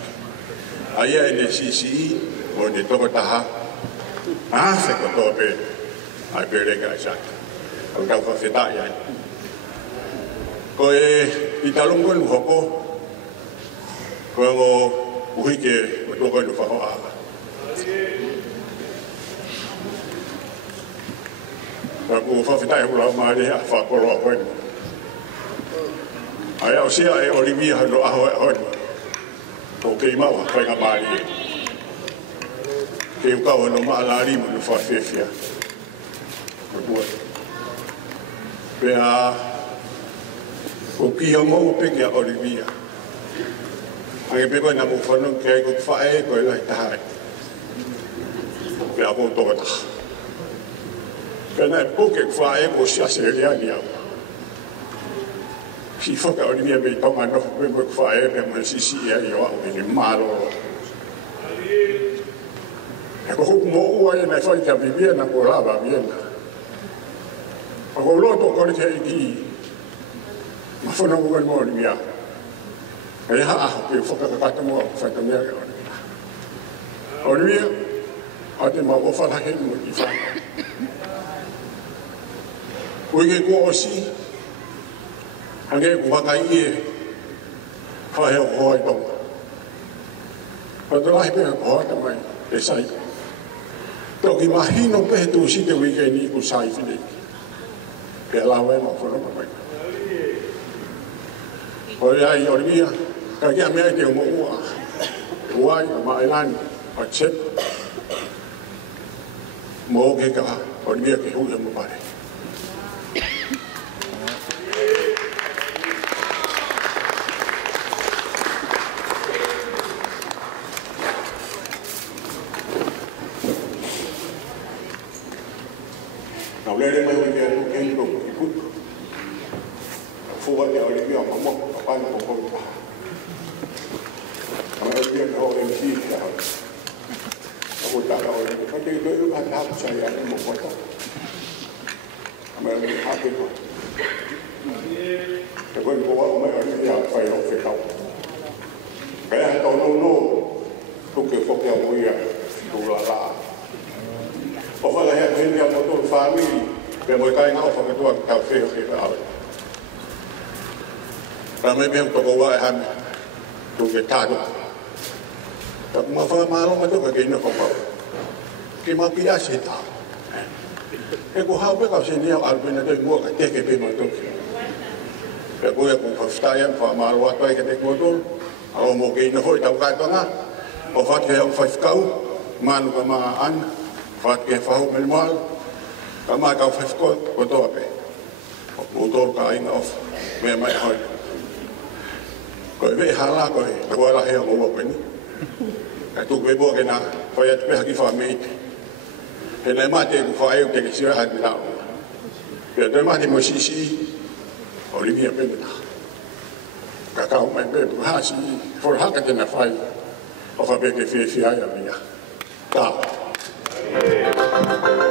Aia e ne sisi o ne toko taha. Se kotoa pe. Ai pere ka aisake. Au tau whawheta iai. Ko e i talungo nu hoko. Ko e ngo uhike o toko nu whahoa. Ka ku whawheta e hula maare a whakoloa koe. Ai usia e Olivia hano aho e honi. Ko kei maua whainga maari e. Kei ukau hano maalari mo nu whawhewhia. Ko tua. Pea ko kia mou peke a Olivia. Ange peko na mo whanong kei ko whae ko e lai taha. Pea mo toka taha. Pea na e poke whae ko siase reani au. Si foka Olivia me tonga no me mo fae me mo sisi e yo au ni malo. E ko mo o e na fai ka vivia na ko lava bien. O lo to ko ke Eiki. Ma fona ko mo Olivia. E ha ke foka ka ta mo fakatomala. Olivia ate ma o fa la he mo i fa. O ke ko osi hangē ku kakai e whahe o hoa i tonga. Pato lahi pēha ko hoa tamai e sai. Toki mahino pehe tu sike wikeni ku sai whineki. Pēha lawa e ma whanoma mai. Hoi ai Olivia, ka kia mea te o mo ua. Tuai a maelani, a tset. Mo ke ka Olivia ke hui mo pare. Lere mai wiki atu kei ko ki putu. Fuwa te Olivia Mafua, papai na mokomoko. Ama Olivia ka ho MC ka ho. Ako taka Olivia, ka kei doi uka taha sai ane mokomoko. Ama Olivia hape ko. Te koe koa o mai Olivia whai ho whekau. Kaya hata ono no, tuke whoke a moia, tūra la. O whala hea kuhene a motor whāmiri, pia moi kai ngā o whakatua ki tau wheo wheo awe. Rā mai mea toko wā e hame, tō ke tātua. Tā kuma whakamāro ma toka kei na whakau. Ke mapi a se tā. E ko hau pekau se nea alpena tōi mua ka teke pe ma toki. Pia koe a ku whawhitaya whakamāro atua e ka te kimoutolu, a o mo kei na hoi tau kaipanga, o whake hau whaifkau, manu ka maa ana, Fat ke whahu me mal, ka mai kau whaifkoe, kotoa pe. O tōru ka inga of, mea mai hoi. Koe vei hala koe, ka koe la hea ngolo koe ni. Ka tūk vei bua ke nā, koe atu peha ki wha meite. He nei mate ku wha eo te ke sira hati nā. Pea tōi mate mo sisi, Olivia pēmena. Ka kau mai pēpu hasi, for haka tēnā whai, o wha peke whiawhia ia mea. Tala. Bye.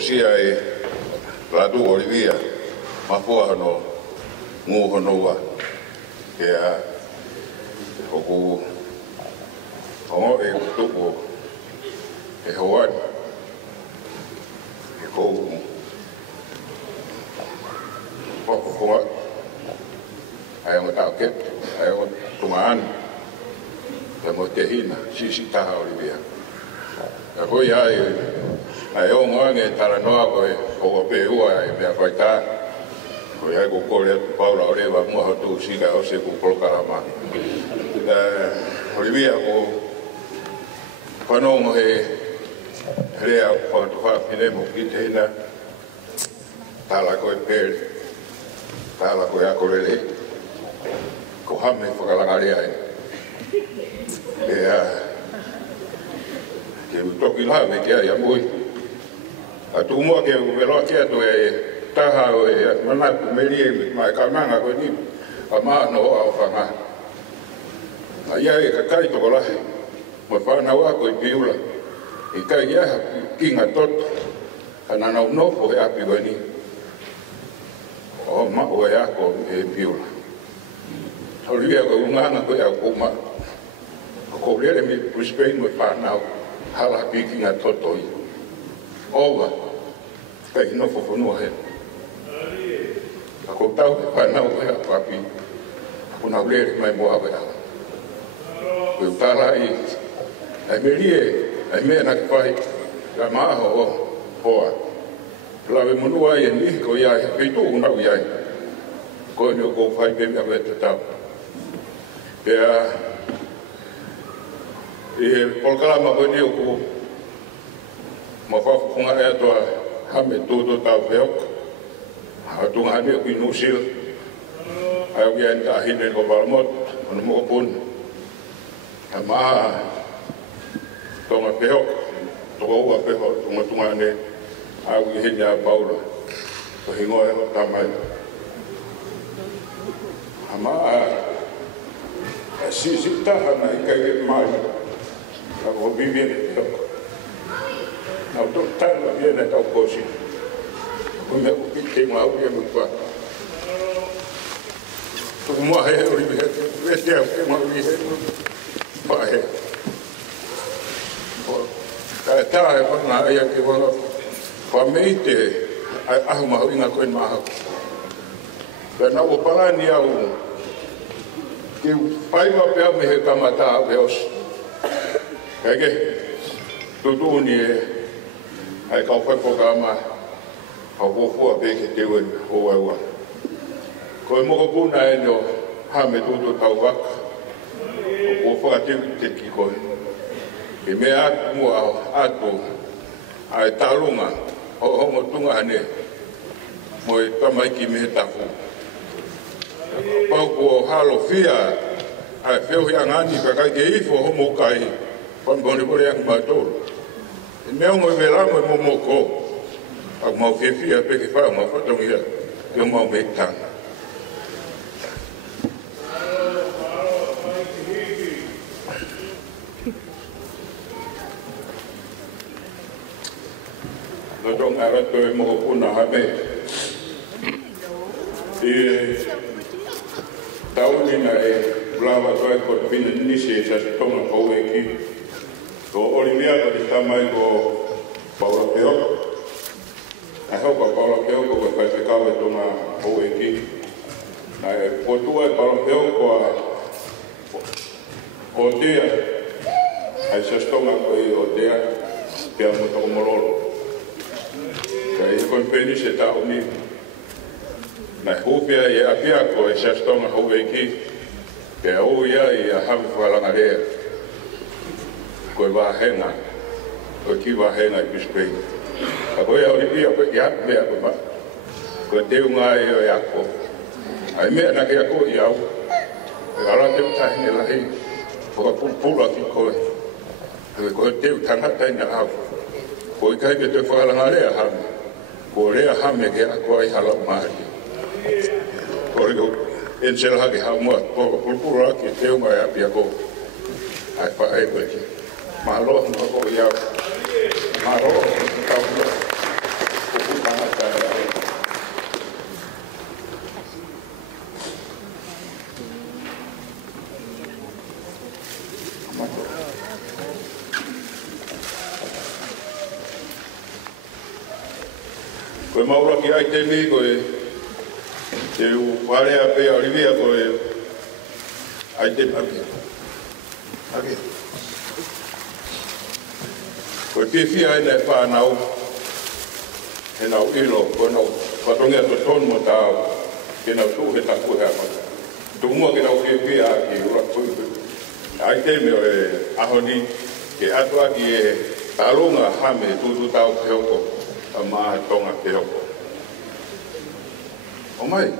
Usia Latu Olivia Mafua no nguhonoa ya oku ongo e tuku e hoan e ko ko ai mo ta ke ai mo tuman e mo te hina si taha Olivia e ko ya ai o nge tara noa ko pe ua e me ko ta ko ya ko le Paula ore va mo tu siga o se ko karama Olivia ko pano mo he rea ko to fa pine mo kitena Tala ko pe Tala ko ya ko le ko hame fo kala ngari ai ya ke to ki la me ke ya mo atu mo ke ko velo ke to e taha o e mana ku meri mai ka manga ko ni ama no au fanga ia e kakai to la mo fa na wa ko piula i kai ia kinga tot ana na no ko e api ni o ma o ya ko e piula Olivia ko una na ko ya ko ma ko le mi puspein mo fa na hala kinga tot oi ova kai no fo no he ko tau pa na o ya papi ko na le mai mo ava Koe Tala ai merie, ai mea na kai, ka maaho o hoa. Lawe monua ai ni, ko iai, peitu unau iai. Koe ni o kou whai pe mea weta tau. Pea, polkalama koe ni o kou, ma whafukunga ea toa hame tūto tau peok. Hatunga hani o kui nusil. Ai o iai ta hine ko Balmot, ono moko pun. Ha maa, tonga peok, toka ua peho, tunga ne, au i hini a Paula. Ko hingo e ho tamai. Ha maa, si taha na ikai e mai. Ka ko bibien e peok. Nau tok tanga bien e tau kosi. Ko mea upi te ngā ui e mukua. Tuku mua he ori bihe, vete au te ngā ui he mukua he. Ka taha e whanga aia ke wanga wha mei te ahu mahu inga koe maha. Ka nau o palani au ke whaiwa pea me he kamata a peos. Ka ke tutuni e ai kau whaipo ka ama hau hofua pe ke te uen hoa ua. Koe moko puna e no hame tutu tau waka. O whakateu te ki koe. E mea atu mua atu ai talunga o hongo tunga hane mo e tamaiki me tafu. Pau ko halo fia ai whiohi angani kakai ke ifo homo kai pamboni pore ang matoro. E mea ngoi velamo e momoko ak mau fia pe ke whao mau whatongia ke mau me tanga. Notong arat ko e moko puna hame. Tau nina e blawa toa ko pina nisi e sa tonga kou Eiki. Ko Olivia ko te tamai ko Paula Peoko. Ai hoka Paula Peoko ko kai te kawe tonga kou Eiki. Na e potua e Paula Peoko o tea. Ai sa tonga ko e o tea. Pea mo toko morolo. Kai kon peni se ta uni na hopia e apia ko e sastonga ho Eiki ke o ia e hawe whalanga rea ko e wahenga ko ki wahenga i pispei ka koe a Olivia ko e hap mea ko ma ko e teu ngā e o e ako ai mea na ke ako i au e ala teu tahine lahi ko ka pulpula ki koe ko e teu tangata ina au ko i kai ke te whalanga rea hame ko rea hame ke ako ai hala umari. Ko rego en sela hake hau mua ko pulpura ki te unga e apia ko ai wha e koe ki. Mahalo hunga ko i au. Mahalo hunga tau hunga. Ko putanga tae ai. Koe maura ki ai te mi koe te whare a pe Olivia koe ai te ake. Ake. Koe pia e nei whanau he nau ilo koe nau whatongia to ton mo tau ke nau tu he taku hea mata. Tumua ke nau pia aki ura koe. Ai te me o e ahoni ke atu aki e talunga hame tutu tau peoko. A maa tonga peoko. O mai.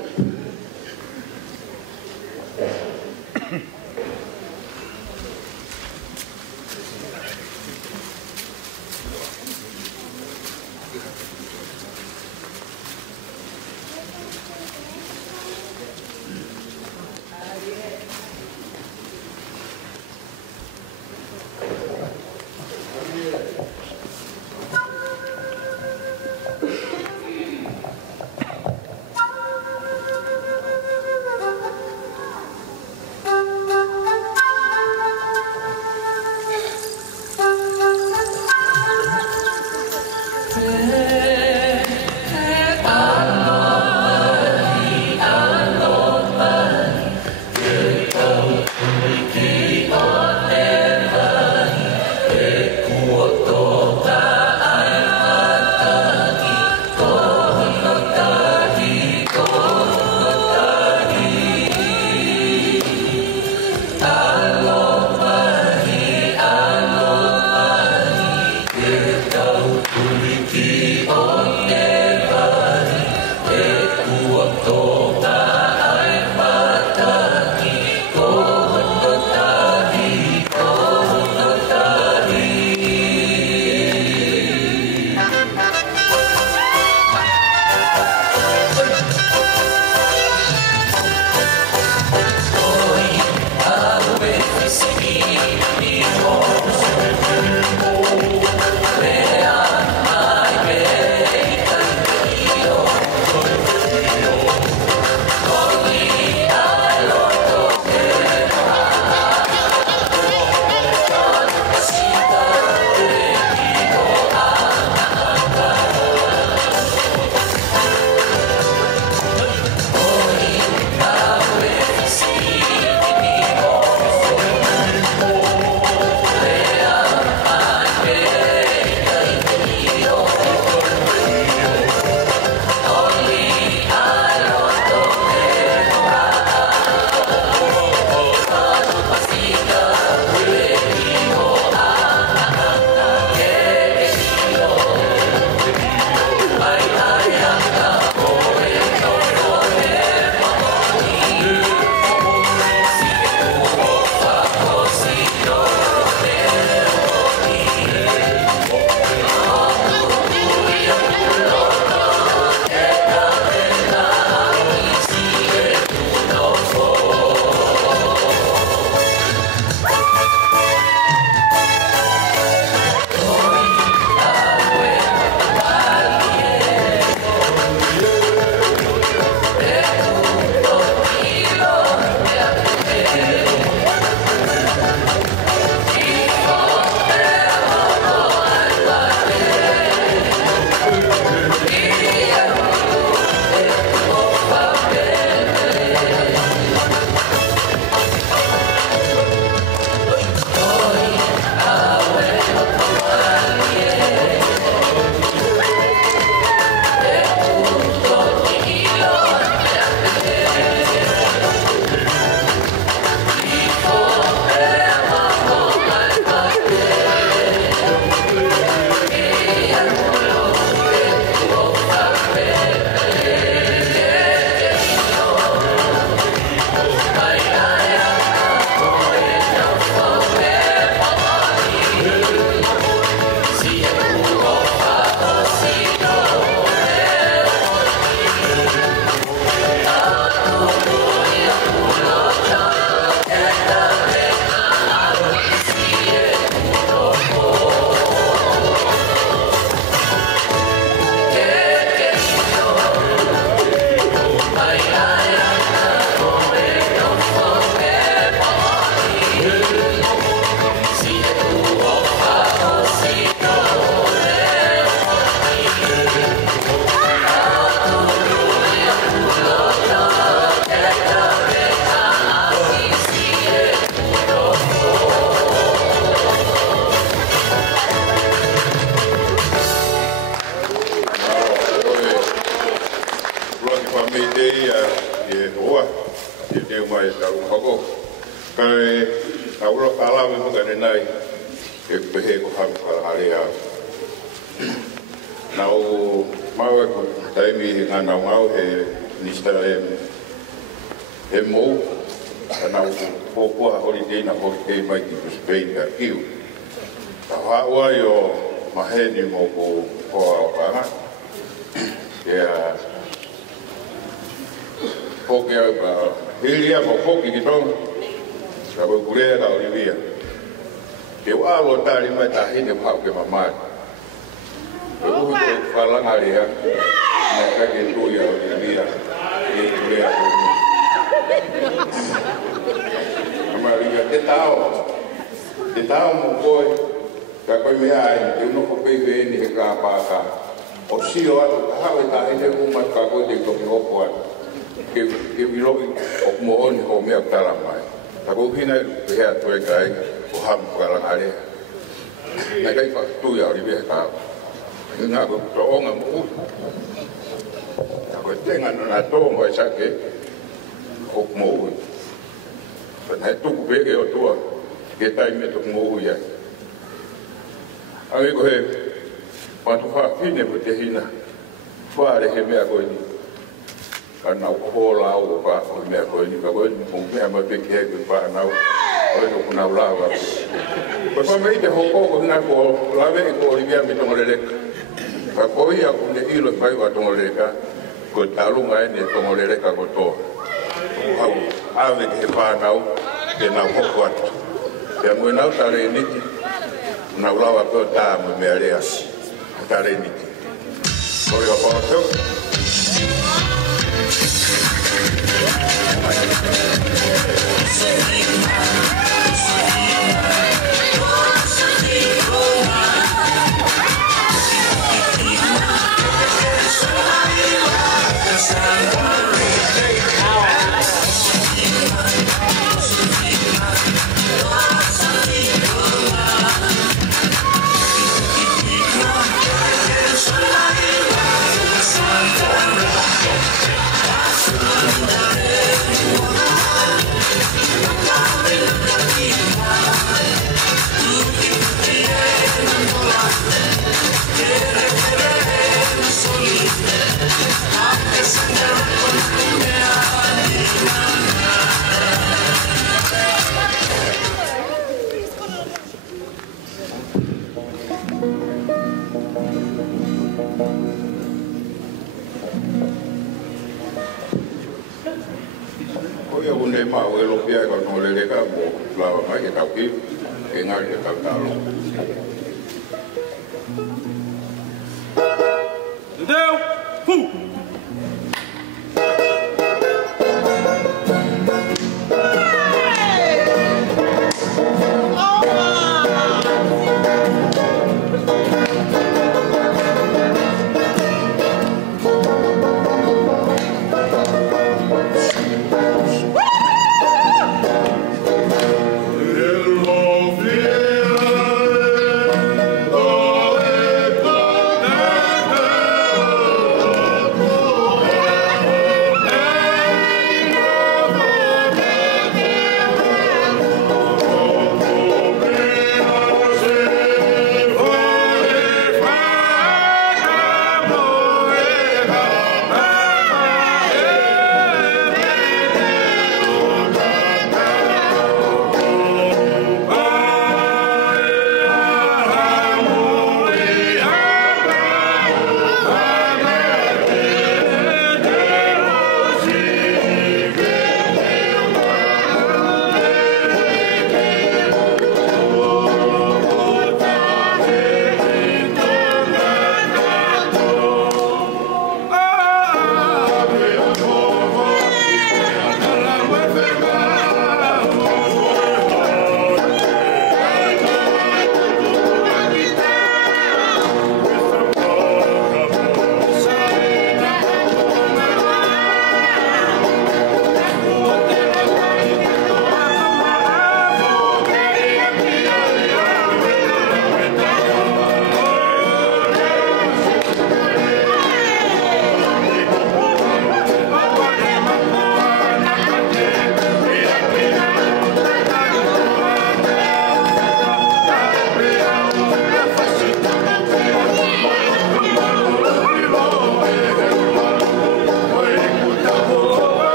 Olivia. Ke walo tali mai tahi ne pau ke mamai. Ko falanga ria. Na ka ke tuai Olivia. Ke tuai. Amaria te tao. Te tao mo koi. Ka koi me ai te no ko pe ve ni ka pa ka. O si o atu ka hawe tahi ne mo mai ka ko te ko ko ko. Ke vilo o mo oni ho me tala mai. Ako hina pihak tuai kai, uham kalang hari. Nagai pak tu ya lebih tak. Ingat aku doang aku. Aku tengah nak doang buat sakit. Aku mau. Penat tu begi otua. Kita ini tu mau ya. Aku kau patu hak ini bertehina. Faham hemi aku ini. Karena aku lau pak, aku ini mungkin amat fikir pak nau, aku pun nau lau. Pasal ini hoko nak aku lawe aku Olivia mitong lelek. Aku ini aku ni ilo kai watong lelek. Aku talu ngai ni tong lelek aku to. Aku ave ke pak nau, ke nau hoko. Pea mui nau tare niki. Nau lawa koe tā mo mea reasi. Tare niki. Kore o pātou.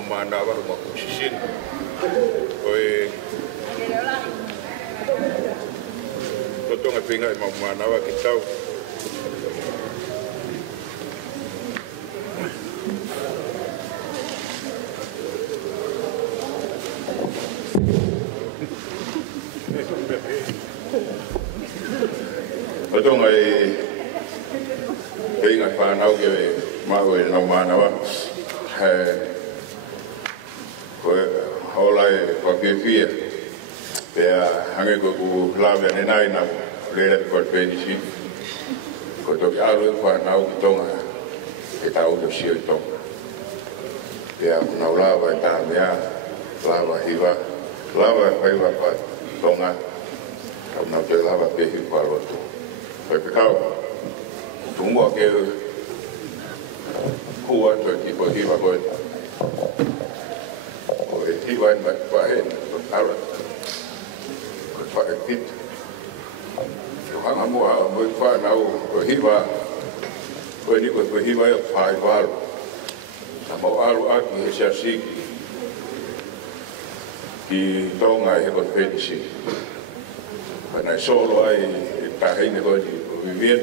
mau mana wa mau kusisin. Oi. Potong a pinga mau mana wa kitau. Potong ai pinga pa nau ke mau e no mana wa. Hola papifia pea hangē ku lawe ne nai na lele ko penisi ko to alu ko na u tonga e tau do sio to pea na lawa ta mea lawa hiwa lawa pai wa pa tonga au na te lawa pe hi pa roto pe pekau tungo ke huwa to ki po hiwa ko hiwa na pa he ala ko fa pit ko hanga mo mo fa na o hiwa ko ni ko hiwa fa igual na mo alu aki e sia siki ki tonga e ko pensi na solo ai ta he ne ko di vivir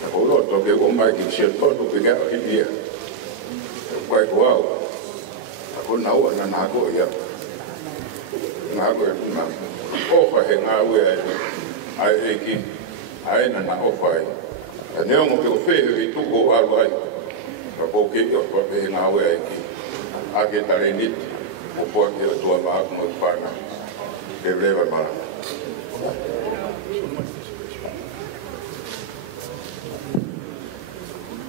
na ko lo to ke o mai ki sia to no ke ga ia ko wow ko na o na ko ia na ko na o fa he nga we ai Eiki ai na o fa ai ne mo ke o fe e tu go alu ai ko ke o fa he nga we Eiki a ke tare ni o po ke o tua ma ko fa na ke leva mala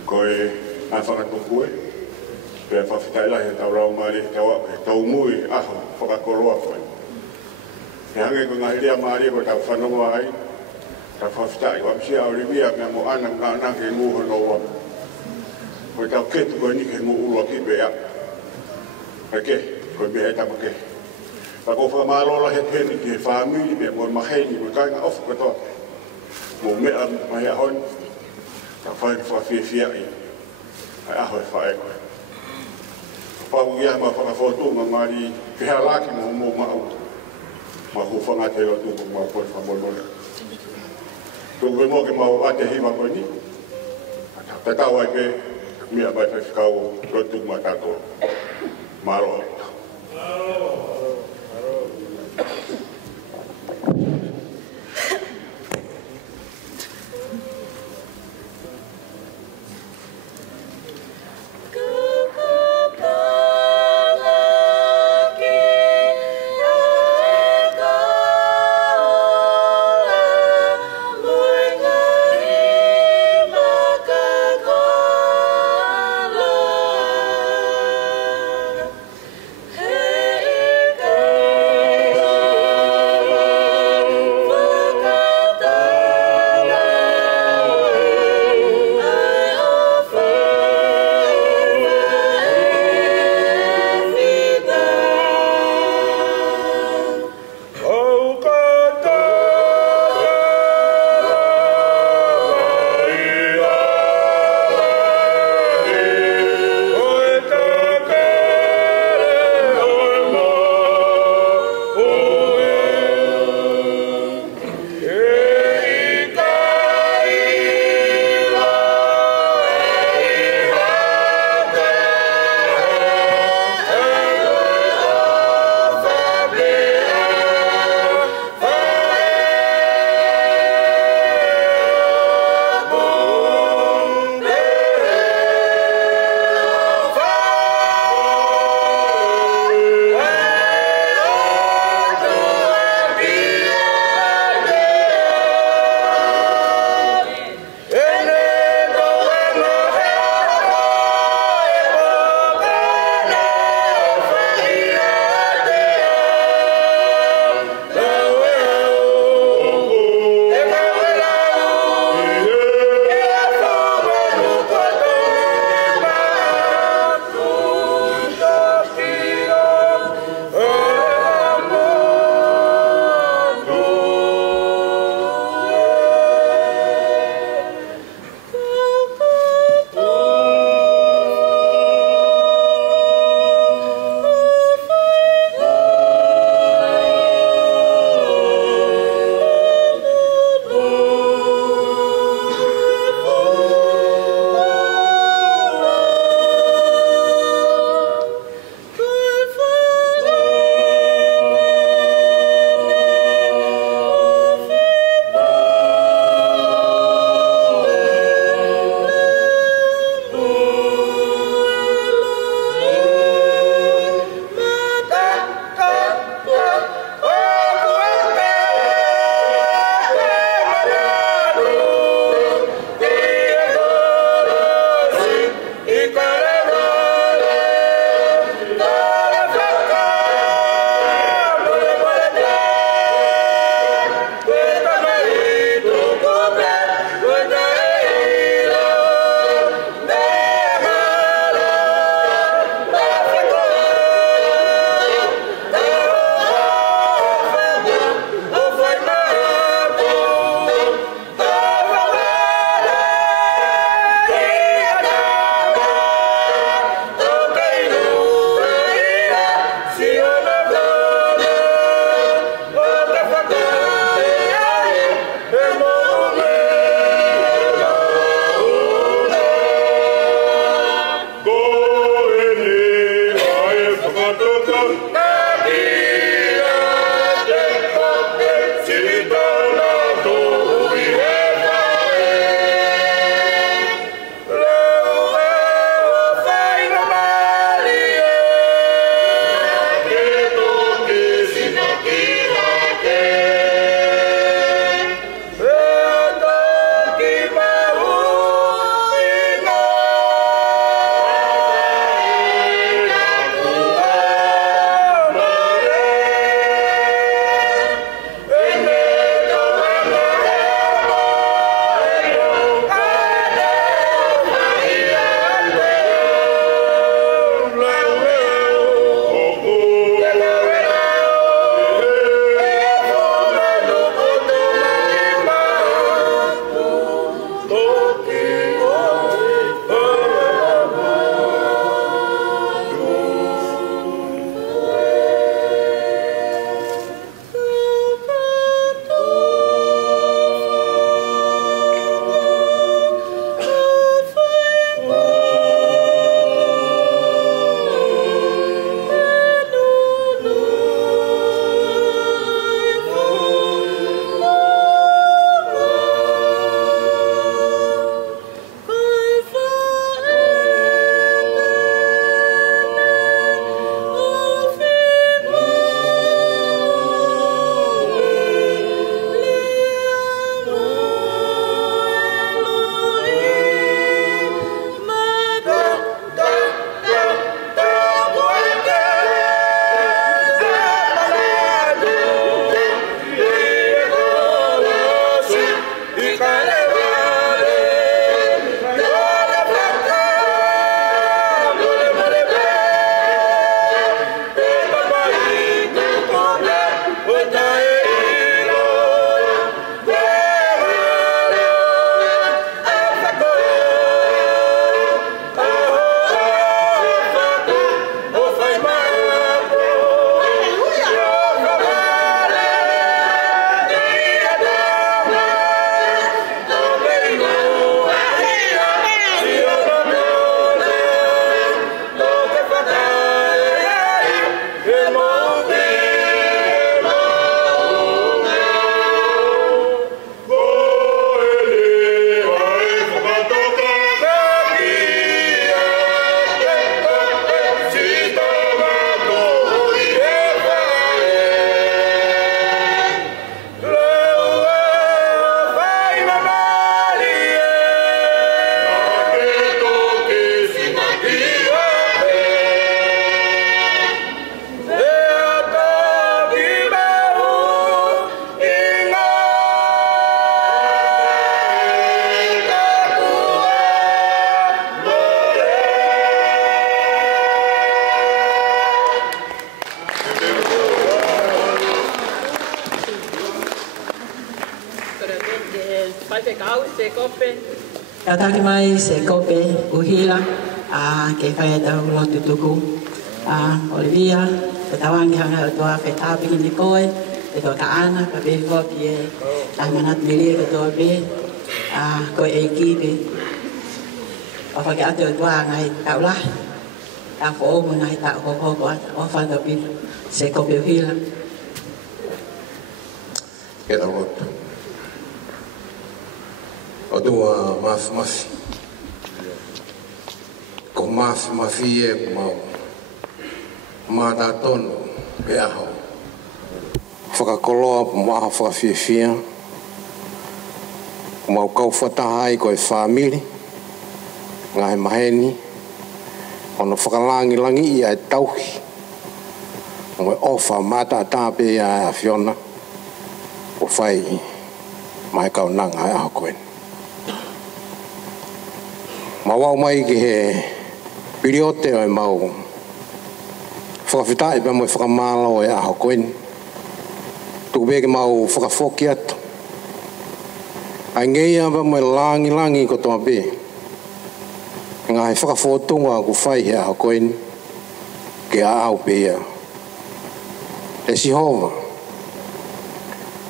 ko e a fakatomala pea whawhitailahi tau rau maari tau mui aho whakakoroa koe. E hangē ko ngahi rea maari ko tau whanonga ai, tau whawhitai wapsia Olivia mea mo ana ngana ke nguho noa. Ko tau ketu koe ni ke ngu ulua ki pea. Ke, koe mea e tama ke. Pa ko whakamalola he peni ki he whamili mea mo maheni ko kainga ofu kotoa. Mo mea mahi ahon, tau whaini whawhiawhia i. Ai aho e whae koe. Pau ia ma whakafotu ma mari whiha laki mo mo mau. Ma hu whangate o tuku ma koe whamolole. Tuku mo ke mau ate hiwa koe ni. Te tau ai pe mea mai whikau rotu ma tato. Maro. Kataki mai se kope uhila ke whaia tau lotu tuku. Olivia, te tawangi hanga o toa Pitá piki ni koe, te toa ka ana, ka beho ki e manat milia ka toa be, ko Eiki be. O whake ate o toa ngai tau lahi, ta who omu ngai tau koko ata, o whanda pila, se kope uhila. Ke tau lotu. O tua mafi. Ko mafi e ko mau. Mata tono pe aho. Whakakoloa po maha whakawhiawhia. Ko mau kau whatahai ko e whamiri. Ngahe maheni. Ono whakalangi ia e tauhi. Ngo e ofa mata tāpe ia a whiona. O whai mai kau nanga e aho koen. Mawau mai ki he piriote o e mau whakawhitai pa mo e whakamala o e aho koen. Tuku peke mau whakafoki atu. Ai ngeia pa mo e langi kotoa pe. Ngā he whakafotunga ku whai he aho koen. Ke a au pe ia. E sihova.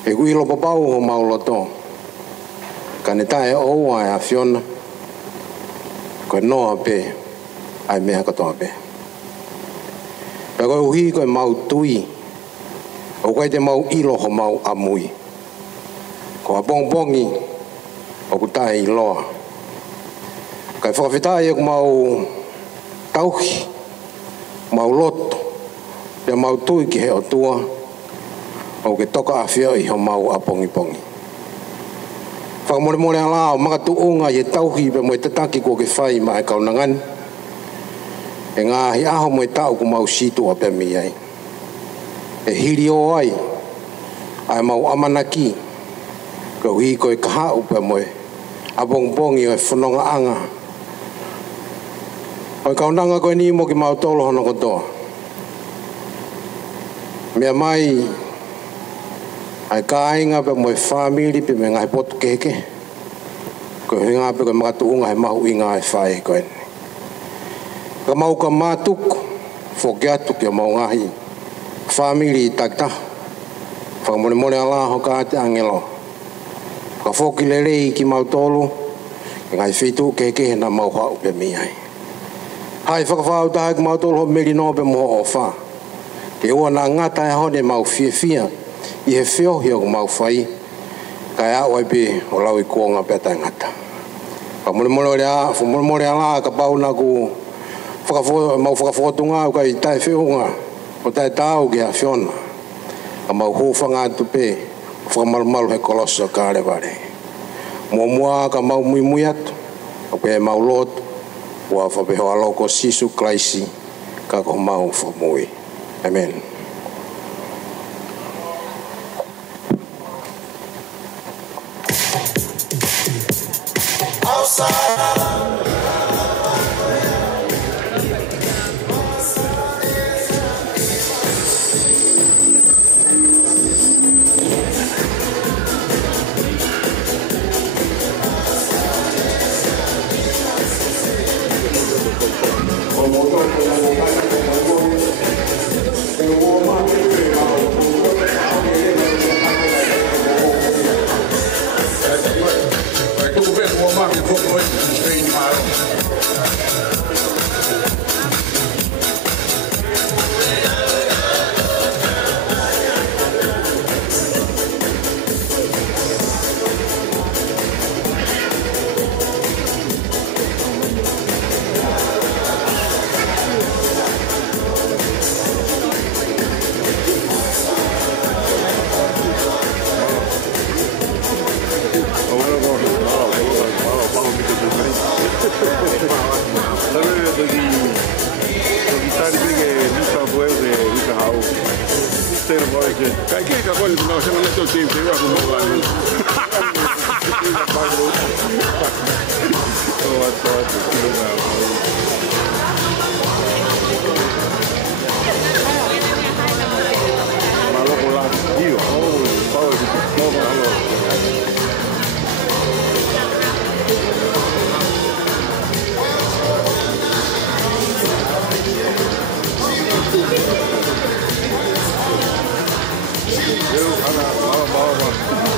E kuilo papau ho mau loto. Ka ne tae oua e a whiona. Ko e noa pe. Ai mea kotoa pe. Pea koe uhi koe mau tui. O koe te mau ilo ho mau amui. Ko a bongbongi. O ku tae iloa. Kai whakawhitai e ku mau tauhi. Mau loto. Pea mau tui ki he o tua. O ke toka a whio i ho mau a pongi. Whakamore a lao, maka tuunga i e tauhi pe mo e tataki ko ke whai ma e kaunangan. E ngā hi aho mo e tau ku mau situ a pe mi ai. E hiri o ai, ai mau amanaki. Ko hi ko e kahau pe mo e a bongbongi o e whanonga anga. O e kaunanga ko e ni mo ki mau tolo hono kotoa. Mea mai, ai kāinga pe mo e whamiri pe me ngai potu keke. Ko he ngā pe koe makatuunga he mahu i ngā e whae koe. Ka mau ka mātuku, whoke atu ki a mau ngahi. Whamiri i takta. Whakamone a laho ka te angelo. Ka whoki lerei ki kimoutolu. Ngai whitu keke he na mau hau pe mi ai. Hai whakawhau taha ki kimoutolu ho meri no pe mo o wha. Ke ua na ngata e hone mau whiawhia. I he whiohia ku mau whai. Kai au ai pe o lau i kuonga pe tai ngata. Ka mole a la ka pauna ku mau whakafotunga au kai tai whiunga. O tai tau ki a whiona. Ka mau hūwhanga atu pe. Whakamalumalu he kolosa ka reware. Mua ka mau mui atu. O pe mau lotu. Ua whapeho aloko sisu klaisi. Ka ko mau whamui. Amen. Bawa.